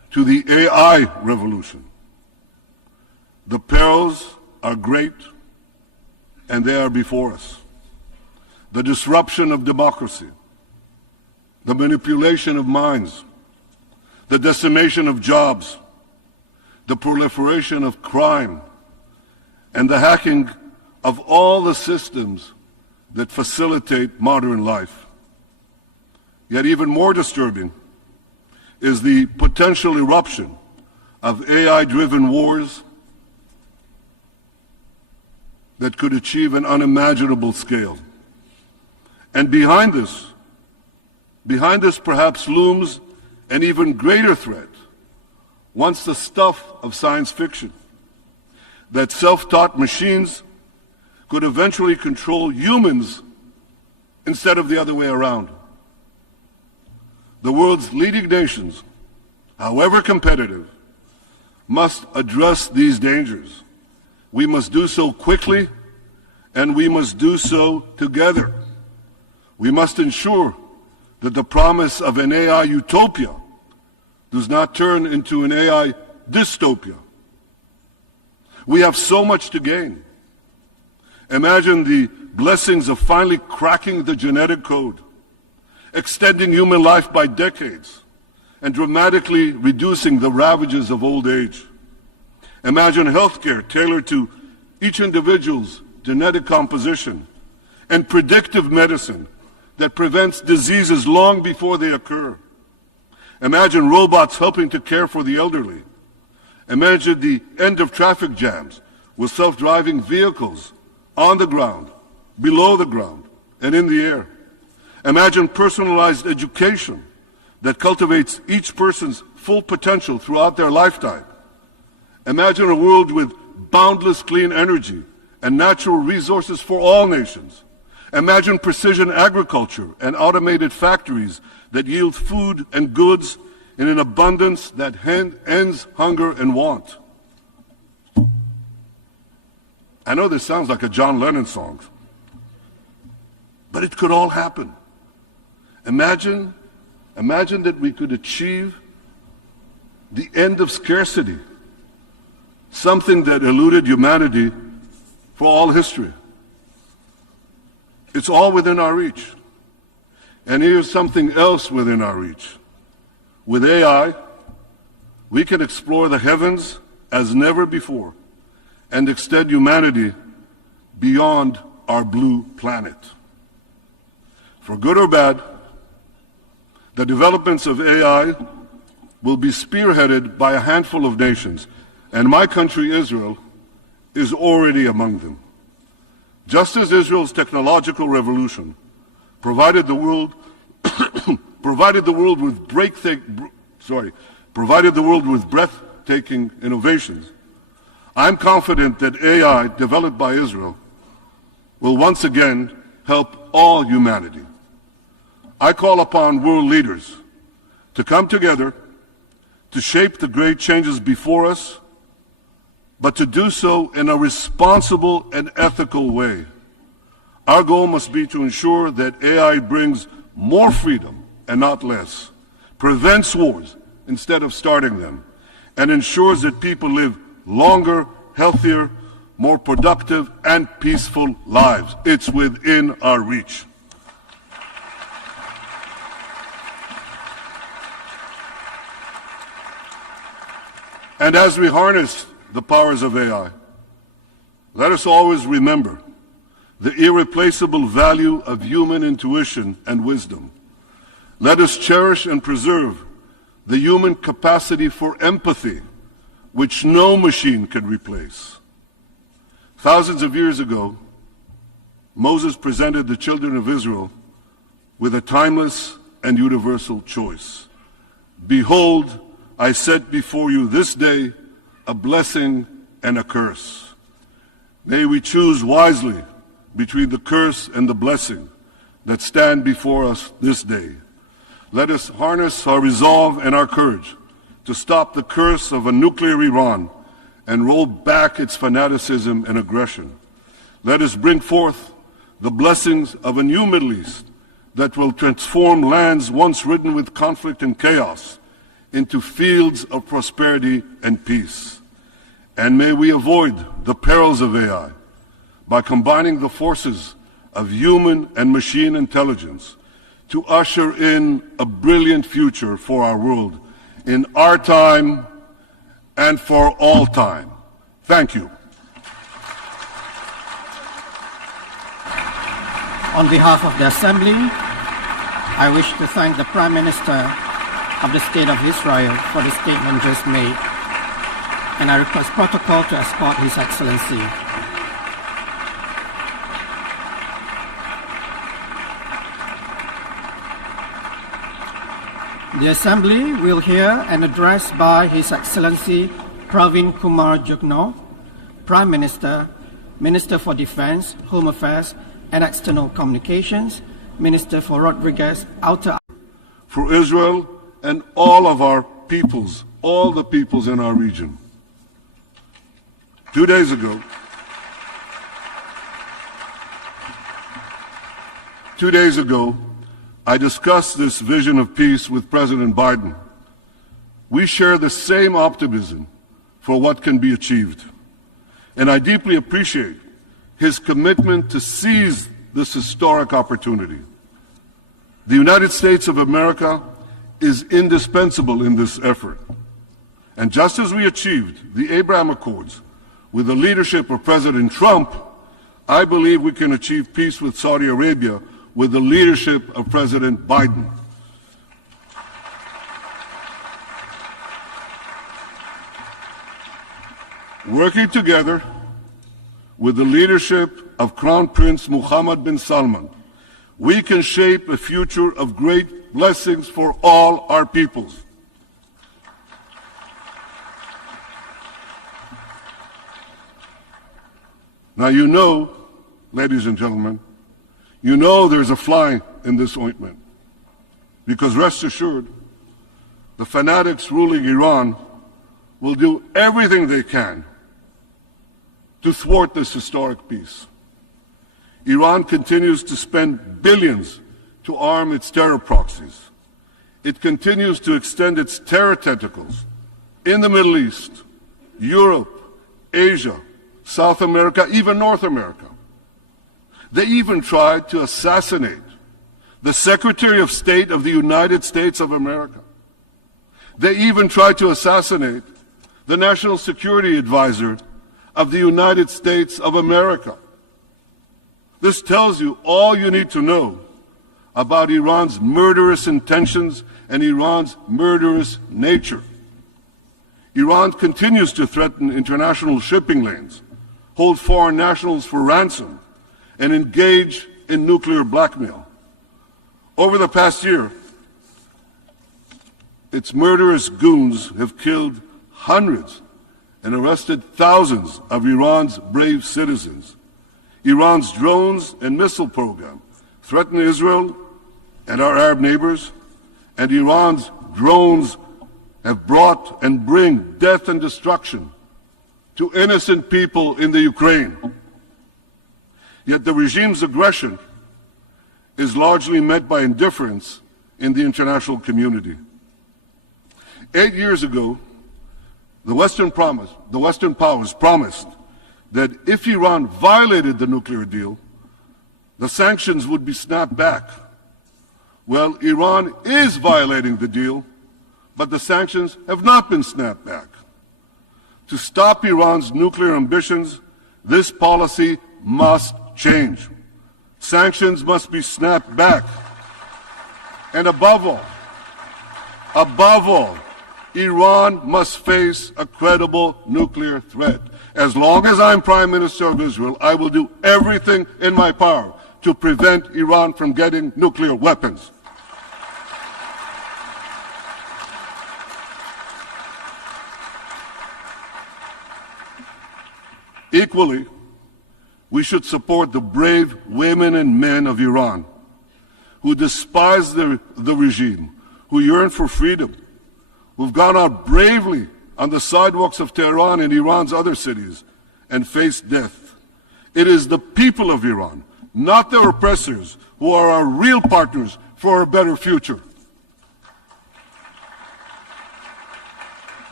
to the AI revolution. The perils are great, and they are before us. The disruption of democracy, the manipulation of minds, the decimation of jobs, the proliferation of crime, and the hacking of all the systems that facilitate modern life. Yet even more disturbing is the potential eruption of AI-driven wars that could achieve an unimaginable scale. And behind this perhaps looms an even greater threat, once the stuff of science fiction, that self-taught machines could eventually control humans instead of the other way around. The world's leading nations, however competitive, must address these dangers. We must do so quickly, and we must do so together. We must ensure that the promise of an AI utopia does not turn into an AI dystopia. We have so much to gain. Imagine the blessings of finally cracking the genetic code, extending human life by decades, and dramatically reducing the ravages of old age. Imagine healthcare tailored to each individual's genetic composition, and predictive medicine that prevents diseases long before they occur. Imagine robots helping to care for the elderly. Imagine the end of traffic jams with self-driving vehicles on the ground, below the ground, and in the air. Imagine personalized education that cultivates each person's full potential throughout their lifetime. Imagine a world with boundless clean energy and natural resources for all nations. Imagine precision agriculture and automated factories that yield food and goods in an abundance that ends hunger and want. I know this sounds like a John Lennon song, but it could all happen. Imagine that we could achieve the end of scarcity, something that eluded humanity for all history. It's all within our reach. And here's something else within our reach. With AI, we can explore the heavens as never before and extend humanity beyond our blue planet. For good or bad, the developments of AI will be spearheaded by a handful of nations, and my country, Israel, is already among them. Just as Israel's technological revolution provided the world with breathtaking innovations, I'm confident that AI developed by Israel will once again help all humanity. I call upon world leaders to come together to shape the great changes before us, but to do so in a responsible and ethical way. Our goal must be to ensure that AI brings more freedom and not less, prevents wars instead of starting them, and ensures that people live longer, healthier, more productive, and peaceful lives. It's within our reach. And as we harness the powers of AI, let us always remember the irreplaceable value of human intuition and wisdom. Let us cherish and preserve the human capacity for empathy, which no machine can replace. Thousands of years ago, Moses presented the children of Israel with a timeless and universal choice. Behold, I set before you this day a blessing and a curse. May we choose wisely between the curse and the blessing that stand before us this day. Let us harness our resolve and our courage to stop the curse of a nuclear Iran and roll back its fanaticism and aggression. Let us bring forth the blessings of a new Middle East that will transform lands once ridden with conflict and chaos into fields of prosperity and peace. And may we avoid the perils of AI by combining the forces of human and machine intelligence to usher in a brilliant future for our world in our time and for all time. Thank you. On behalf of the Assembly, I wish to thank the Prime Minister of the State of Israel for the statement just made, and I request protocol to escort His Excellency. The Assembly will hear an address by His Excellency Pravind Kumar, Prime Minister, Minister for Defense, Home Affairs and External Communications, Minister for Rodriguez, Outer... For Israel and all of our peoples, all the peoples in our region. 2 days ago, I discussed this vision of peace with President Biden. We share the same optimism for what can be achieved. And I deeply appreciate his commitment to seize this historic opportunity. The United States of America is indispensable in this effort. And just as we achieved the Abraham Accords with the leadership of President Trump, I believe we can achieve peace with Saudi Arabia with the leadership of President Biden. Working together with the leadership of Crown Prince Mohammed bin Salman, we can shape a future of great blessings for all our peoples. Now you know, ladies and gentlemen, you know there's a fly in this ointment, because rest assured, the fanatics ruling Iran will do everything they can to thwart this historic peace. Iran continues to spend billions to arm its terror proxies. It continues to extend its terror tentacles in the Middle East, Europe, Asia, South America, even North America. They even tried to assassinate the Secretary of State of the United States of America. They even tried to assassinate the National Security Advisor of the United States of America. This tells you all you need to know about Iran's murderous intentions and Iran's murderous nature. Iran continues to threaten international shipping lanes, hold foreign nationals for ransom, and engage in nuclear blackmail. Over the past year, its murderous goons have killed hundreds and arrested thousands of Iran's brave citizens. Iran's drones and missile program threaten Israel and our Arab neighbors, and Iran's drones have brought and bring death and destruction to innocent people in the Ukraine. Yet the regime's aggression is largely met by indifference in the international community. 8 years ago, the Western powers promised that if Iran violated the nuclear deal, the sanctions would be snapped back. Well, Iran is violating the deal, but the sanctions have not been snapped back. To stop Iran's nuclear ambitions, this policy must change. Sanctions must be snapped back. And above all, Iran must face a credible nuclear threat. As long as I'm Prime Minister of Israel, I will do everything in my power to prevent Iran from getting nuclear weapons. Equally, we should support the brave women and men of Iran who despise the regime, who yearn for freedom, who've gone out bravely on the sidewalks of Tehran and Iran's other cities and faced death. It is the people of Iran, not their oppressors, who are our real partners for a better future.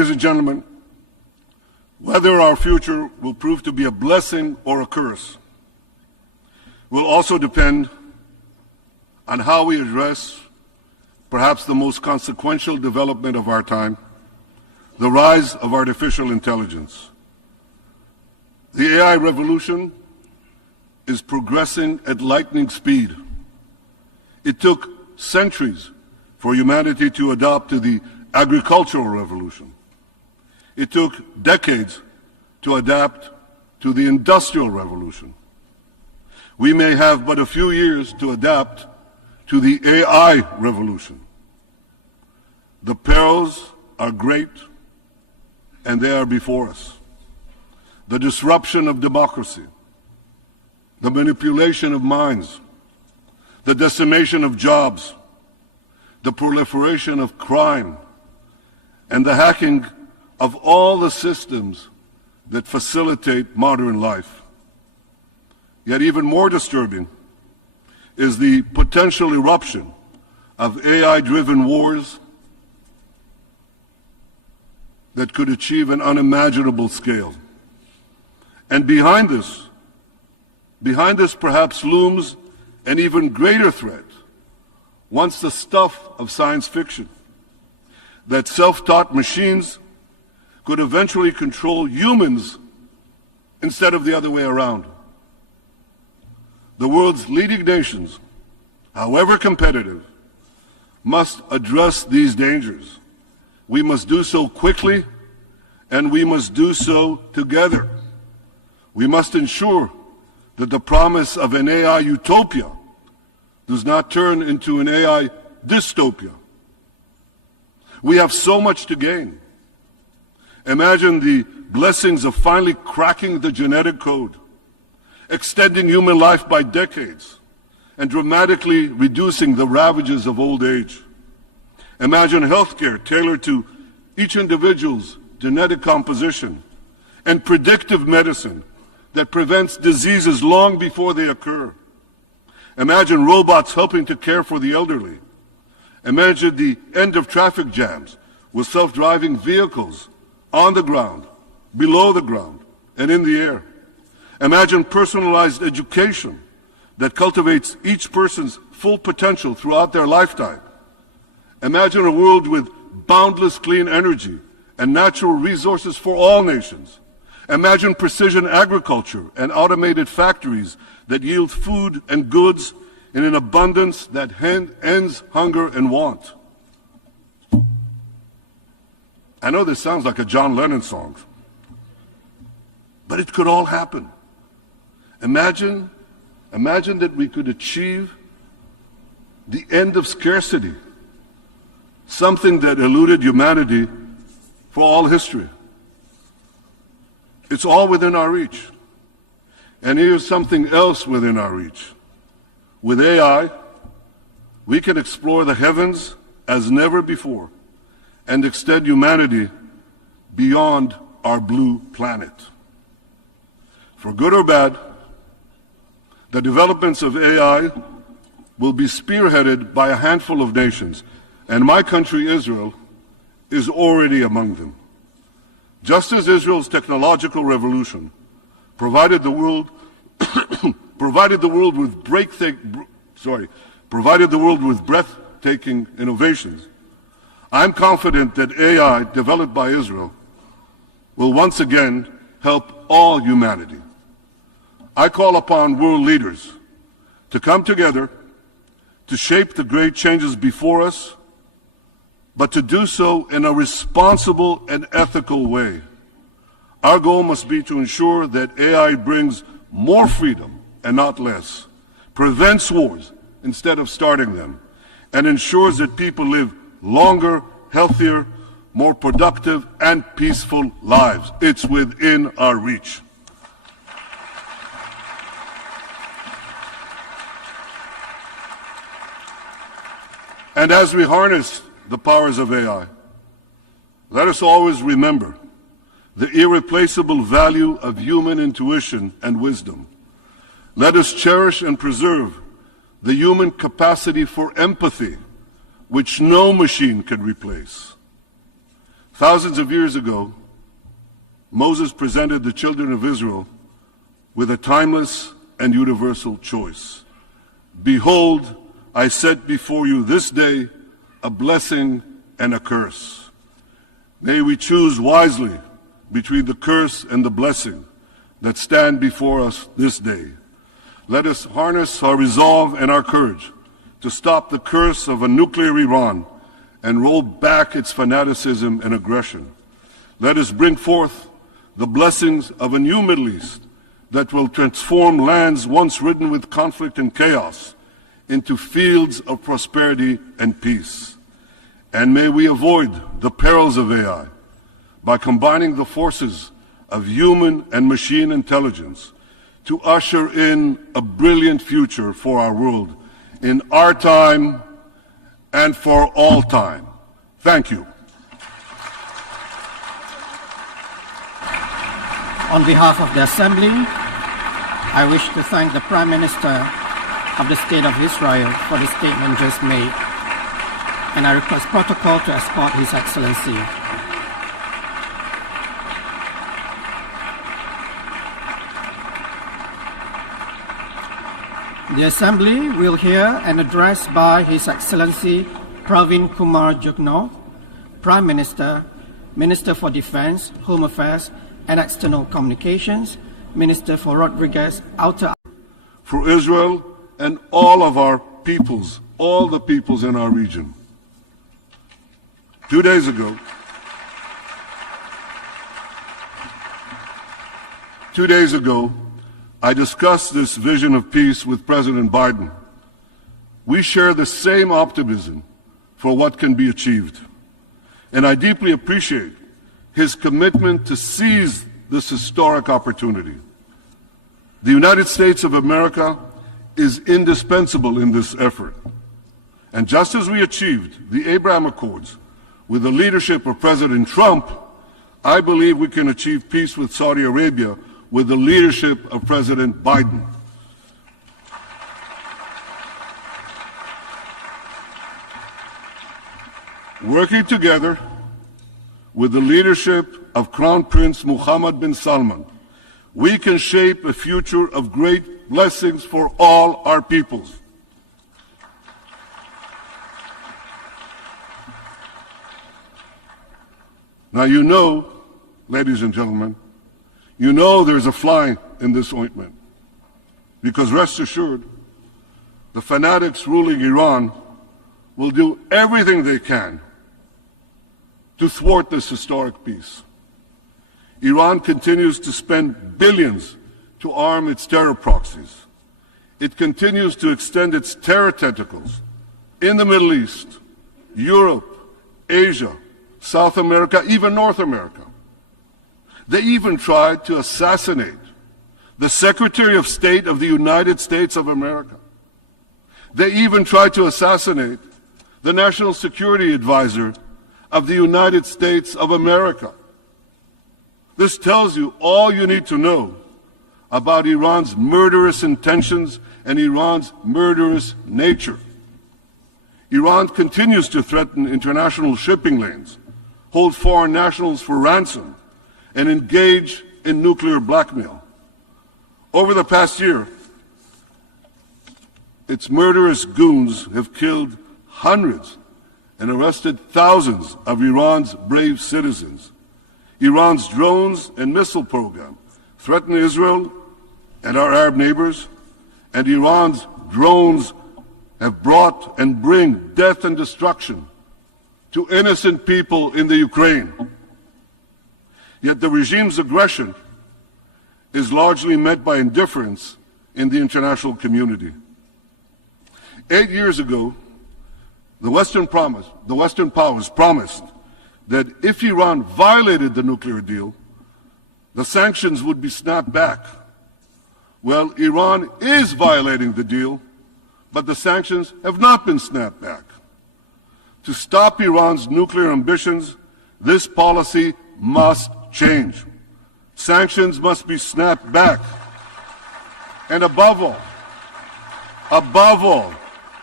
Ladies and gentlemen, whether our future will prove to be a blessing or a curse will also depend on how we address perhaps the most consequential development of our time, the rise of artificial intelligence. The AI revolution is progressing at lightning speed. It took centuries for humanity to adapt to the agricultural revolution. It took decades to adapt to the industrial revolution. We may have but a few years to adapt to the AI revolution. The perils are great, and they are before us. The disruption of democracy, the manipulation of minds, the decimation of jobs, the proliferation of crime, and the hacking of all the systems that facilitate modern life. Yet even more disturbing is the potential eruption of AI-driven wars that could achieve an unimaginable scale. And behind this perhaps looms an even greater threat, once the stuff of science fiction, that self-taught machines could eventually control humans instead of the other way around. The world's leading nations, however competitive, must address these dangers. We must do so quickly, and we must do so together. We must ensure that the promise of an AI utopia does not turn into an AI dystopia. We have so much to gain. Imagine the blessings of finally cracking the genetic code, extending human life by decades, and dramatically reducing the ravages of old age. Imagine healthcare tailored to each individual's genetic composition, and predictive medicine that prevents diseases long before they occur. Imagine robots helping to care for the elderly. Imagine the end of traffic jams with self-driving vehicles on the ground, below the ground, and in the air. Imagine personalized education that cultivates each person's full potential throughout their lifetime. Imagine a world with boundless clean energy and natural resources for all nations. Imagine precision agriculture and automated factories that yield food and goods in an abundance that ends hunger and want. I know this sounds like a John Lennon song, but it could all happen. Imagine that we could achieve the end of scarcity, something that eluded humanity for all history. It's all within our reach. And here's something else within our reach. With AI, we can explore the heavens as never before and extend humanity beyond our blue planet. For good or bad, the developments of AI will be spearheaded by a handful of nations, and my country, Israel, is already among them. Just as Israel's technological revolution provided the world with breathtaking innovations, I'm confident that AI developed by Israel will once again help all humanity. I call upon world leaders to come together to shape the great changes before us, but to do so in a responsible and ethical way. Our goal must be to ensure that AI brings more freedom and not less, prevents wars instead of starting them, and ensures that people live longer, healthier, more productive, and peaceful lives. It's within our reach. And as we harness the powers of AI, let us always remember the irreplaceable value of human intuition and wisdom. Let us cherish and preserve the human capacity for empathy, which no machine can replace. Thousands of years ago, Moses presented the children of Israel with a timeless and universal choice. Behold, I set before you this day a blessing and a curse. May we choose wisely between the curse and the blessing that stand before us this day. Let us harness our resolve and our courage to stop the curse of a nuclear Iran and roll back its fanaticism and aggression. Let us bring forth the blessings of a new Middle East that will transform lands once ridden with conflict and chaos into fields of prosperity and peace. And may we avoid the perils of AI by combining the forces of human and machine intelligence to usher in a brilliant future for our world in our time and for all time. Thank you. On behalf of the Assembly, I wish to thank the Prime Minister of the State of Israel for the statement just made, and I request protocol to escort His Excellency. The Assembly will hear an address by His Excellency Pravind Kumar, Prime Minister, Minister for Defense, Home Affairs and External Communications, Minister for Rodriguez, Outer. For Israel and all of our peoples, all the peoples in our region. 2 days ago, I discussed this vision of peace with President Biden. We share the same optimism for what can be achieved. And I deeply appreciate his commitment to seize this historic opportunity. The United States of America is indispensable in this effort. And just as we achieved the Abraham Accords with the leadership of President Trump, I believe we can achieve peace with Saudi Arabia with the leadership of President Biden. Working together with the leadership of Crown Prince Mohammed bin Salman, we can shape a future of great blessings for all our peoples. Now you know, ladies and gentlemen, you know there's a fly in this ointment, because rest assured, the fanatics ruling Iran will do everything they can to thwart this historic peace. Iran continues to spend billions to arm its terror proxies. It continues to extend its terror tentacles in the Middle East, Europe, Asia, South America, even North America. They even tried to assassinate the Secretary of State of the United States of America. They even tried to assassinate the National Security Advisor of the United States of America. This tells you all you need to know about Iran's murderous intentions and Iran's murderous nature. Iran continues to threaten international shipping lanes, hold foreign nationals for ransom, and engage in nuclear blackmail. Over the past year, its murderous goons have killed hundreds and arrested thousands of Iran's brave citizens. Iran's drones and missile program threaten Israel and our Arab neighbors, and Iran's drones have brought and bring death and destruction to innocent people in the Ukraine. Yet the regime's aggression is largely met by indifference in the international community. 8 years ago, the Western powers promised that if Iran violated the nuclear deal, the sanctions would be snapped back. Well, Iran is violating the deal, but the sanctions have not been snapped back. To stop Iran's nuclear ambitions, this policy must change. Sanctions must be snapped back. And above all,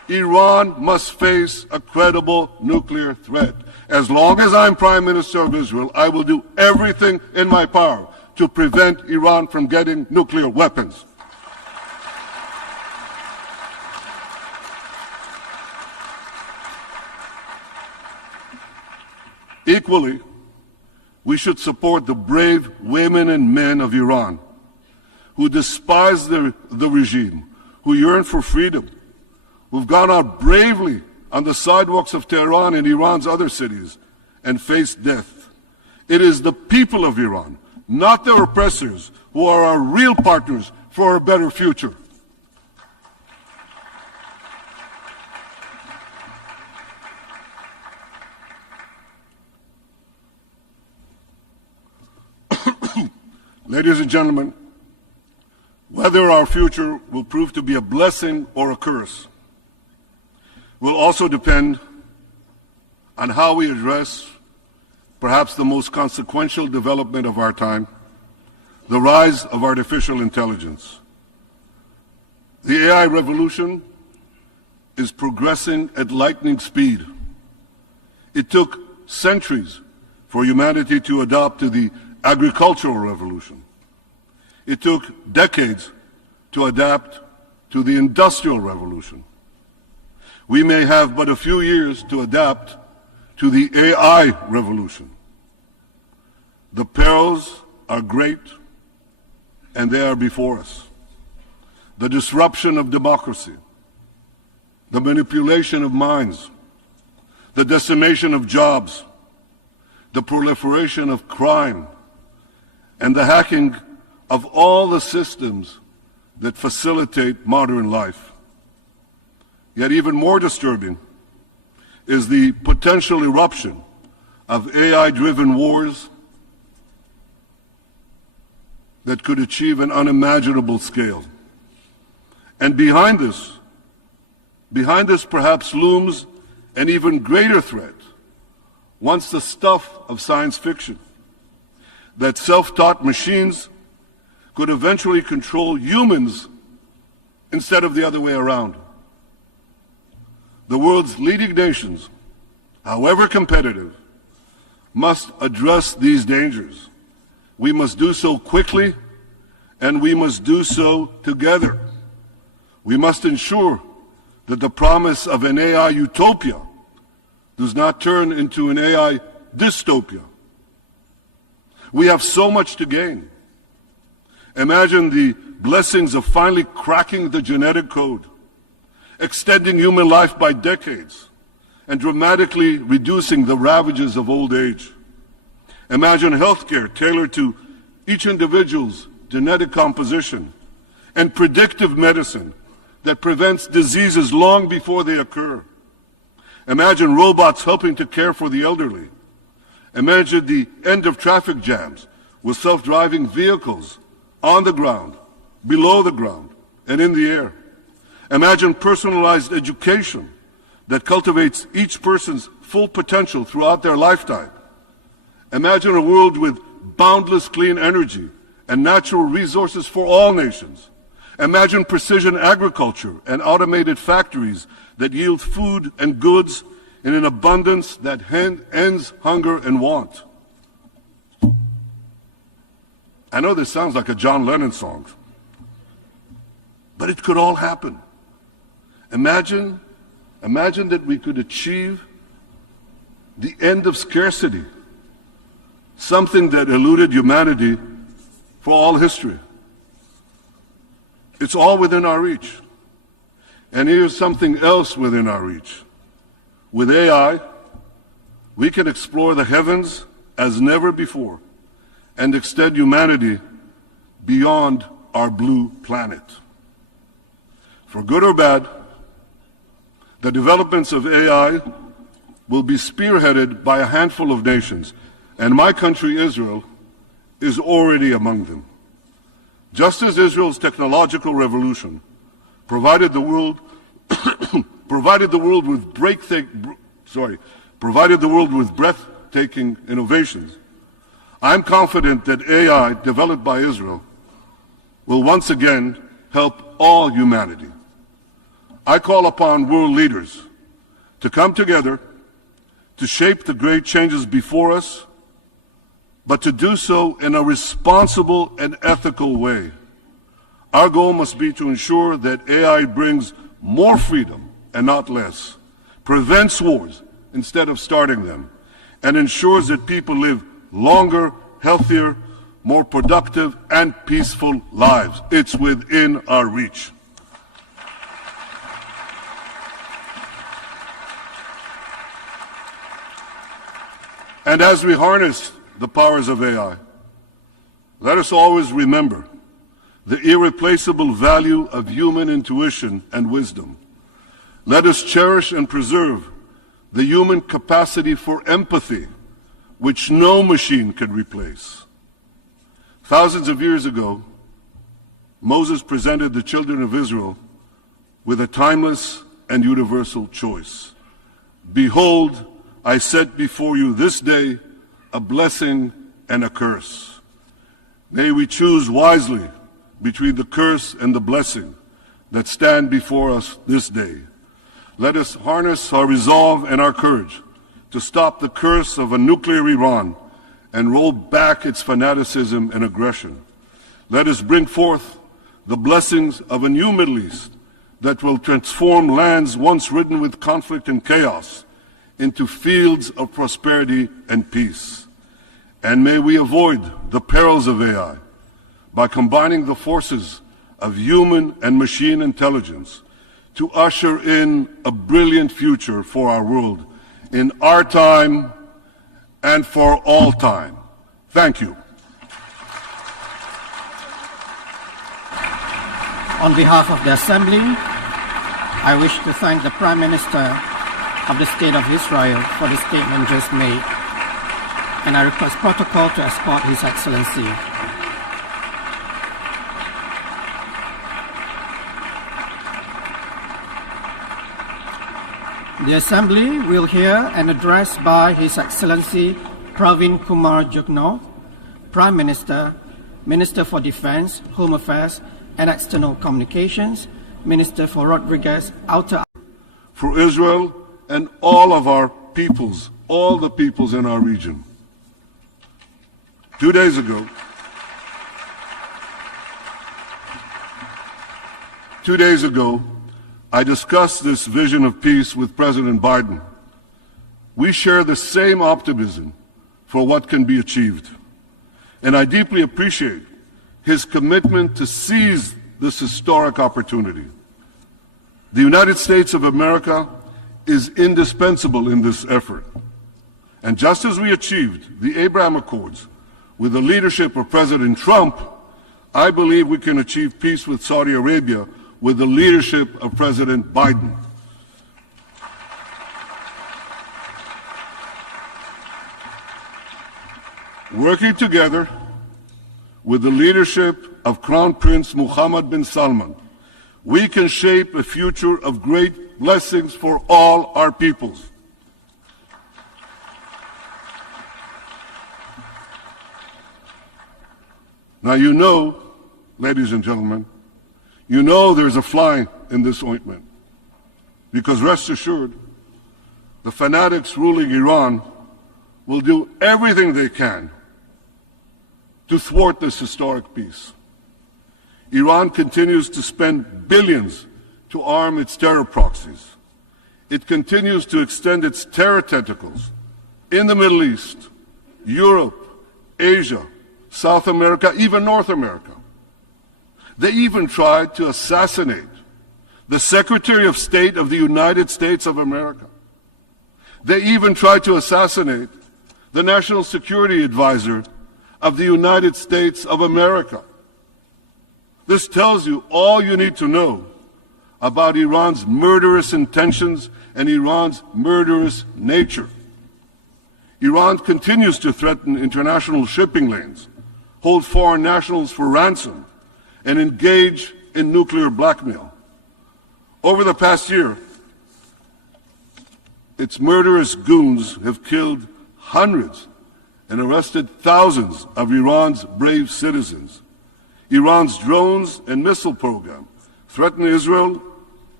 Iran must face a credible nuclear threat. As long as I'm Prime Minister of Israel, I will do everything in my power to prevent Iran from getting nuclear weapons. Equally, we should support the brave women and men of Iran who despise the regime, who yearn for freedom, who've gone out bravely on the sidewalks of Tehran and Iran's other cities and faced death. It is the people of Iran, not their oppressors, who are our real partners for a better future. Ladies and gentlemen, whether our future will prove to be a blessing or a curse will also depend on how we address perhaps the most consequential development of our time, the rise of artificial intelligence. The AI revolution is progressing at lightning speed. It took centuries for humanity to adapt to the agricultural revolution. It took decades to adapt to the industrial revolution. We may have but a few years to adapt to the AI revolution. The perils are great, and they are before us. The disruption of democracy, the manipulation of minds, the decimation of jobs, the proliferation of crime, and the hacking of all the systems that facilitate modern life. Yet even more disturbing is the potential eruption of AI-driven wars that could achieve an unimaginable scale. And behind this perhaps looms an even greater threat, once the stuff of science fiction, that self-taught machines could eventually control humans instead of the other way around. The world's leading nations, however competitive, must address these dangers. We must do so quickly, and we must do so together. We must ensure that the promise of an AI utopia does not turn into an AI dystopia. We have so much to gain. Imagine the blessings of finally cracking the genetic code, extending human life by decades, and dramatically reducing the ravages of old age. Imagine healthcare tailored to each individual's genetic composition, and predictive medicine that prevents diseases long before they occur. Imagine robots helping to care for the elderly. Imagine the end of traffic jams with self-driving vehicles on the ground, below the ground, and in the air. Imagine personalized education that cultivates each person's full potential throughout their lifetime. Imagine a world with boundless clean energy and natural resources for all nations. Imagine precision agriculture and automated factories that yield food and goods in an abundance that ends hunger and want. I know this sounds like a John Lennon song, but it could all happen. Imagine that we could achieve the end of scarcity, something that eluded humanity for all history. It's all within our reach. And here's something else within our reach. With AI, we can explore the heavens as never before and extend humanity beyond our blue planet. For good or bad, the developments of AI will be spearheaded by a handful of nations, and my country, Israel, is already among them. Just as Israel's technological revolution provided the world with breathtaking innovations, I'm confident that AI developed by Israel will once again help all humanity. I call upon world leaders to come together to shape the great changes before us, but to do so in a responsible and ethical way. Our goal must be to ensure that AI brings more freedom and not less, prevents wars instead of starting them, and ensures that people live longer, healthier, more productive, and peaceful lives. It's within our reach. And as we harness the powers of AI, let us always remember the irreplaceable value of human intuition and wisdom. Let us cherish and preserve the human capacity for empathy, which no machine can replace. Thousands of years ago, Moses presented the children of Israel with a timeless and universal choice. Behold, I set before you this day a blessing and a curse. May we choose wisely between the curse and the blessing that stand before us this day. Let us harness our resolve and our courage to stop the curse of a nuclear Iran and roll back its fanaticism and aggression. Let us bring forth the blessings of a new Middle East that will transform lands once ridden with conflict and chaos into fields of prosperity and peace. And may we avoid the perils of AI by combining the forces of human and machine intelligence to usher in a brilliant future for our world in our time and for all time. Thank you. On behalf of the Assembly, I wish to thank the Prime Minister of the State of Israel for the statement just made, and I request protocol to escort His Excellency. The Assembly will hear an address by His Excellency Pravind Kumar, Prime Minister, Minister for Defense, Home Affairs and External Communications, Minister for Rodriguez, Outer... For Israel and all of our peoples, all the peoples in our region. 2 days ago, I discussed this vision of peace with President Biden. We share the same optimism for what can be achieved. And I deeply appreciate his commitment to seize this historic opportunity. The United States of America is indispensable in this effort. And just as we achieved the Abraham Accords with the leadership of President Trump, I believe we can achieve peace with Saudi Arabia with the leadership of President Biden. Working together with the leadership of Crown Prince Mohammed bin Salman, we can shape a future of great blessings for all our peoples. Now you know, ladies and gentlemen, you know there's a fly in this ointment, because rest assured, the fanatics ruling Iran will do everything they can to thwart this historic peace. Iran continues to spend billions to arm its terror proxies. It continues to extend its terror tentacles in the Middle East, Europe, Asia, South America, even North America. They even tried to assassinate the Secretary of State of the United States of America. They even tried to assassinate the National Security Advisor of the United States of America. This tells you all you need to know about Iran's murderous intentions and Iran's murderous nature. Iran continues to threaten international shipping lanes, hold foreign nationals for ransom, and engage in nuclear blackmail. Over the past year, its murderous goons have killed hundreds and arrested thousands of Iran's brave citizens. Iran's drones and missile program threaten Israel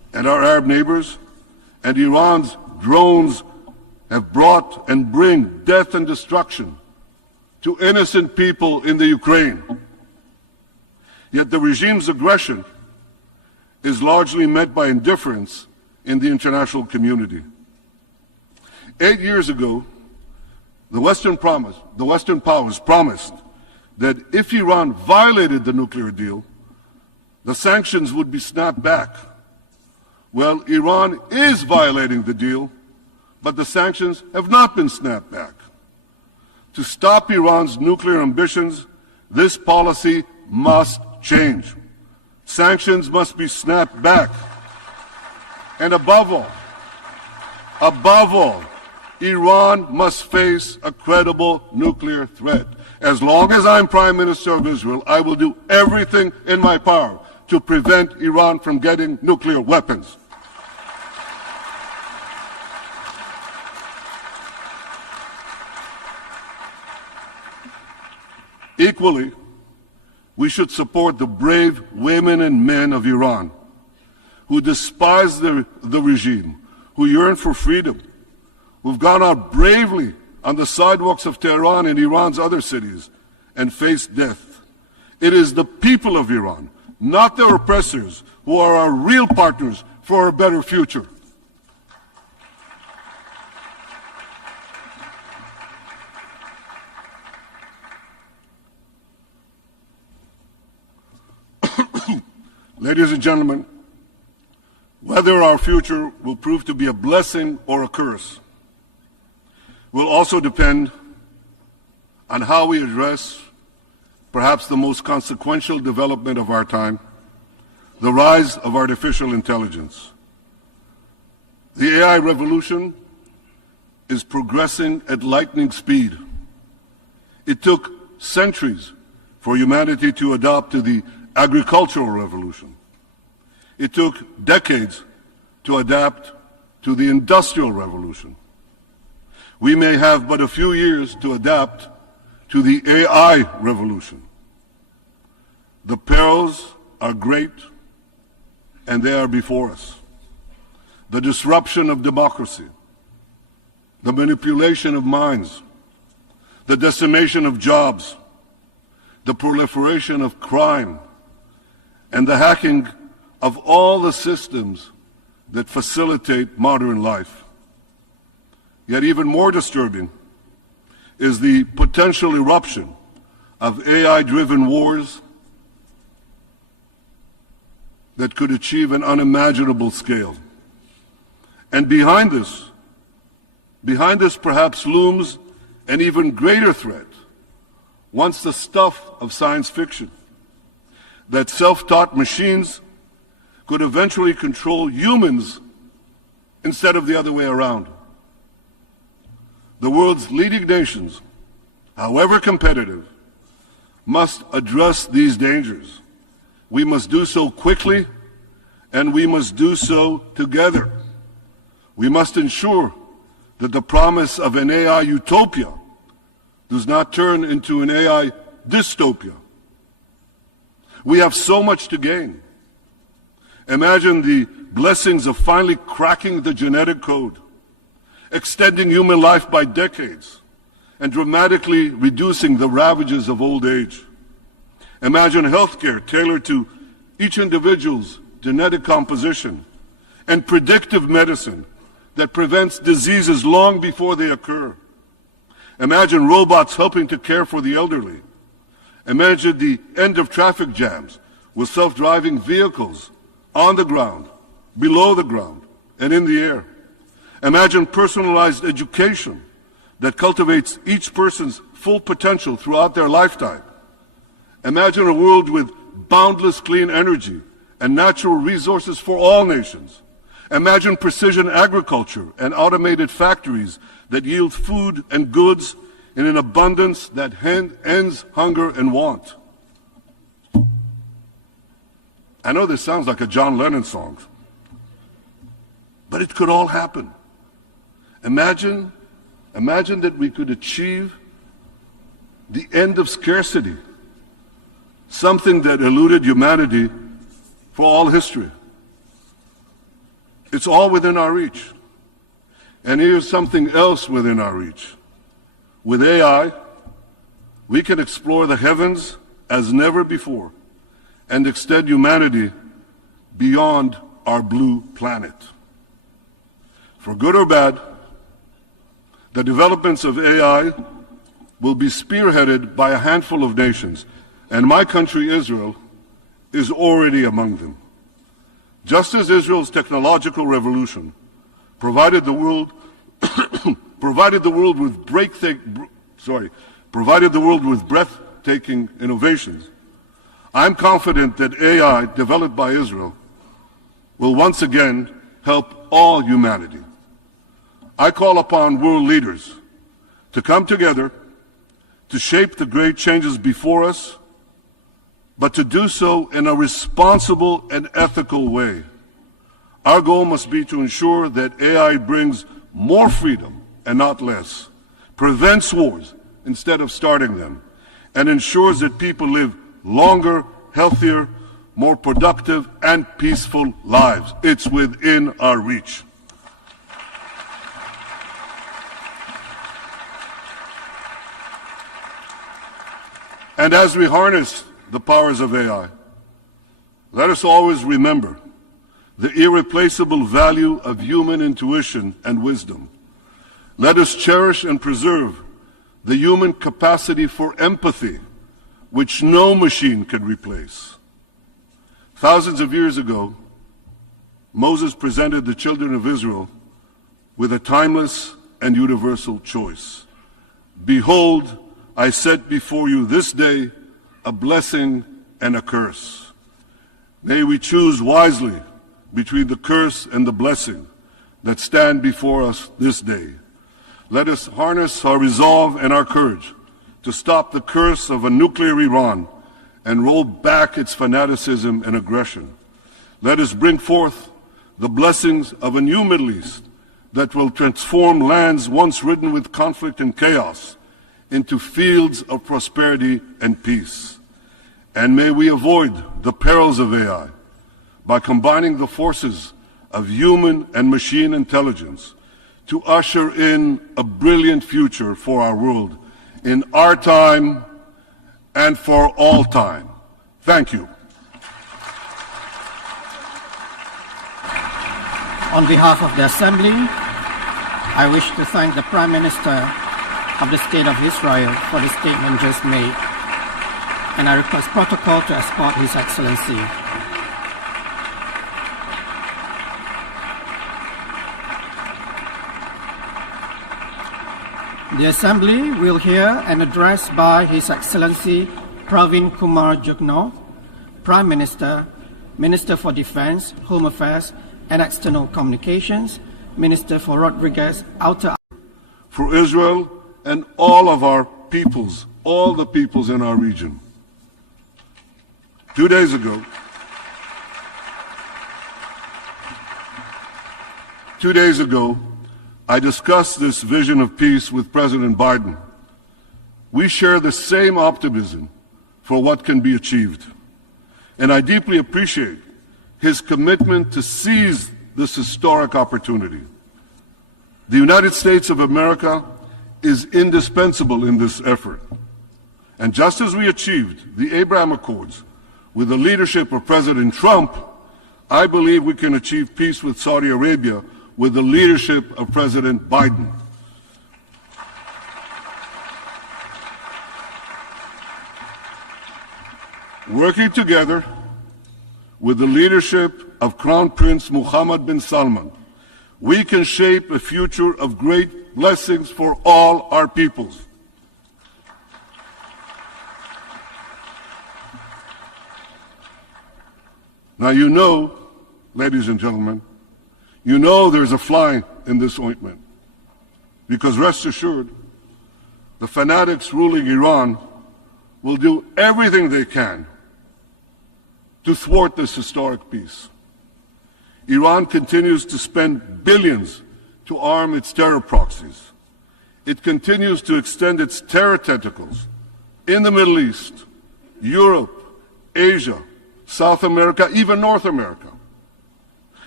and our Arab neighbors, and Iran's drones have brought and bring death and destruction to innocent people in the Ukraine. Yet the regime's aggression is largely met by indifference in the international community. 8 years ago, the Western powers promised that if Iran violated the nuclear deal, the sanctions would be snapped back. Well, Iran is violating the deal, but the sanctions have not been snapped back. To stop Iran's nuclear ambitions, this policy must change. Sanctions must be snapped back. And above all, Iran must face a credible nuclear threat. As long as I'm Prime Minister of Israel, I will do everything in my power to prevent Iran from getting nuclear weapons. Equally, we should support the brave women and men of Iran who despise the regime, who yearn for freedom, who've gone out bravely on the sidewalks of Tehran and Iran's other cities and faced death. It is the people of Iran, not their oppressors, who are our real partners for a better future. Ladies and gentlemen, whether our future will prove to be a blessing or a curse will also depend on how we address perhaps the most consequential development of our time, the rise of artificial intelligence. The AI revolution is progressing at lightning speed. It took centuries for humanity to adapt to the agricultural revolution. It took decades to adapt to the industrial revolution. We may have but a few years to adapt to the AI revolution. The perils are great, and they are before us. The disruption of democracy, the manipulation of minds, the decimation of jobs, the proliferation of crime, and the hacking of all the systems that facilitate modern life. Yet even more disturbing is the potential eruption of AI-driven wars that could achieve an unimaginable scale. And behind this perhaps looms an even greater threat, once the stuff of science fiction, that self-taught machines could eventually control humans instead of the other way around. The world's leading nations, however competitive, must address these dangers. We must do so quickly, and we must do so together. We must ensure that the promise of an AI utopia does not turn into an AI dystopia. We have so much to gain. Imagine the blessings of finally cracking the genetic code, extending human life by decades, and dramatically reducing the ravages of old age. Imagine healthcare tailored to each individual's genetic composition, and predictive medicine that prevents diseases long before they occur. Imagine robots helping to care for the elderly. Imagine the end of traffic jams with self-driving vehicles on the ground, below the ground, and in the air. Imagine personalized education that cultivates each person's full potential throughout their lifetime. Imagine a world with boundless clean energy and natural resources for all nations. Imagine precision agriculture and automated factories that yield food and goods in an abundance that ends hunger and want. I know this sounds like a John Lennon song, but it could all happen. Imagine that we could achieve the end of scarcity, something that eluded humanity for all history. It's all within our reach. And here's something else within our reach. With AI, we can explore the heavens as never before and extend humanity beyond our blue planet. For good or bad, the developments of AI will be spearheaded by a handful of nations, and my country, Israel, is already among them. Just as Israel's technological revolution provided the world with breathtaking innovations, I'm confident that AI developed by Israel will once again help all humanity. I call upon world leaders to come together to shape the great changes before us, but to do so in a responsible and ethical way. Our goal must be to ensure that AI brings more freedom and not less, prevents wars instead of starting them, and ensures that people live longer, healthier, more productive, and peaceful lives. It's within our reach. And as we harness the powers of AI, let us always remember the irreplaceable value of human intuition and wisdom. Let us cherish and preserve the human capacity for empathy, which no machine can replace. Thousands of years ago, Moses presented the children of Israel with a timeless and universal choice. Behold, I set before you this day a blessing and a curse. May we choose wisely between the curse and the blessing that stand before us this day. Let us harness our resolve and our courage to stop the curse of a nuclear Iran and roll back its fanaticism and aggression. Let us bring forth the blessings of a new Middle East that will transform lands once ridden with conflict and chaos into fields of prosperity and peace. And may we avoid the perils of AI by combining the forces of human and machine intelligence to usher in a brilliant future for our world in our time and for all time. Thank you. On behalf of the Assembly, I wish to thank the Prime Minister of the State of Israel for the statement just made, and I request protocol to escort His Excellency. The Assembly will hear an address by His Excellency Pravind Kumar Jugnauth, Prime Minister, Minister for Defense, Home Affairs and External Communications, Minister for Rodriguez, Outer... For Israel and all of our peoples, all the peoples in our region. 2 days ago, I discussed this vision of peace with President Biden. We share the same optimism for what can be achieved. And I deeply appreciate his commitment to seize this historic opportunity. The United States of America is indispensable in this effort. And just as we achieved the Abraham Accords with the leadership of President Trump, I believe we can achieve peace with Saudi Arabia with the leadership of President Biden. Working together with the leadership of Crown Prince Mohammed bin Salman, we can shape a future of great blessings for all our peoples. Now you know, ladies and gentlemen, you know there's a fly in this ointment, because rest assured, the fanatics ruling Iran will do everything they can to thwart this historic peace. Iran continues to spend billions to arm its terror proxies. It continues to extend its terror tentacles in the Middle East, Europe, Asia, South America, even North America.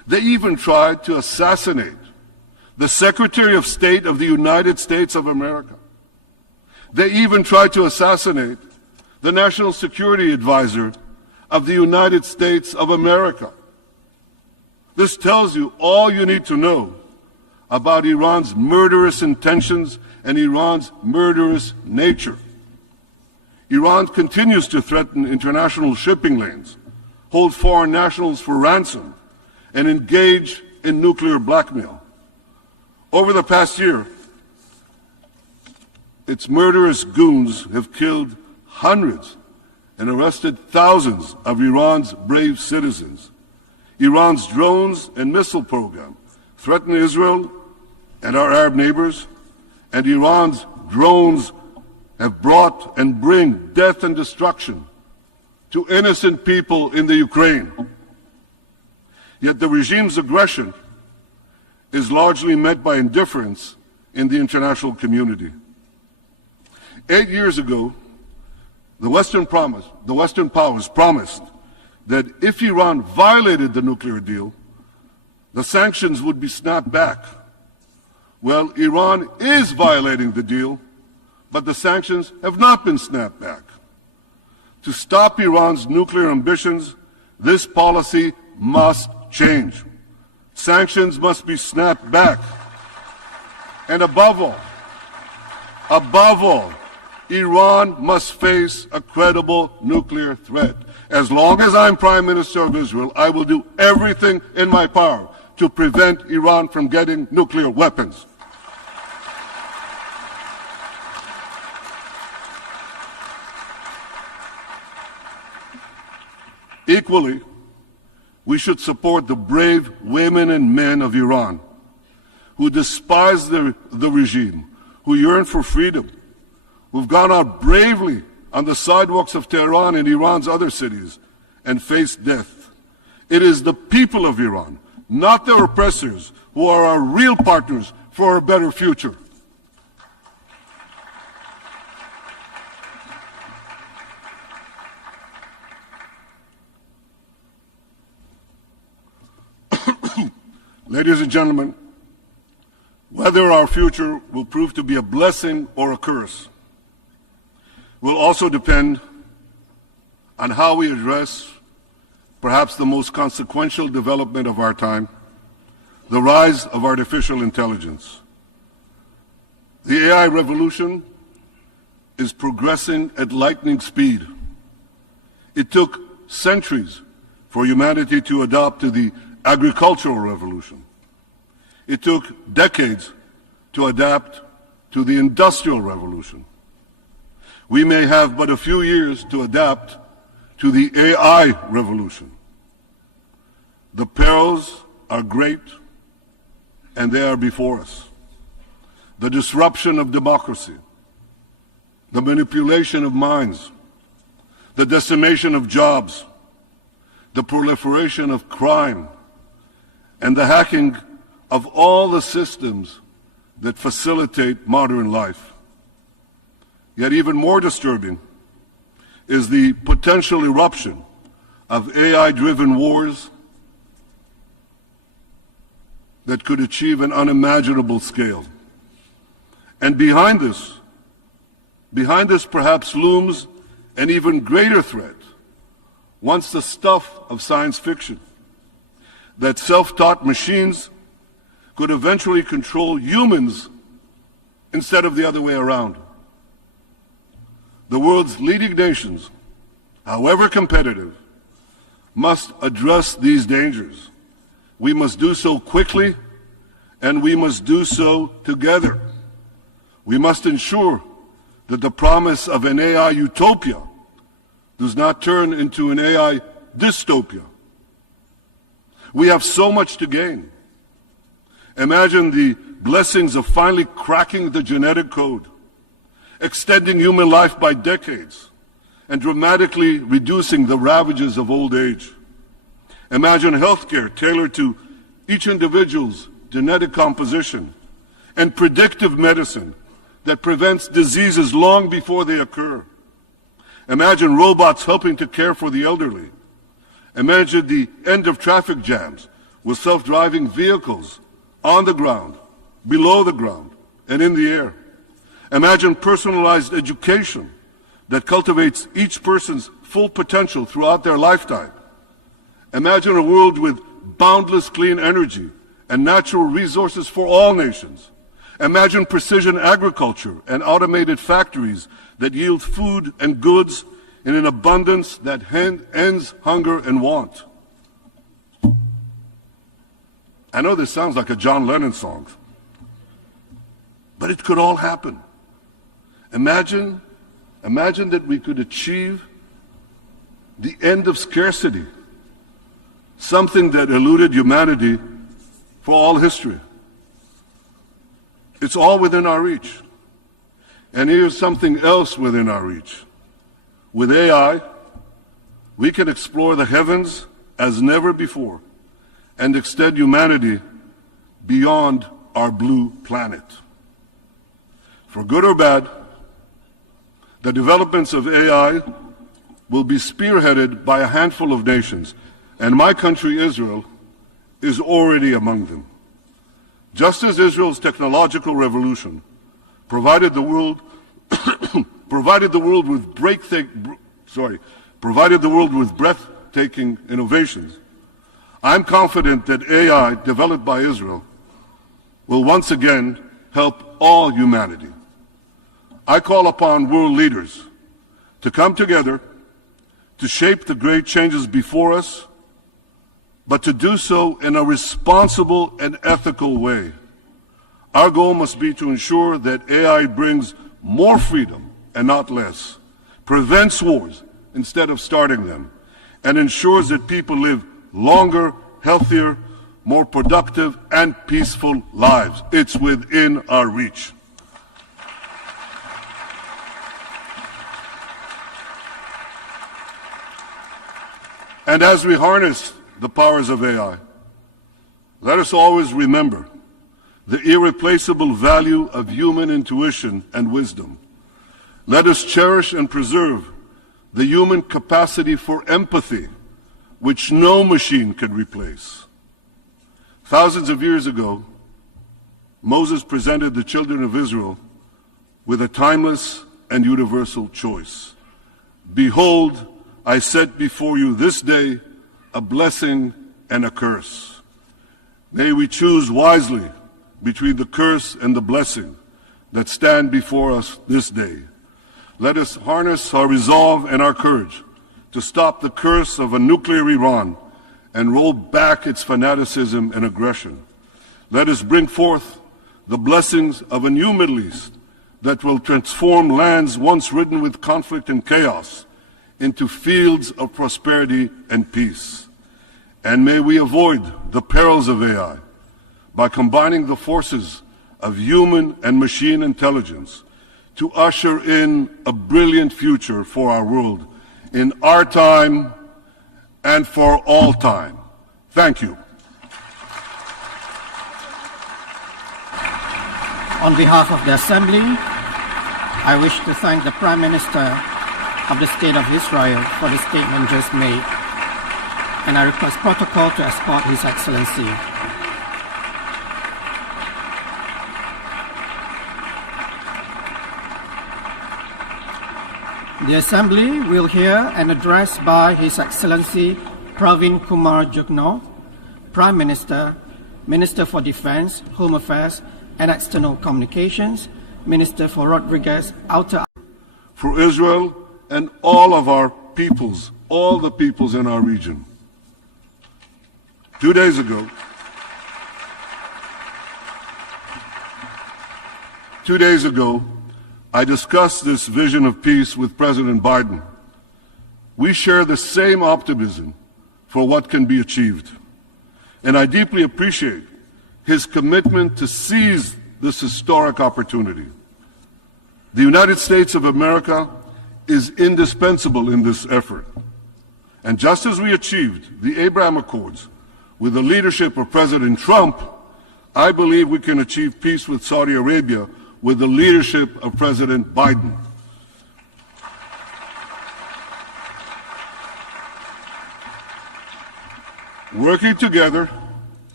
They even tried to assassinate the Secretary of State of the United States of America. They even tried to assassinate the National Security Advisor of the United States of America. This tells you all you need to know about Iran's murderous intentions and Iran's murderous nature. Iran continues to threaten international shipping lanes, hold foreign nationals for ransom, and engage in nuclear blackmail. Over the past year, its murderous goons have killed hundreds and arrested thousands of Iran's brave citizens. Iran's drones and missile program threaten Israel and our Arab neighbors, and Iran's drones have brought and bring death and destruction to innocent people in the Ukraine. Yet the regime's aggression is largely met by indifference in the international community. 8 years ago, the Western powers promised that if Iran violated the nuclear deal, the sanctions would be snapped back. Well, Iran is violating the deal, but the sanctions have not been snapped back. To stop Iran's nuclear ambitions, this policy must change. Sanctions must be snapped back. And above all, Iran must face a credible nuclear threat. As long as I'm Prime Minister of Israel, I will do everything in my power to prevent Iran from getting nuclear weapons. Equally, we should support the brave women and men of Iran who despise the regime, who yearn for freedom, who've gone out bravely on the sidewalks of Tehran and Iran's other cities and faced death. It is the people of Iran, not their oppressors, who are our real partners for a better future. Ladies and gentlemen, whether our future will prove to be a blessing or a curse will also depend on how we address perhaps the most consequential development of our time, the rise of artificial intelligence. The AI revolution is progressing at lightning speed. It took centuries for humanity to adapt to the agricultural revolution. It took decades to adapt to the industrial revolution. We may have but a few years to adapt to the AI revolution. The perils are great, and they are before us. The disruption of democracy, the manipulation of minds, the decimation of jobs, the proliferation of crime, and the hacking of all the systems that facilitate modern life. Yet even more disturbing is the potential eruption of AI-driven wars that could achieve an unimaginable scale. And behind this perhaps looms an even greater threat, once the stuff of science fiction, that self-taught machines could eventually control humans instead of the other way around. The world's leading nations, however competitive, must address these dangers. We must do so quickly, and we must do so together. We must ensure that the promise of an AI utopia does not turn into an AI dystopia. We have so much to gain. Imagine the blessings of finally cracking the genetic code, extending human life by decades, and dramatically reducing the ravages of old age. Imagine healthcare tailored to each individual's genetic composition, and predictive medicine that prevents diseases long before they occur. Imagine robots helping to care for the elderly. Imagine the end of traffic jams, with self-driving vehicles on the ground, below the ground, and in the air. Imagine personalized education that cultivates each person's full potential throughout their lifetime. Imagine a world with boundless clean energy and natural resources for all nations. Imagine precision agriculture and automated factories that yield food and goods in an abundance that ends hunger and want. I know this sounds like a John Lennon song, but it could all happen. Imagine that we could achieve the end of scarcity, something that eluded humanity for all history. It's all within our reach. And here's something else within our reach. With AI, we can explore the heavens as never before and extend humanity beyond our blue planet. For good or bad, the developments of AI will be spearheaded by a handful of nations, and my country, Israel, is already among them. Just as Israel's technological revolution provided the world with breathtaking innovations, I'm confident that AI developed by Israel will once again help all humanity. I call upon world leaders to come together to shape the great changes before us, but to do so in a responsible and ethical way. Our goal must be to ensure that AI brings more freedom and not less, prevents wars instead of starting them, and ensures that people live longer, healthier, more productive, and peaceful lives. It's within our reach. And as we harness the powers of AI, let us always remember the irreplaceable value of human intuition and wisdom. Let us cherish and preserve the human capacity for empathy, which no machine can replace. Thousands of years ago, Moses presented the children of Israel with a timeless and universal choice. Behold, I set before you this day a blessing and a curse. May we choose wisely between the curse and the blessing that stand before us this day. Let us harness our resolve and our courage to stop the curse of a nuclear Iran and roll back its fanaticism and aggression. Let us bring forth the blessings of a new Middle East that will transform lands once ridden with conflict and chaos into fields of prosperity and peace. And may we avoid the perils of AI by combining the forces of human and machine intelligence to usher in a brilliant future for our world in our time and for all time. Thank you. On behalf of the Assembly, I wish to thank the Prime Minister of the State of Israel for the statement just made, and I request protocol to escort His Excellency. The Assembly will hear an address by His Excellency Pravind Kumar, Prime Minister, Minister for Defense, Home Affairs and External Communications, Minister for Rodriguez, Outer. For Israel and all of our peoples, all the peoples in our region. 2 days ago, I discussed this vision of peace with President Biden. We share the same optimism for what can be achieved. And I deeply appreciate his commitment to seize this historic opportunity. The United States of America is indispensable in this effort. And just as we achieved the Abraham Accords with the leadership of President Trump, I believe we can achieve peace with Saudi Arabia with the leadership of President Biden. Working together,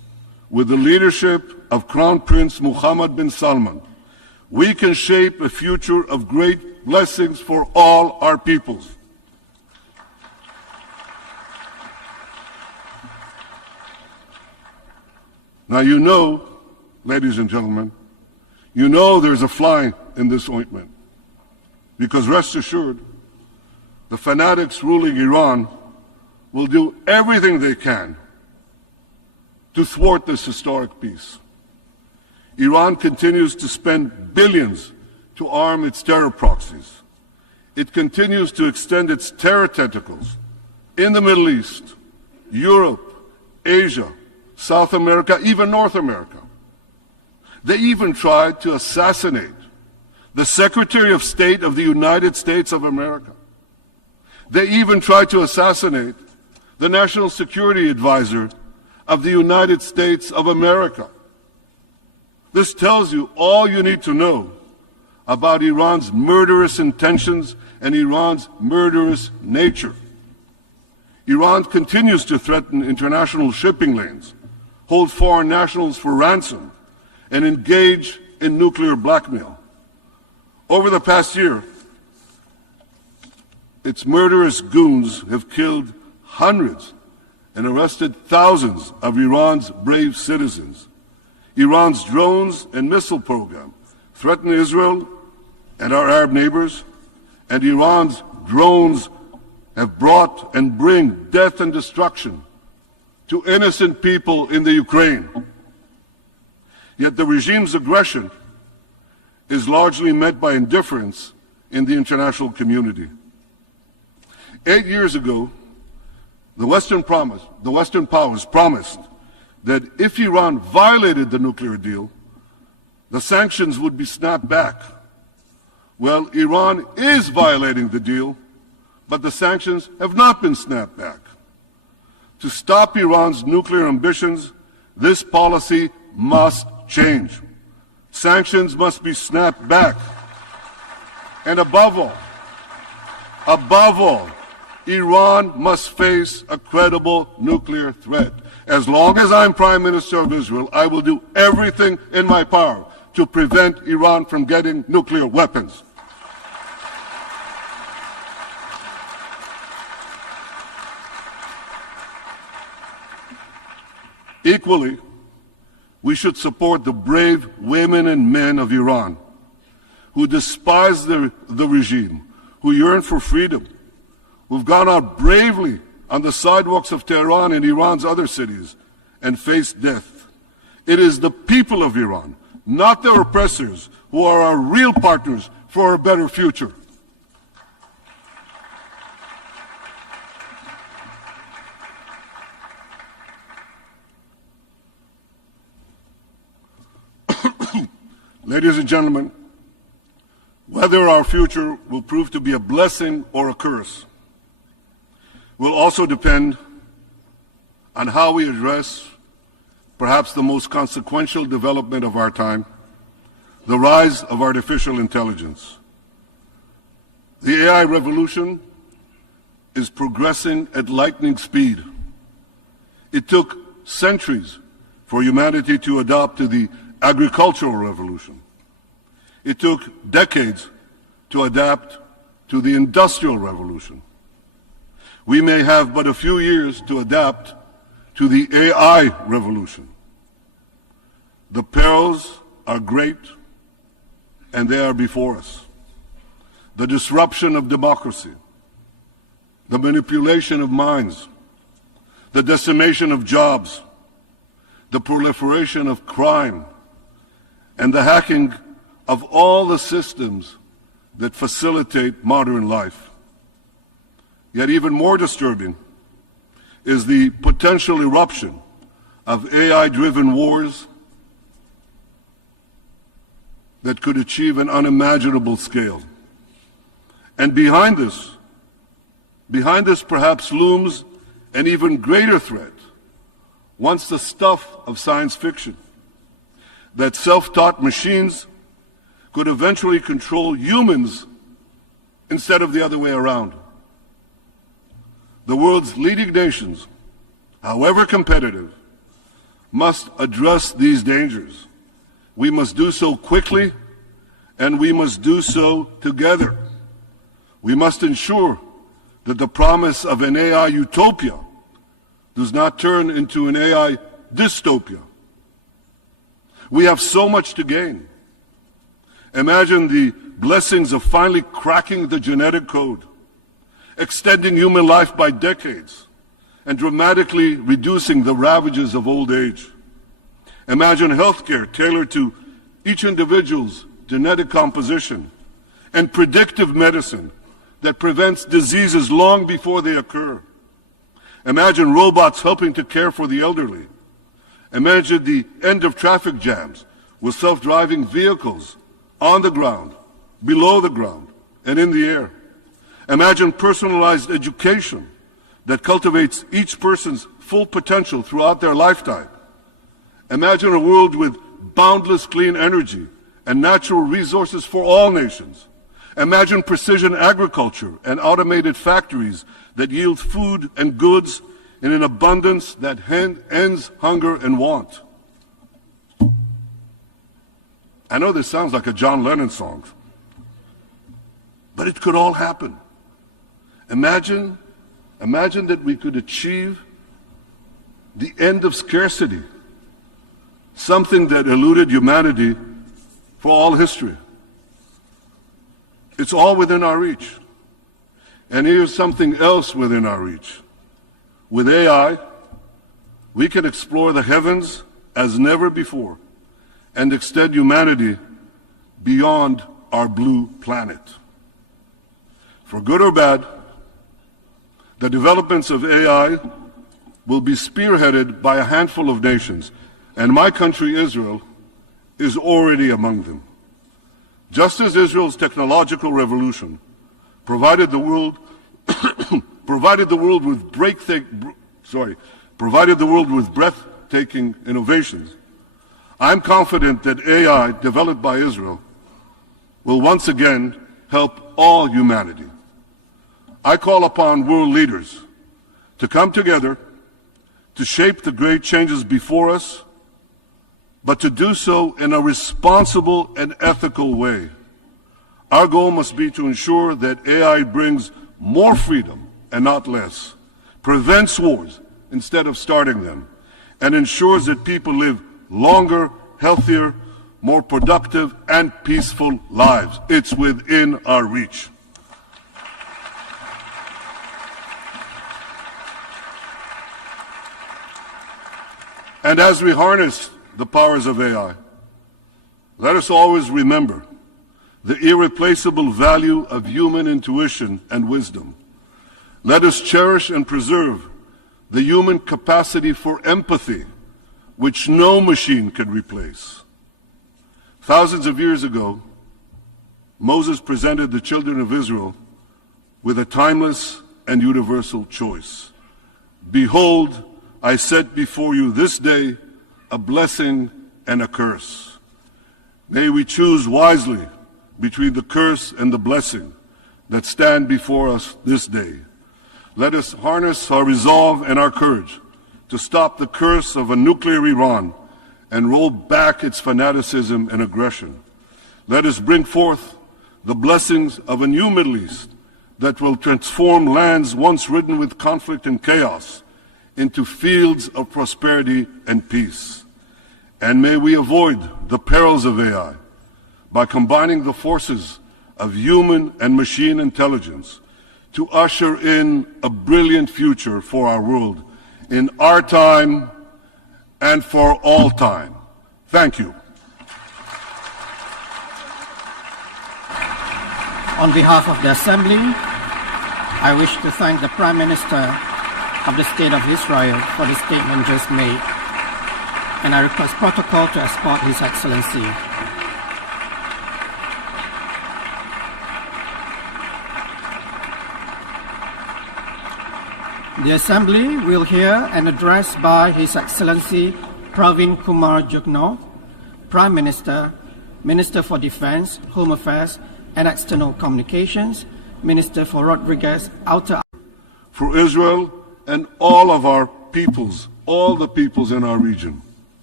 with the leadership of Crown Prince Mohammed bin Salman, we can shape a future of great blessings for all our peoples. Now you know, ladies and gentlemen, you know there's a fly in this ointment, because rest assured, the fanatics ruling Iran will do everything they can to thwart this historic peace. Iran continues to spend billions to arm its terror proxies. It continues to extend its terror tentacles in the Middle East, Europe, Asia, South America, even North America. They even tried to assassinate the Secretary of State of the United States of America. They even tried to assassinate the National Security Advisor of the United States of America. This tells you all you need to know about Iran's murderous intentions and Iran's murderous nature. Iran continues to threaten international shipping lanes, hold foreign nationals for ransom, and engage in nuclear blackmail. Over the past year, its murderous goons have killed hundreds and arrested thousands of Iran's brave citizens. Iran's drones and missile program threaten Israel and our Arab neighbors, and Iran's drones have brought and bring death and destruction to innocent people in the Ukraine. Yet the regime's aggression is largely met by indifference in the international community. 8 years ago, the Western powers promised that if Iran violated the nuclear deal, the sanctions would be snapped back. Well, Iran is violating the deal, but the sanctions have not been snapped back. To stop Iran's nuclear ambitions, this policy must change. Sanctions must be snapped back. And above all, Iran must face a credible nuclear threat. As long as I'm Prime Minister of Israel, I will do everything in my power to prevent Iran from getting nuclear weapons. Equally, we should support the brave women and men of Iran who despise the regime, who yearn for freedom, who've gone out bravely on the sidewalks of Tehran and Iran's other cities and faced death. It is the people of Iran, not their oppressors, who are our real partners for a better future. Ladies and gentlemen, whether our future will prove to be a blessing or a curse will also depend on how we address perhaps the most consequential development of our time, the rise of artificial intelligence. The AI revolution is progressing at lightning speed. It took centuries for humanity to adapt to the agricultural revolution. It took decades to adapt to the industrial revolution. We may have but a few years to adapt to the AI revolution. The perils are great, and they are before us. The disruption of democracy, the manipulation of minds, the decimation of jobs, the proliferation of crime, and the hacking of all the systems that facilitate modern life. Yet even more disturbing is the potential eruption of AI-driven wars that could achieve an unimaginable scale. And behind this perhaps looms an even greater threat, once the stuff of science fiction, that self-taught machines could eventually control humans instead of the other way around. The world's leading nations, however competitive, must address these dangers. We must do so quickly, and we must do so together. We must ensure that the promise of an AI utopia does not turn into an AI dystopia. We have so much to gain. Imagine the blessings of finally cracking the genetic code, extending human life by decades, and dramatically reducing the ravages of old age. Imagine healthcare tailored to each individual's genetic composition and predictive medicine that prevents diseases long before they occur. Imagine robots helping to care for the elderly. Imagine the end of traffic jams with self-driving vehicles on the ground, below the ground, and in the air. Imagine personalized education that cultivates each person's full potential throughout their lifetime. Imagine a world with boundless clean energy and natural resources for all nations. Imagine precision agriculture and automated factories that yield food and goods in an abundance that ends hunger and want. I know this sounds like a John Lennon song, but it could all happen. Imagine that we could achieve the end of scarcity, something that eluded humanity for all history. It's all within our reach. And here's something else within our reach. With AI, we can explore the heavens as never before and extend humanity beyond our blue planet. For good or bad, the developments of AI will be spearheaded by a handful of nations, and my country, Israel, is already among them. Just as Israel's technological revolution provided the world with breathtaking innovations, I'm confident that AI developed by Israel will once again help all humanity. I call upon world leaders to come together to shape the great changes before us, but to do so in a responsible and ethical way. Our goal must be to ensure that AI brings more freedom and not less, prevents wars instead of starting them, and ensures that people live longer, healthier, more productive, and peaceful lives. It's within our reach. And as we harness the powers of AI, let us always remember the irreplaceable value of human intuition and wisdom. Let us cherish and preserve the human capacity for empathy, which no machine can replace. Thousands of years ago, Moses presented the children of Israel with a timeless and universal choice. Behold, I set before you this day a blessing and a curse. May we choose wisely between the curse and the blessing that stand before us this day. Let us harness our resolve and our courage to stop the curse of a nuclear Iran and roll back its fanaticism and aggression. Let us bring forth the blessings of a new Middle East that will transform lands once ridden with conflict and chaos into fields of prosperity and peace. And may we avoid the perils of AI by combining the forces of human and machine intelligence to usher in a brilliant future for our world in our time and for all time. Thank you. On behalf of the Assembly, I wish to thank the Prime Minister of the State of Israel for the statement just made, and I request protocol to escort His Excellency. The Assembly will hear an address by His Excellency Pravind Kumar, Prime Minister, Minister for Defense, Home Affairs and External Communications, Minister for Rodriguez, Outer. For Israel and all of our peoples, all the peoples in our region.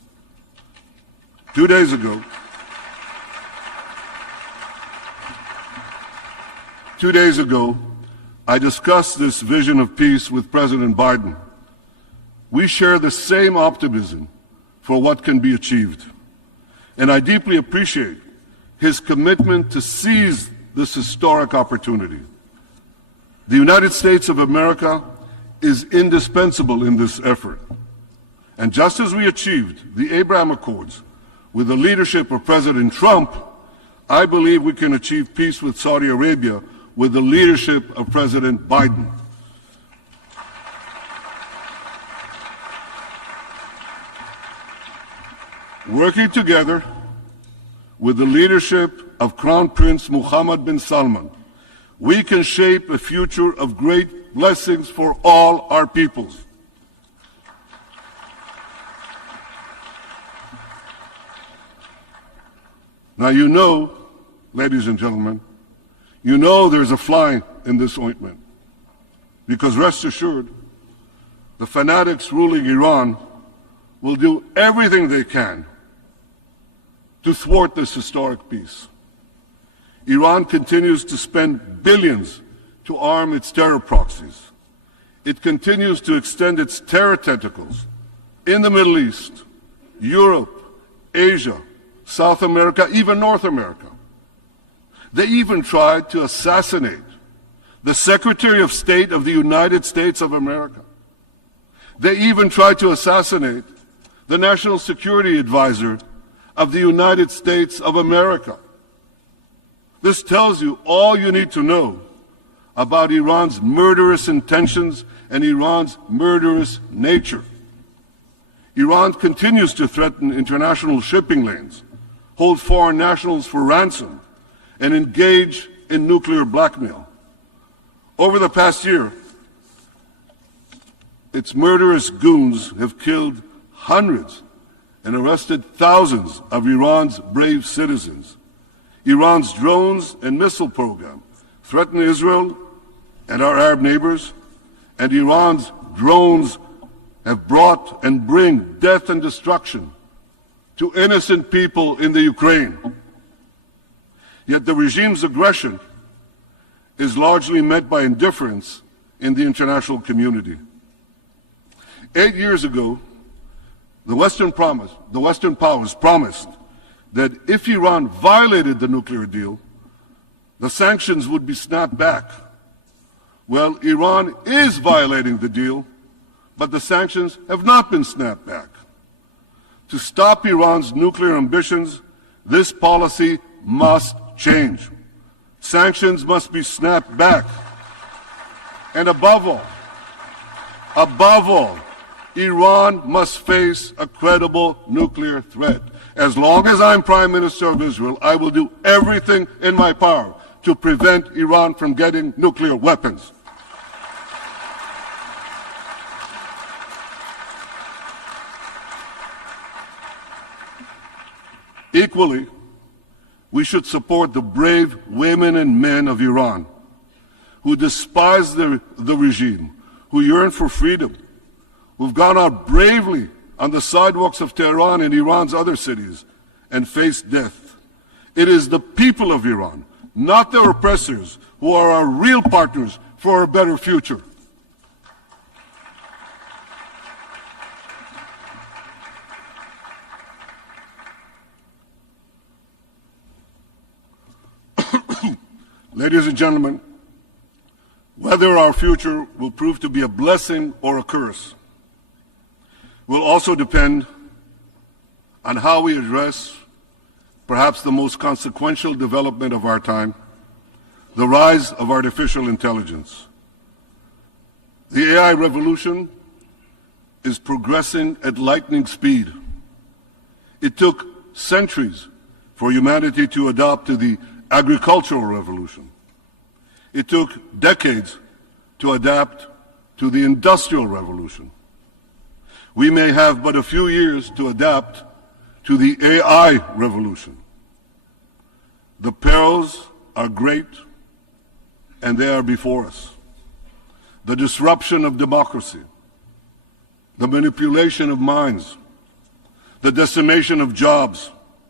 2 days ago, 2 days ago, I discussed this vision of peace with President Biden. We share the same optimism for what can be achieved, and I deeply appreciate his commitment to seize this historic opportunity. The United States of America is indispensable in this effort. And just as we achieved the Abraham Accords with the leadership of President Trump, I believe we can achieve peace with Saudi Arabia with the leadership of President Biden. Working together with the leadership of Crown Prince Mohammed bin Salman, we can shape a future of great blessings for all our peoples. Now you know, ladies and gentlemen, you know there's a fly in this ointment, because rest assured, the fanatics ruling Iran will do everything they can to thwart this historic peace. Iran continues to spend billions to arm its terror proxies. It continues to extend its terror tentacles in the Middle East, Europe, Asia, South America, even North America. They even tried to assassinate the Secretary of State of the United States of America. They even tried to assassinate the National Security Advisor of the United States of America. This tells you all you need to know about Iran's murderous intentions and Iran's murderous nature. Iran continues to threaten international shipping lanes, hold foreign nationals for ransom, and engage in nuclear blackmail. Over the past year, its murderous goons have killed hundreds and arrested thousands of Iran's brave citizens. Iran's drones and missile program threaten Israel and our Arab neighbors, and Iran's drones have brought and bring death and destruction to innocent people in the Ukraine. Yet the regime's aggression is largely met by indifference in the international community. 8 years ago, the Western powers promised that if Iran violated the nuclear deal, the sanctions would be snapped back. Well, Iran is violating the deal, but the sanctions have not been snapped back. To stop Iran's nuclear ambitions, this policy must change. Sanctions must be snapped back. And above all, Iran must face a credible nuclear threat. As long as I'm Prime Minister of Israel, I will do everything in my power to prevent Iran from getting nuclear weapons. Equally, we should support the brave women and men of Iran who despise the regime, who yearn for freedom, who've gone out bravely on the sidewalks of Tehran and Iran's other cities and faced death. It is the people of Iran, not their oppressors, who are our real partners for a better future. Ladies and gentlemen, whether our future will prove to be a blessing or a curse will also depend on how we address perhaps the most consequential development of our time, the rise of artificial intelligence. The AI revolution is progressing at lightning speed. It took centuries for humanity to adapt to the agricultural revolution. It took decades to adapt to the industrial revolution. We may have but a few years to adapt to the AI revolution. The perils are great, and they are before us. The disruption of democracy, the manipulation of minds, the decimation of jobs,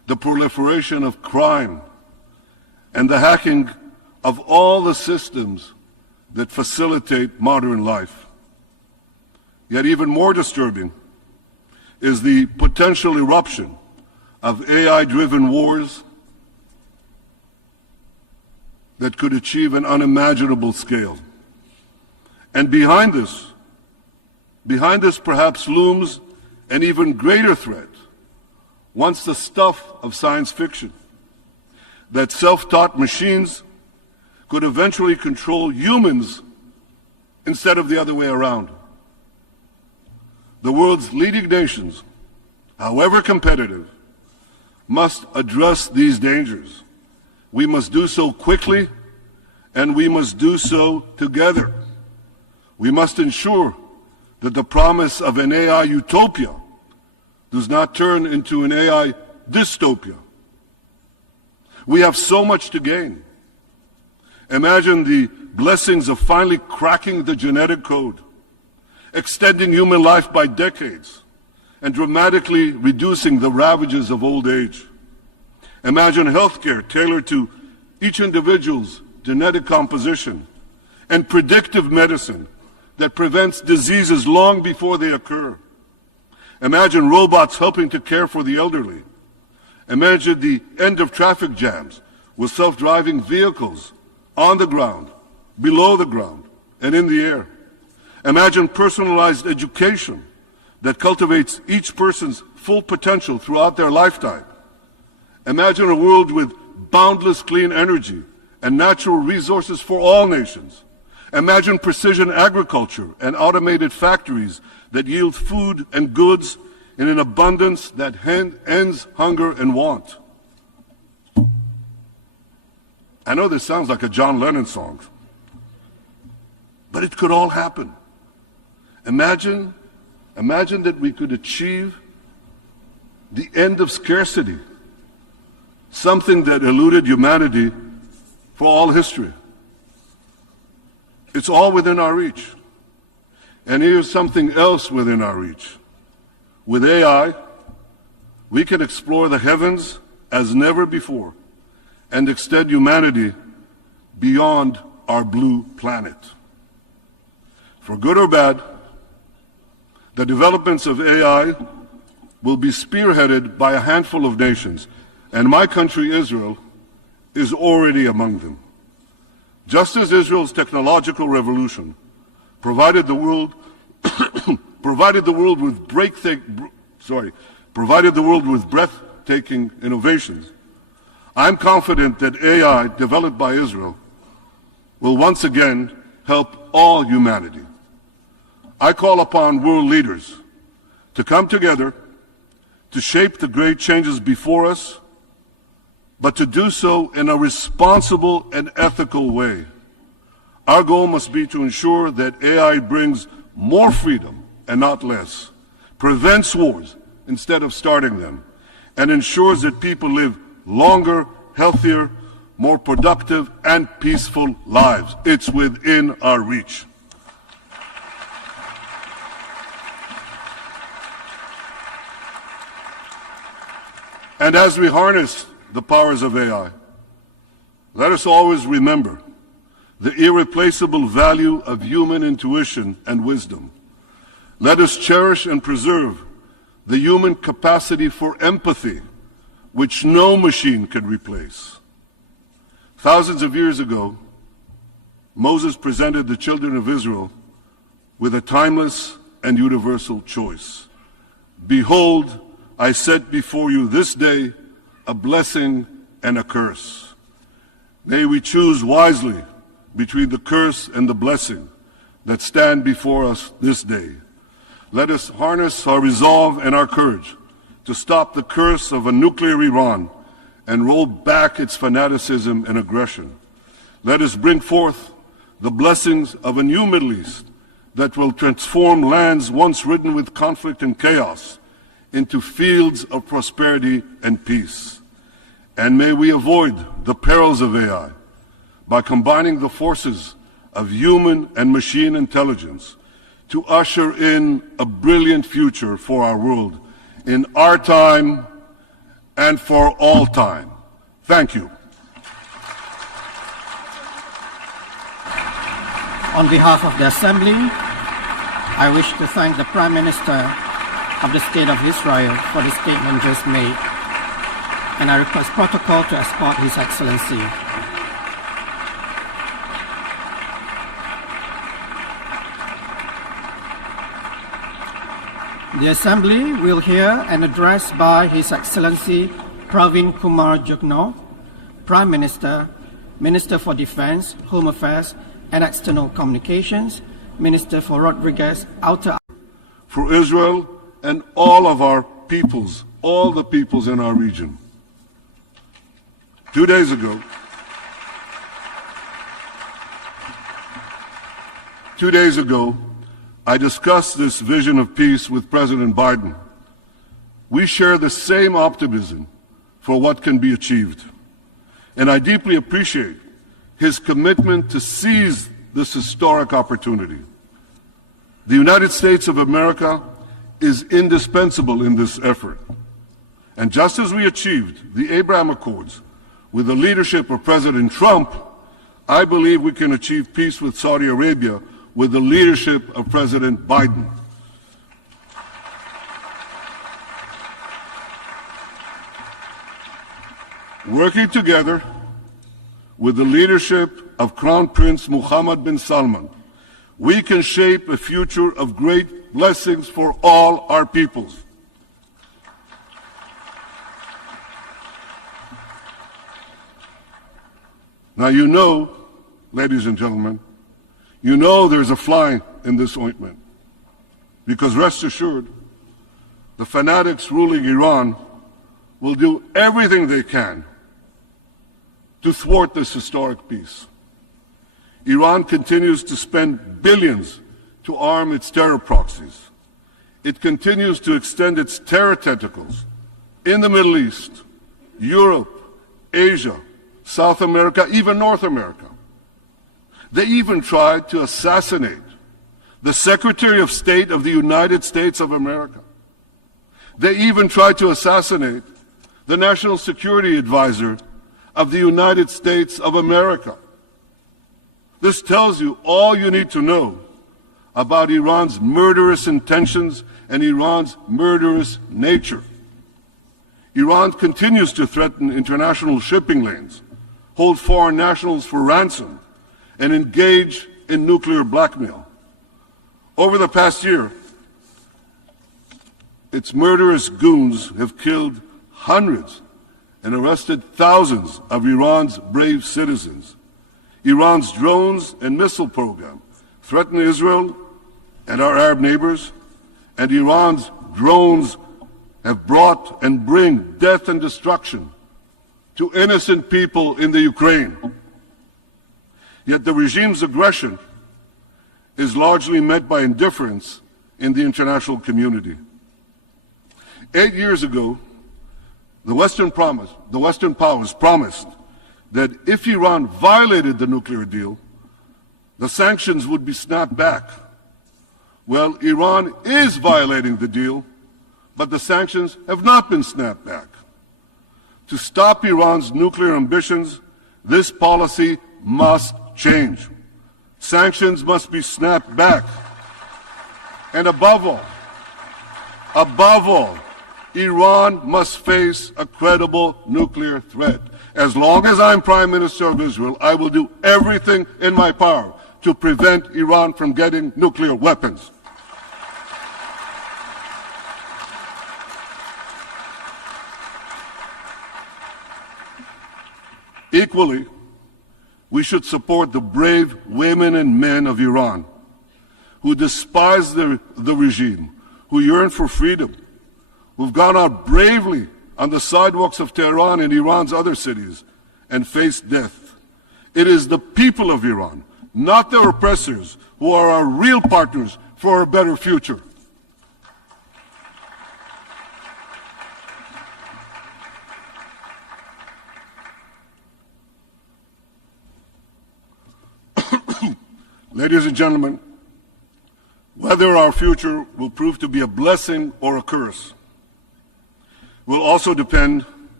the proliferation of crime, and the hacking of all the systems that facilitate modern life. Yet even more disturbing is the potential eruption of AI-driven wars that could achieve an unimaginable scale. And behind this perhaps looms an even greater threat, once the stuff of science fiction, that self-taught machines could eventually control humans instead of the other way around. The world's leading nations, however competitive, must address these dangers. We must do so quickly, and we must do so together. We must ensure that the promise of an AI utopia does not turn into an AI dystopia. We have so much to gain. Imagine the blessings of finally cracking the genetic code, extending human life by decades, and dramatically reducing the ravages of old age. Imagine healthcare tailored to each individual's genetic composition, and predictive medicine that prevents diseases long before they occur. Imagine robots helping to care for the elderly. Imagine the end of traffic jams with self-driving vehicles on the ground, below the ground, and in the air. Imagine personalized education that cultivates each person's full potential throughout their lifetime. Imagine a world with boundless clean energy and natural resources for all nations. Imagine precision agriculture and automated factories that yield food and goods in an abundance that ends hunger and want. I know this sounds like a John Lennon song, but it could all happen. Imagine that we could achieve the end of scarcity, something that eluded humanity for all history. It's all within our reach. And here's something else within our reach. With AI, we can explore the heavens as never before and extend humanity beyond our blue planet. For good or bad, the developments of AI will be spearheaded by a handful of nations, and my country, Israel, is already among them. Just as Israel's technological revolution provided the world with breathtaking innovations, I'm confident that AI developed by Israel will once again help all humanity. I call upon world leaders to come together to shape the great changes before us, but to do so in a responsible and ethical way. Our goal must be to ensure that AI brings more freedom and not less, prevents wars instead of starting them, and ensures that people live longer, healthier, more productive, and peaceful lives. It's within our reach. And as we harness the powers of AI, let us always remember the irreplaceable value of human intuition and wisdom. Let us cherish and preserve the human capacity for empathy, which no machine can replace. Thousands of years ago, Moses presented the children of Israel with a timeless and universal choice. Behold, I set before you this day a blessing and a curse. May we choose wisely between the curse and the blessing that stand before us this day. Let us harness our resolve and our courage to stop the curse of a nuclear Iran and roll back its fanaticism and aggression. Let us bring forth the blessings of a new Middle East that will transform lands once ridden with conflict and chaos into fields of prosperity and peace. And may we avoid the perils of AI by combining the forces of human and machine intelligence to usher in a brilliant future for our world in our time and for all time. Thank you. On behalf of the Assembly, I wish to thank the Prime Minister of the State of Israel for the statement just made, and I request protocol to escort His Excellency. The Assembly will hear an address by His Excellency Pravind Kumar Jugnauth, Prime Minister, Minister for Defense, Home Affairs and External Communications, Minister for Rodriguez, Outer... For Israel and all of our peoples, all the peoples in our region. 2 days ago, I discussed this vision of peace with President Biden. We share the same optimism for what can be achieved. And I deeply appreciate his commitment to seize this historic opportunity. The United States of America is indispensable in this effort. And just as we achieved the Abraham Accords with the leadership of President Trump, I believe we can achieve peace with Saudi Arabia with the leadership of President Biden. Working together with the leadership of Crown Prince Mohammed bin Salman, we can shape a future of great blessings for all our peoples. Now you know, ladies and gentlemen, you know there's a fly in this ointment, because rest assured, the fanatics ruling Iran will do everything they can to thwart this historic peace. Iran continues to spend billions to arm its terror proxies. It continues to extend its terror tentacles in the Middle East, Europe, Asia, South America, even North America. They even tried to assassinate the Secretary of State of the United States of America. They even tried to assassinate the National Security Advisor of the United States of America. This tells you all you need to know about Iran's murderous intentions and Iran's murderous nature. Iran continues to threaten international shipping lanes, hold foreign nationals for ransom, and engage in nuclear blackmail. Over the past year, its murderous goons have killed hundreds and arrested thousands of Iran's brave citizens. Iran's drones and missile program threaten Israel and our Arab neighbors, and Iran's drones have brought and bring death and destruction to innocent people in the Ukraine. Yet the regime's aggression is largely met by indifference in the international community. 8 years ago, the Western powers promised that if Iran violated the nuclear deal, the sanctions would be snapped back. Well, Iran is violating the deal, but the sanctions have not been snapped back. To stop Iran's nuclear ambitions, this policy must change. Sanctions must be snapped back. And above all, Iran must face a credible nuclear threat. As long as I'm Prime Minister of Israel, I will do everything in my power to prevent Iran from getting nuclear weapons. Equally, we should support the brave women and men of Iran who despise the regime, who yearn for freedom, who've gone out bravely on the sidewalks of Tehran and Iran's other cities and faced death. It is the people of Iran, not their oppressors, who are our real partners for a better future. Ladies and gentlemen, whether our future will prove to be a blessing or a curse will also depend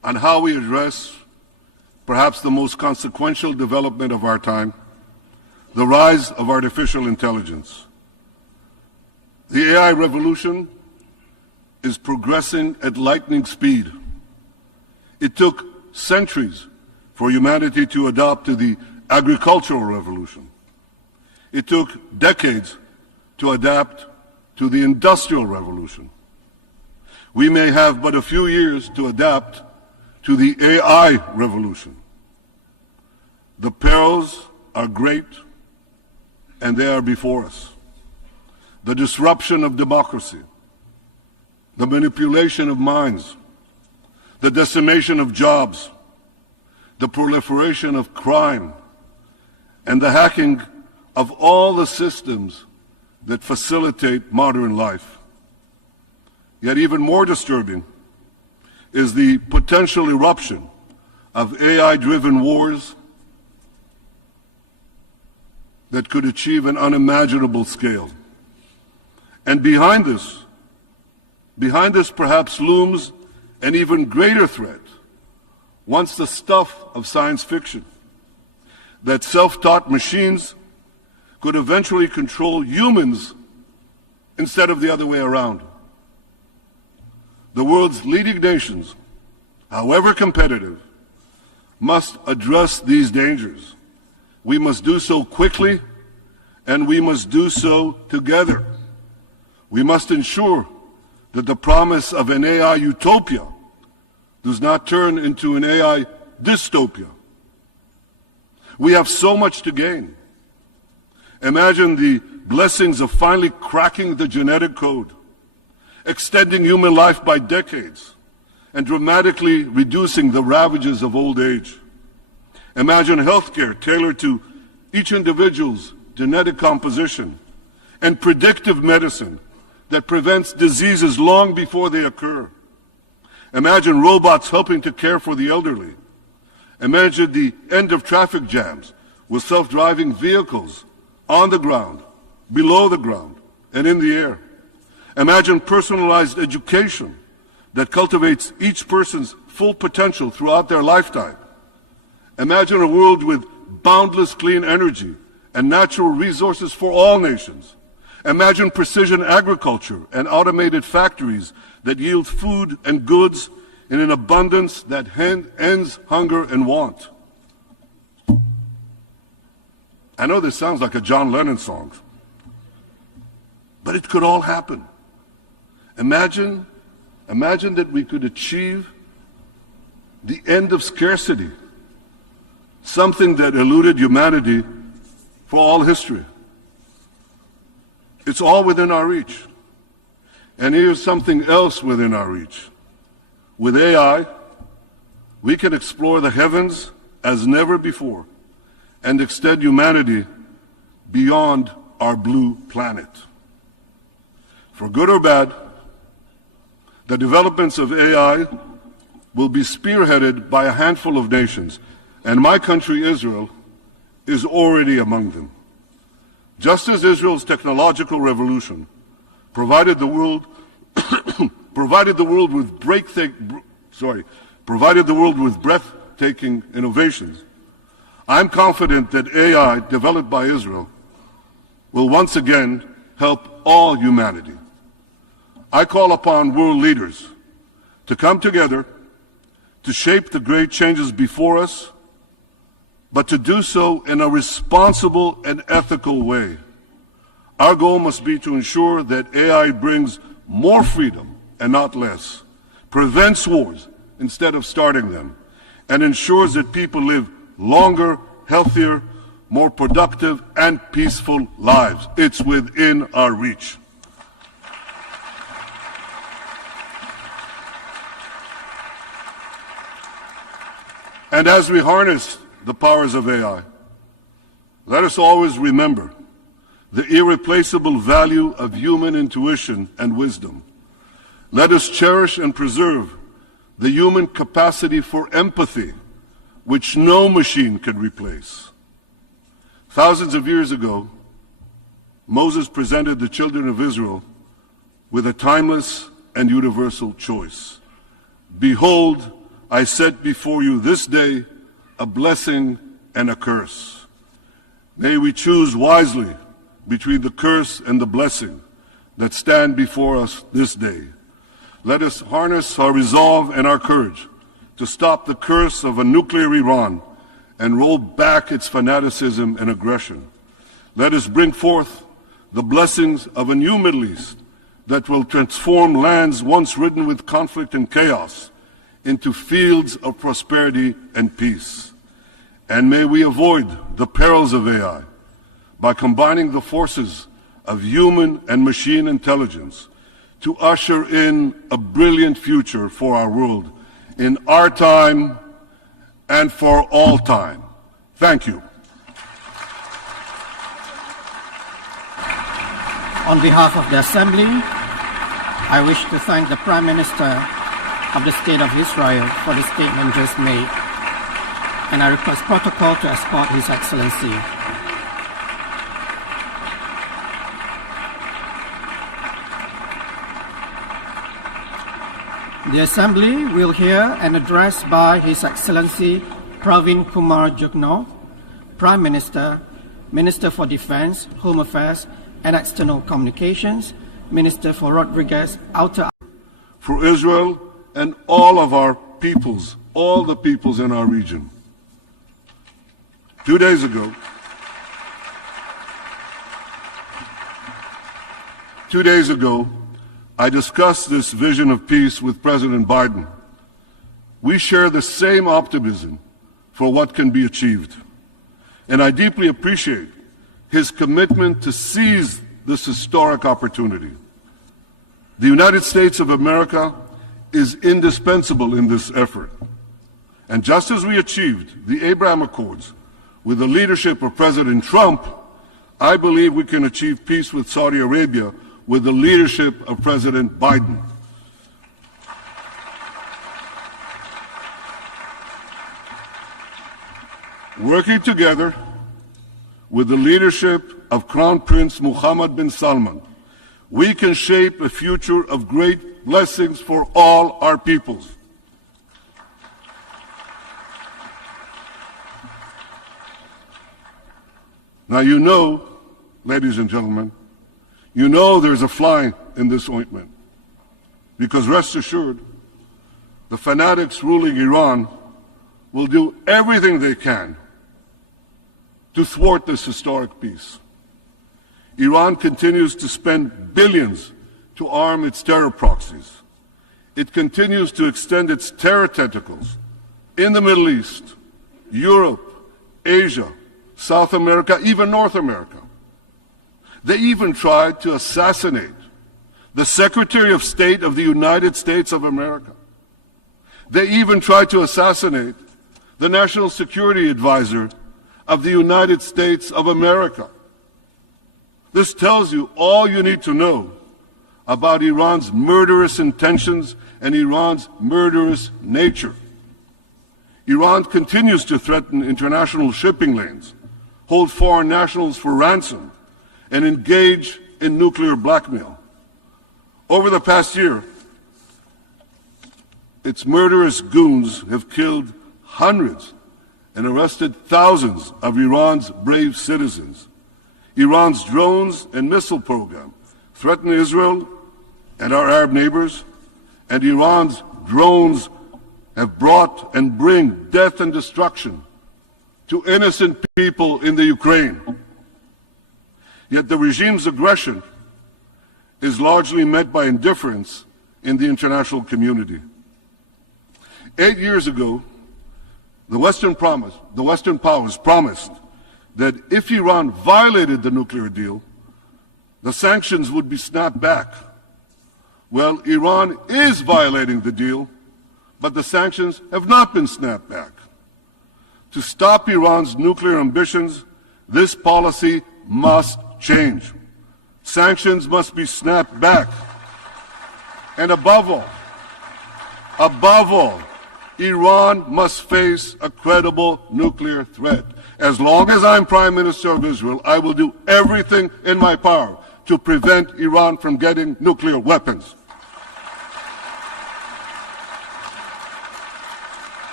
on how we address perhaps the most consequential development of our time, the rise of artificial intelligence. The AI revolution is progressing at lightning speed. It took centuries for humanity to adapt to the agricultural revolution. It took decades to adapt to the industrial revolution. We may have but a few years to adapt to the AI revolution. The perils are great, and they are before us. The disruption of democracy, the manipulation of minds, the decimation of jobs, the proliferation of crime, and the hacking of all the systems that facilitate modern life. Yet even more disturbing is the potential eruption of AI-driven wars that could achieve an unimaginable scale. And behind this perhaps looms an even greater threat, once the stuff of science fiction, that self-taught machines could eventually control humans instead of the other way around. The world's leading nations, however competitive, must address these dangers. We must do so quickly, and we must do so together. We must ensure that the promise of an AI utopia does not turn into an AI dystopia. We have so much to gain. Imagine the blessings of finally cracking the genetic code, extending human life by decades, and dramatically reducing the ravages of old age. Imagine healthcare tailored to each individual's genetic composition, and predictive medicine that prevents diseases long before they occur. Imagine robots helping to care for the elderly. Imagine the end of traffic jams with self-driving vehicles on the ground, below the ground, and in the air. Imagine personalized education that cultivates each person's full potential throughout their lifetime. Imagine a world with boundless clean energy and natural resources for all nations. Imagine precision agriculture and automated factories that yield food and goods in an abundance that ends hunger and want. I know this sounds like a John Lennon song, but it could all happen. Imagine that we could achieve the end of scarcity, something that eluded humanity for all history. It's all within our reach. And here's something else within our reach. With AI, we can explore the heavens as never before and extend humanity beyond our blue planet. For good or bad, the developments of AI will be spearheaded by a handful of nations, and my country, Israel, is already among them. Just as Israel's technological revolution provided the world with breathtaking innovations, I'm confident that AI developed by Israel will once again help all humanity. I call upon world leaders to come together to shape the great changes before us, but to do so in a responsible and ethical way. Our goal must be to ensure that AI brings more freedom and not less, prevents wars instead of starting them, and ensures that people live longer, healthier, more productive, and peaceful lives. It's within our reach. And as we harness the powers of AI, let us always remember the irreplaceable value of human intuition and wisdom. Let us cherish and preserve the human capacity for empathy, which no machine can replace. Thousands of years ago, Moses presented the children of Israel with a timeless and universal choice. Behold, I set before you this day a blessing and a curse. May we choose wisely between the curse and the blessing that stand before us this day. Let us harness our resolve and our courage to stop the curse of a nuclear Iran and roll back its fanaticism and aggression. Let us bring forth the blessings of a new Middle East that will transform lands once ridden with conflict and chaos into fields of prosperity and peace. And may we avoid the perils of AI by combining the forces of human and machine intelligence to usher in a brilliant future for our world in our time and for all time. Thank you. On behalf of the Assembly, I wish to thank the Prime Minister of the State of Israel for the statement just made, and I request protocol to escort His Excellency. The Assembly will hear an address by His Excellency Pravind Kumar Jugnauth, Prime Minister, Minister for Defense, Home Affairs and External Communications, Minister for Rodriguez, Outer... For Israel and all of our peoples, all the peoples in our region. 2 days ago, I discussed this vision of peace with President Biden. We share the same optimism for what can be achieved. And I deeply appreciate his commitment to seize this historic opportunity. The United States of America is indispensable in this effort. And just as we achieved the Abraham Accords with the leadership of President Trump, I believe we can achieve peace with Saudi Arabia with the leadership of President Biden. Working together with the leadership of Crown Prince Mohammed bin Salman, we can shape a future of great blessings for all our peoples. Now you know, ladies and gentlemen, you know there's a fly in this ointment, because rest assured, the fanatics ruling Iran will do everything they can to thwart this historic peace. Iran continues to spend billions to arm its terror proxies. It continues to extend its terror tentacles in the Middle East, Europe, Asia, South America, even North America. They even tried to assassinate the Secretary of State of the United States of America. They even tried to assassinate the National Security Advisor of the United States of America. This tells you all you need to know about Iran's murderous intentions and Iran's murderous nature. Iran continues to threaten international shipping lanes, hold foreign nationals for ransom, and engage in nuclear blackmail. Over the past year, its murderous goons have killed hundreds and arrested thousands of Iran's brave citizens. Iran's drones and missile program threaten Israel and our Arab neighbors, and Iran's drones have brought and bring death and destruction to innocent people in the Ukraine. Yet the regime's aggression is largely met by indifference in the international community. 8 years ago, the Western powers promised that if Iran violated the nuclear deal, the sanctions would be snapped back. Well, Iran is violating the deal, but the sanctions have not been snapped back. To stop Iran's nuclear ambitions, this policy must change. Sanctions must be snapped back. And above all, Iran must face a credible nuclear threat. As long as I'm Prime Minister of Israel, I will do everything in my power to prevent Iran from getting nuclear weapons.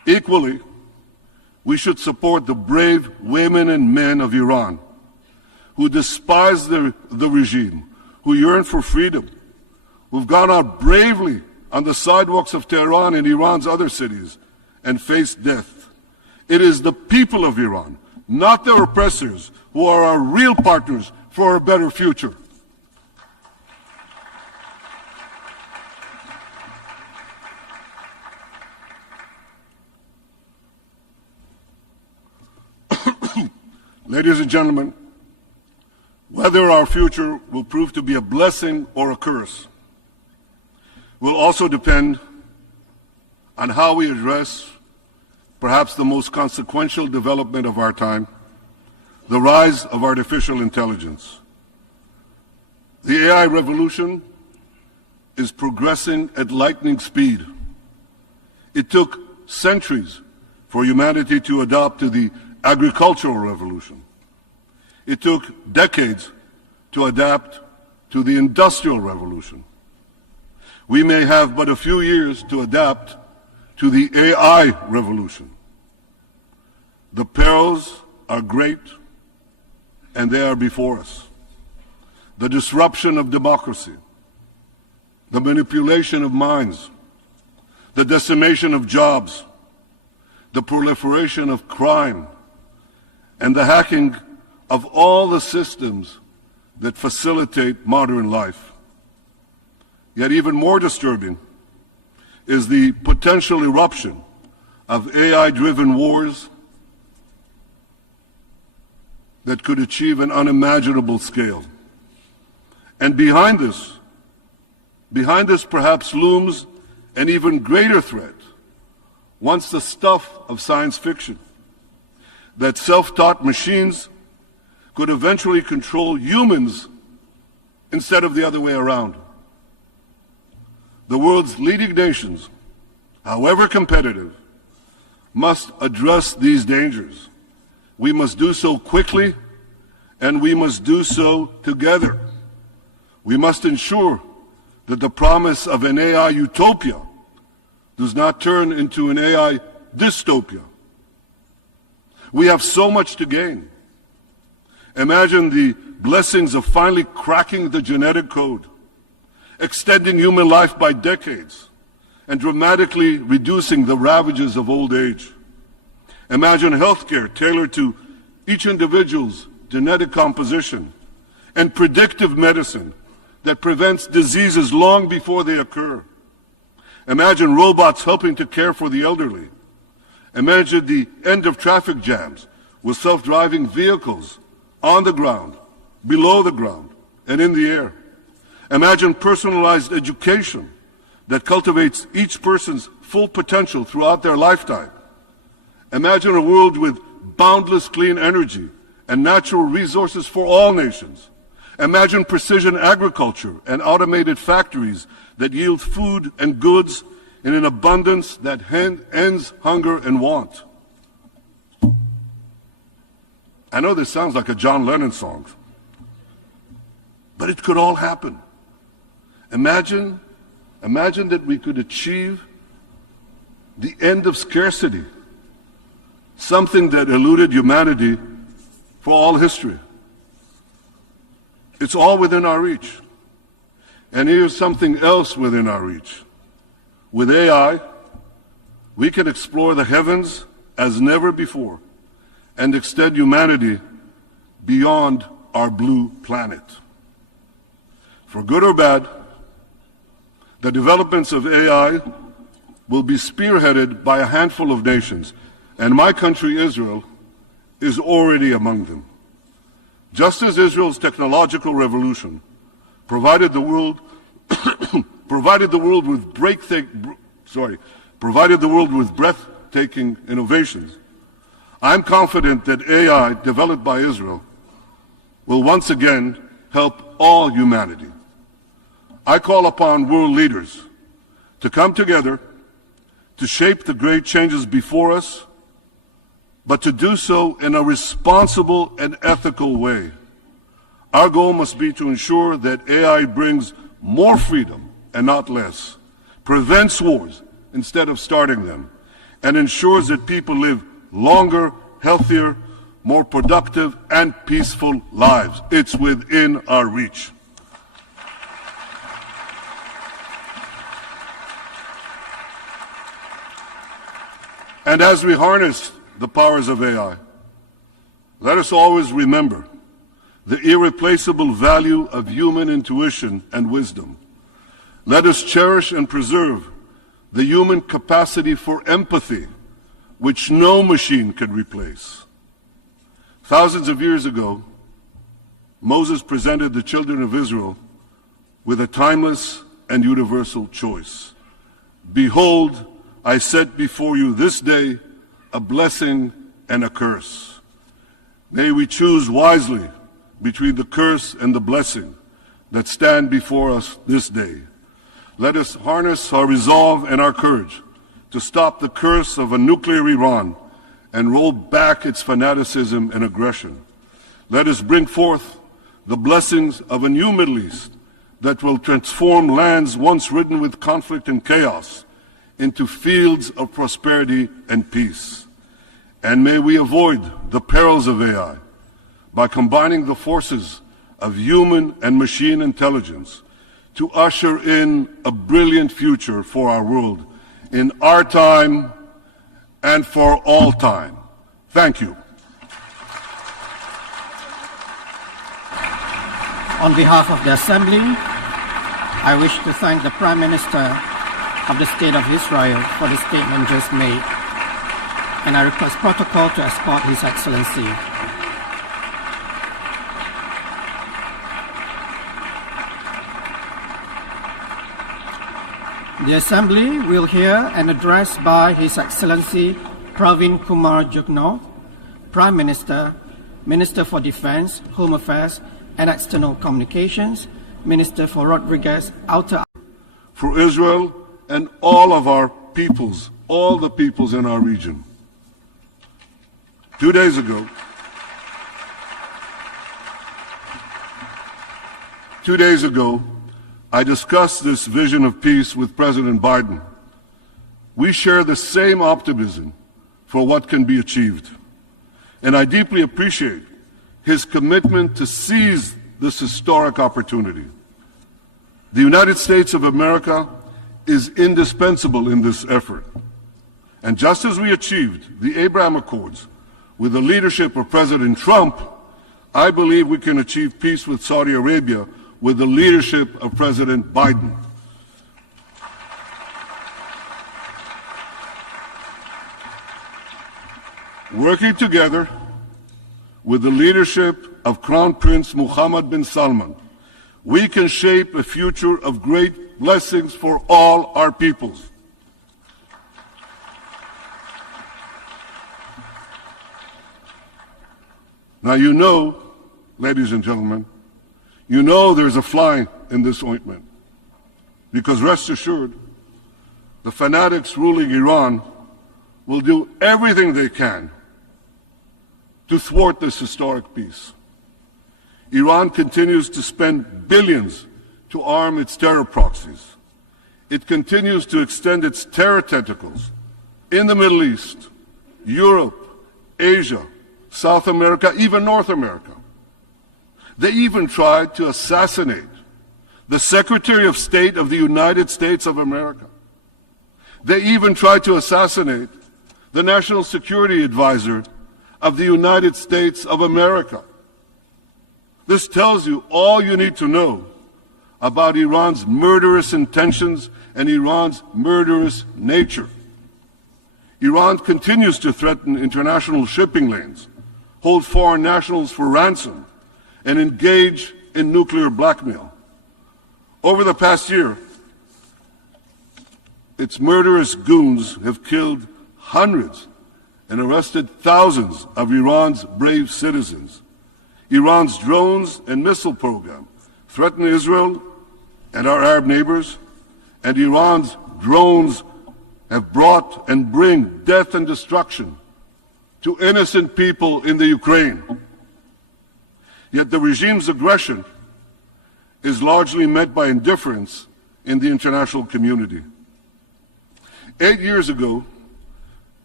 Equally, we should support the brave women and men of Iran who despise the regime, who yearn for freedom, who've gone out bravely on the sidewalks of Tehran and Iran's other cities and faced death. It is the people of Iran, not their oppressors, who are our real partners for a better future. Ladies and gentlemen, whether our future will prove to be a blessing or a curse will also depend on how we address perhaps the most consequential development of our time, the rise of artificial intelligence. The AI revolution is progressing at lightning speed. It took centuries for humanity to adapt to the agricultural revolution. It took decades to adapt to the industrial revolution. We may have but a few years to adapt to the AI revolution. The perils are great, and they are before us. The disruption of democracy, the manipulation of minds, the decimation of jobs, the proliferation of crime, and the hacking of all the systems that facilitate modern life. Yet even more disturbing is the potential eruption of AI-driven wars that could achieve an unimaginable scale. And behind this perhaps looms an even greater threat, once the stuff of science fiction, that self-taught machines could eventually control humans instead of the other way around. The world's leading nations, however competitive, must address these dangers. We must do so quickly, and we must do so together. We must ensure that the promise of an AI utopia does not turn into an AI dystopia. We have so much to gain. Imagine the blessings of finally cracking the genetic code, extending human life by decades, and dramatically reducing the ravages of old age. Imagine healthcare tailored to each individual's genetic composition, and predictive medicine that prevents diseases long before they occur. Imagine robots helping to care for the elderly. Imagine the end of traffic jams with self-driving vehicles on the ground, below the ground, and in the air. Imagine personalized education that cultivates each person's full potential throughout their lifetime. Imagine a world with boundless clean energy and natural resources for all nations. Imagine precision agriculture and automated factories that yield food and goods in an abundance that ends hunger and want. I know this sounds like a John Lennon song, but it could all happen. Imagine that we could achieve the end of scarcity, something that eluded humanity for all history. It's all within our reach. And here's something else within our reach. With AI, we can explore the heavens as never before and extend humanity beyond our blue planet. For good or bad, the developments of AI will be spearheaded by a handful of nations, and my country, Israel, is already among them. Just as Israel's technological revolution provided the world with breathtaking innovations, I'm confident that AI developed by Israel will once again help all humanity. I call upon world leaders to come together to shape the great changes before us, but to do so in a responsible and ethical way. Our goal must be to ensure that AI brings more freedom and not less, prevents wars instead of starting them, and ensures that people live longer, healthier, more productive, and peaceful lives. It's within our reach. And as we harness the powers of AI, let us always remember the irreplaceable value of human intuition and wisdom. Let us cherish and preserve the human capacity for empathy, which no machine can replace. Thousands of years ago, Moses presented the children of Israel with a timeless and universal choice. Behold, I set before you this day a blessing and a curse. May we choose wisely between the curse and the blessing that stand before us this day. Let us harness our resolve and our courage to stop the curse of a nuclear Iran and roll back its fanaticism and aggression. Let us bring forth the blessings of a new Middle East that will transform lands once ridden with conflict and chaos into fields of prosperity and peace. And may we avoid the perils of AI by combining the forces of human and machine intelligence to usher in a brilliant future for our world in our time and for all time. Thank you. On behalf of the Assembly, I wish to thank the Prime Minister of the State of Israel for the statement just made, and I request protocol to escort His Excellency. The Assembly will hear an address by His Excellency Pravind Kumar, Prime Minister, Minister for Defense, Home Affairs and External Communications, Minister for Rodriguez, Outer. For Israel and all of our peoples, all the peoples in our region. 2 days ago, I discussed this vision of peace with President Biden. We share the same optimism for what can be achieved. And I deeply appreciate his commitment to seize this historic opportunity. The United States of America is indispensable in this effort. And just as we achieved the Abraham Accords with the leadership of President Trump, I believe we can achieve peace with Saudi Arabia with the leadership of President Biden. Working together with the leadership of Crown Prince Mohammed bin Salman, we can shape a future of great blessings for all our peoples. Now you know, ladies and gentlemen, you know there's a fly in this ointment, because rest assured, the fanatics ruling Iran will do everything they can to thwart this historic peace. Iran continues to spend billions to arm its terror proxies. It continues to extend its terror tentacles in the Middle East, Europe, Asia, South America, even North America. They even tried to assassinate the Secretary of State of the United States of America. They even tried to assassinate the National Security Advisor of the United States of America. This tells you all you need to know about Iran's murderous intentions and Iran's murderous nature. Iran continues to threaten international shipping lanes, hold foreign nationals for ransom, and engage in nuclear blackmail. Over the past year, its murderous goons have killed hundreds and arrested thousands of Iran's brave citizens. Iran's drones and missile program threaten Israel and our Arab neighbors, and Iran's drones have brought and bring death and destruction to innocent people in the Ukraine. Yet the regime's aggression is largely met by indifference in the international community. 8 years ago,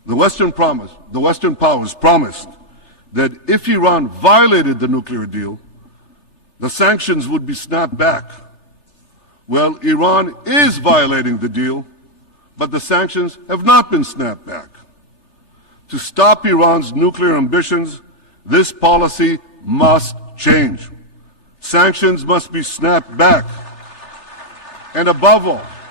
The Western powers promised that if Iran violated the nuclear deal, the sanctions would be snapped back. Well, Iran is violating the deal, but the sanctions have not been snapped back. To stop Iran's nuclear ambitions, this policy must change. Sanctions must be snapped back. And above all,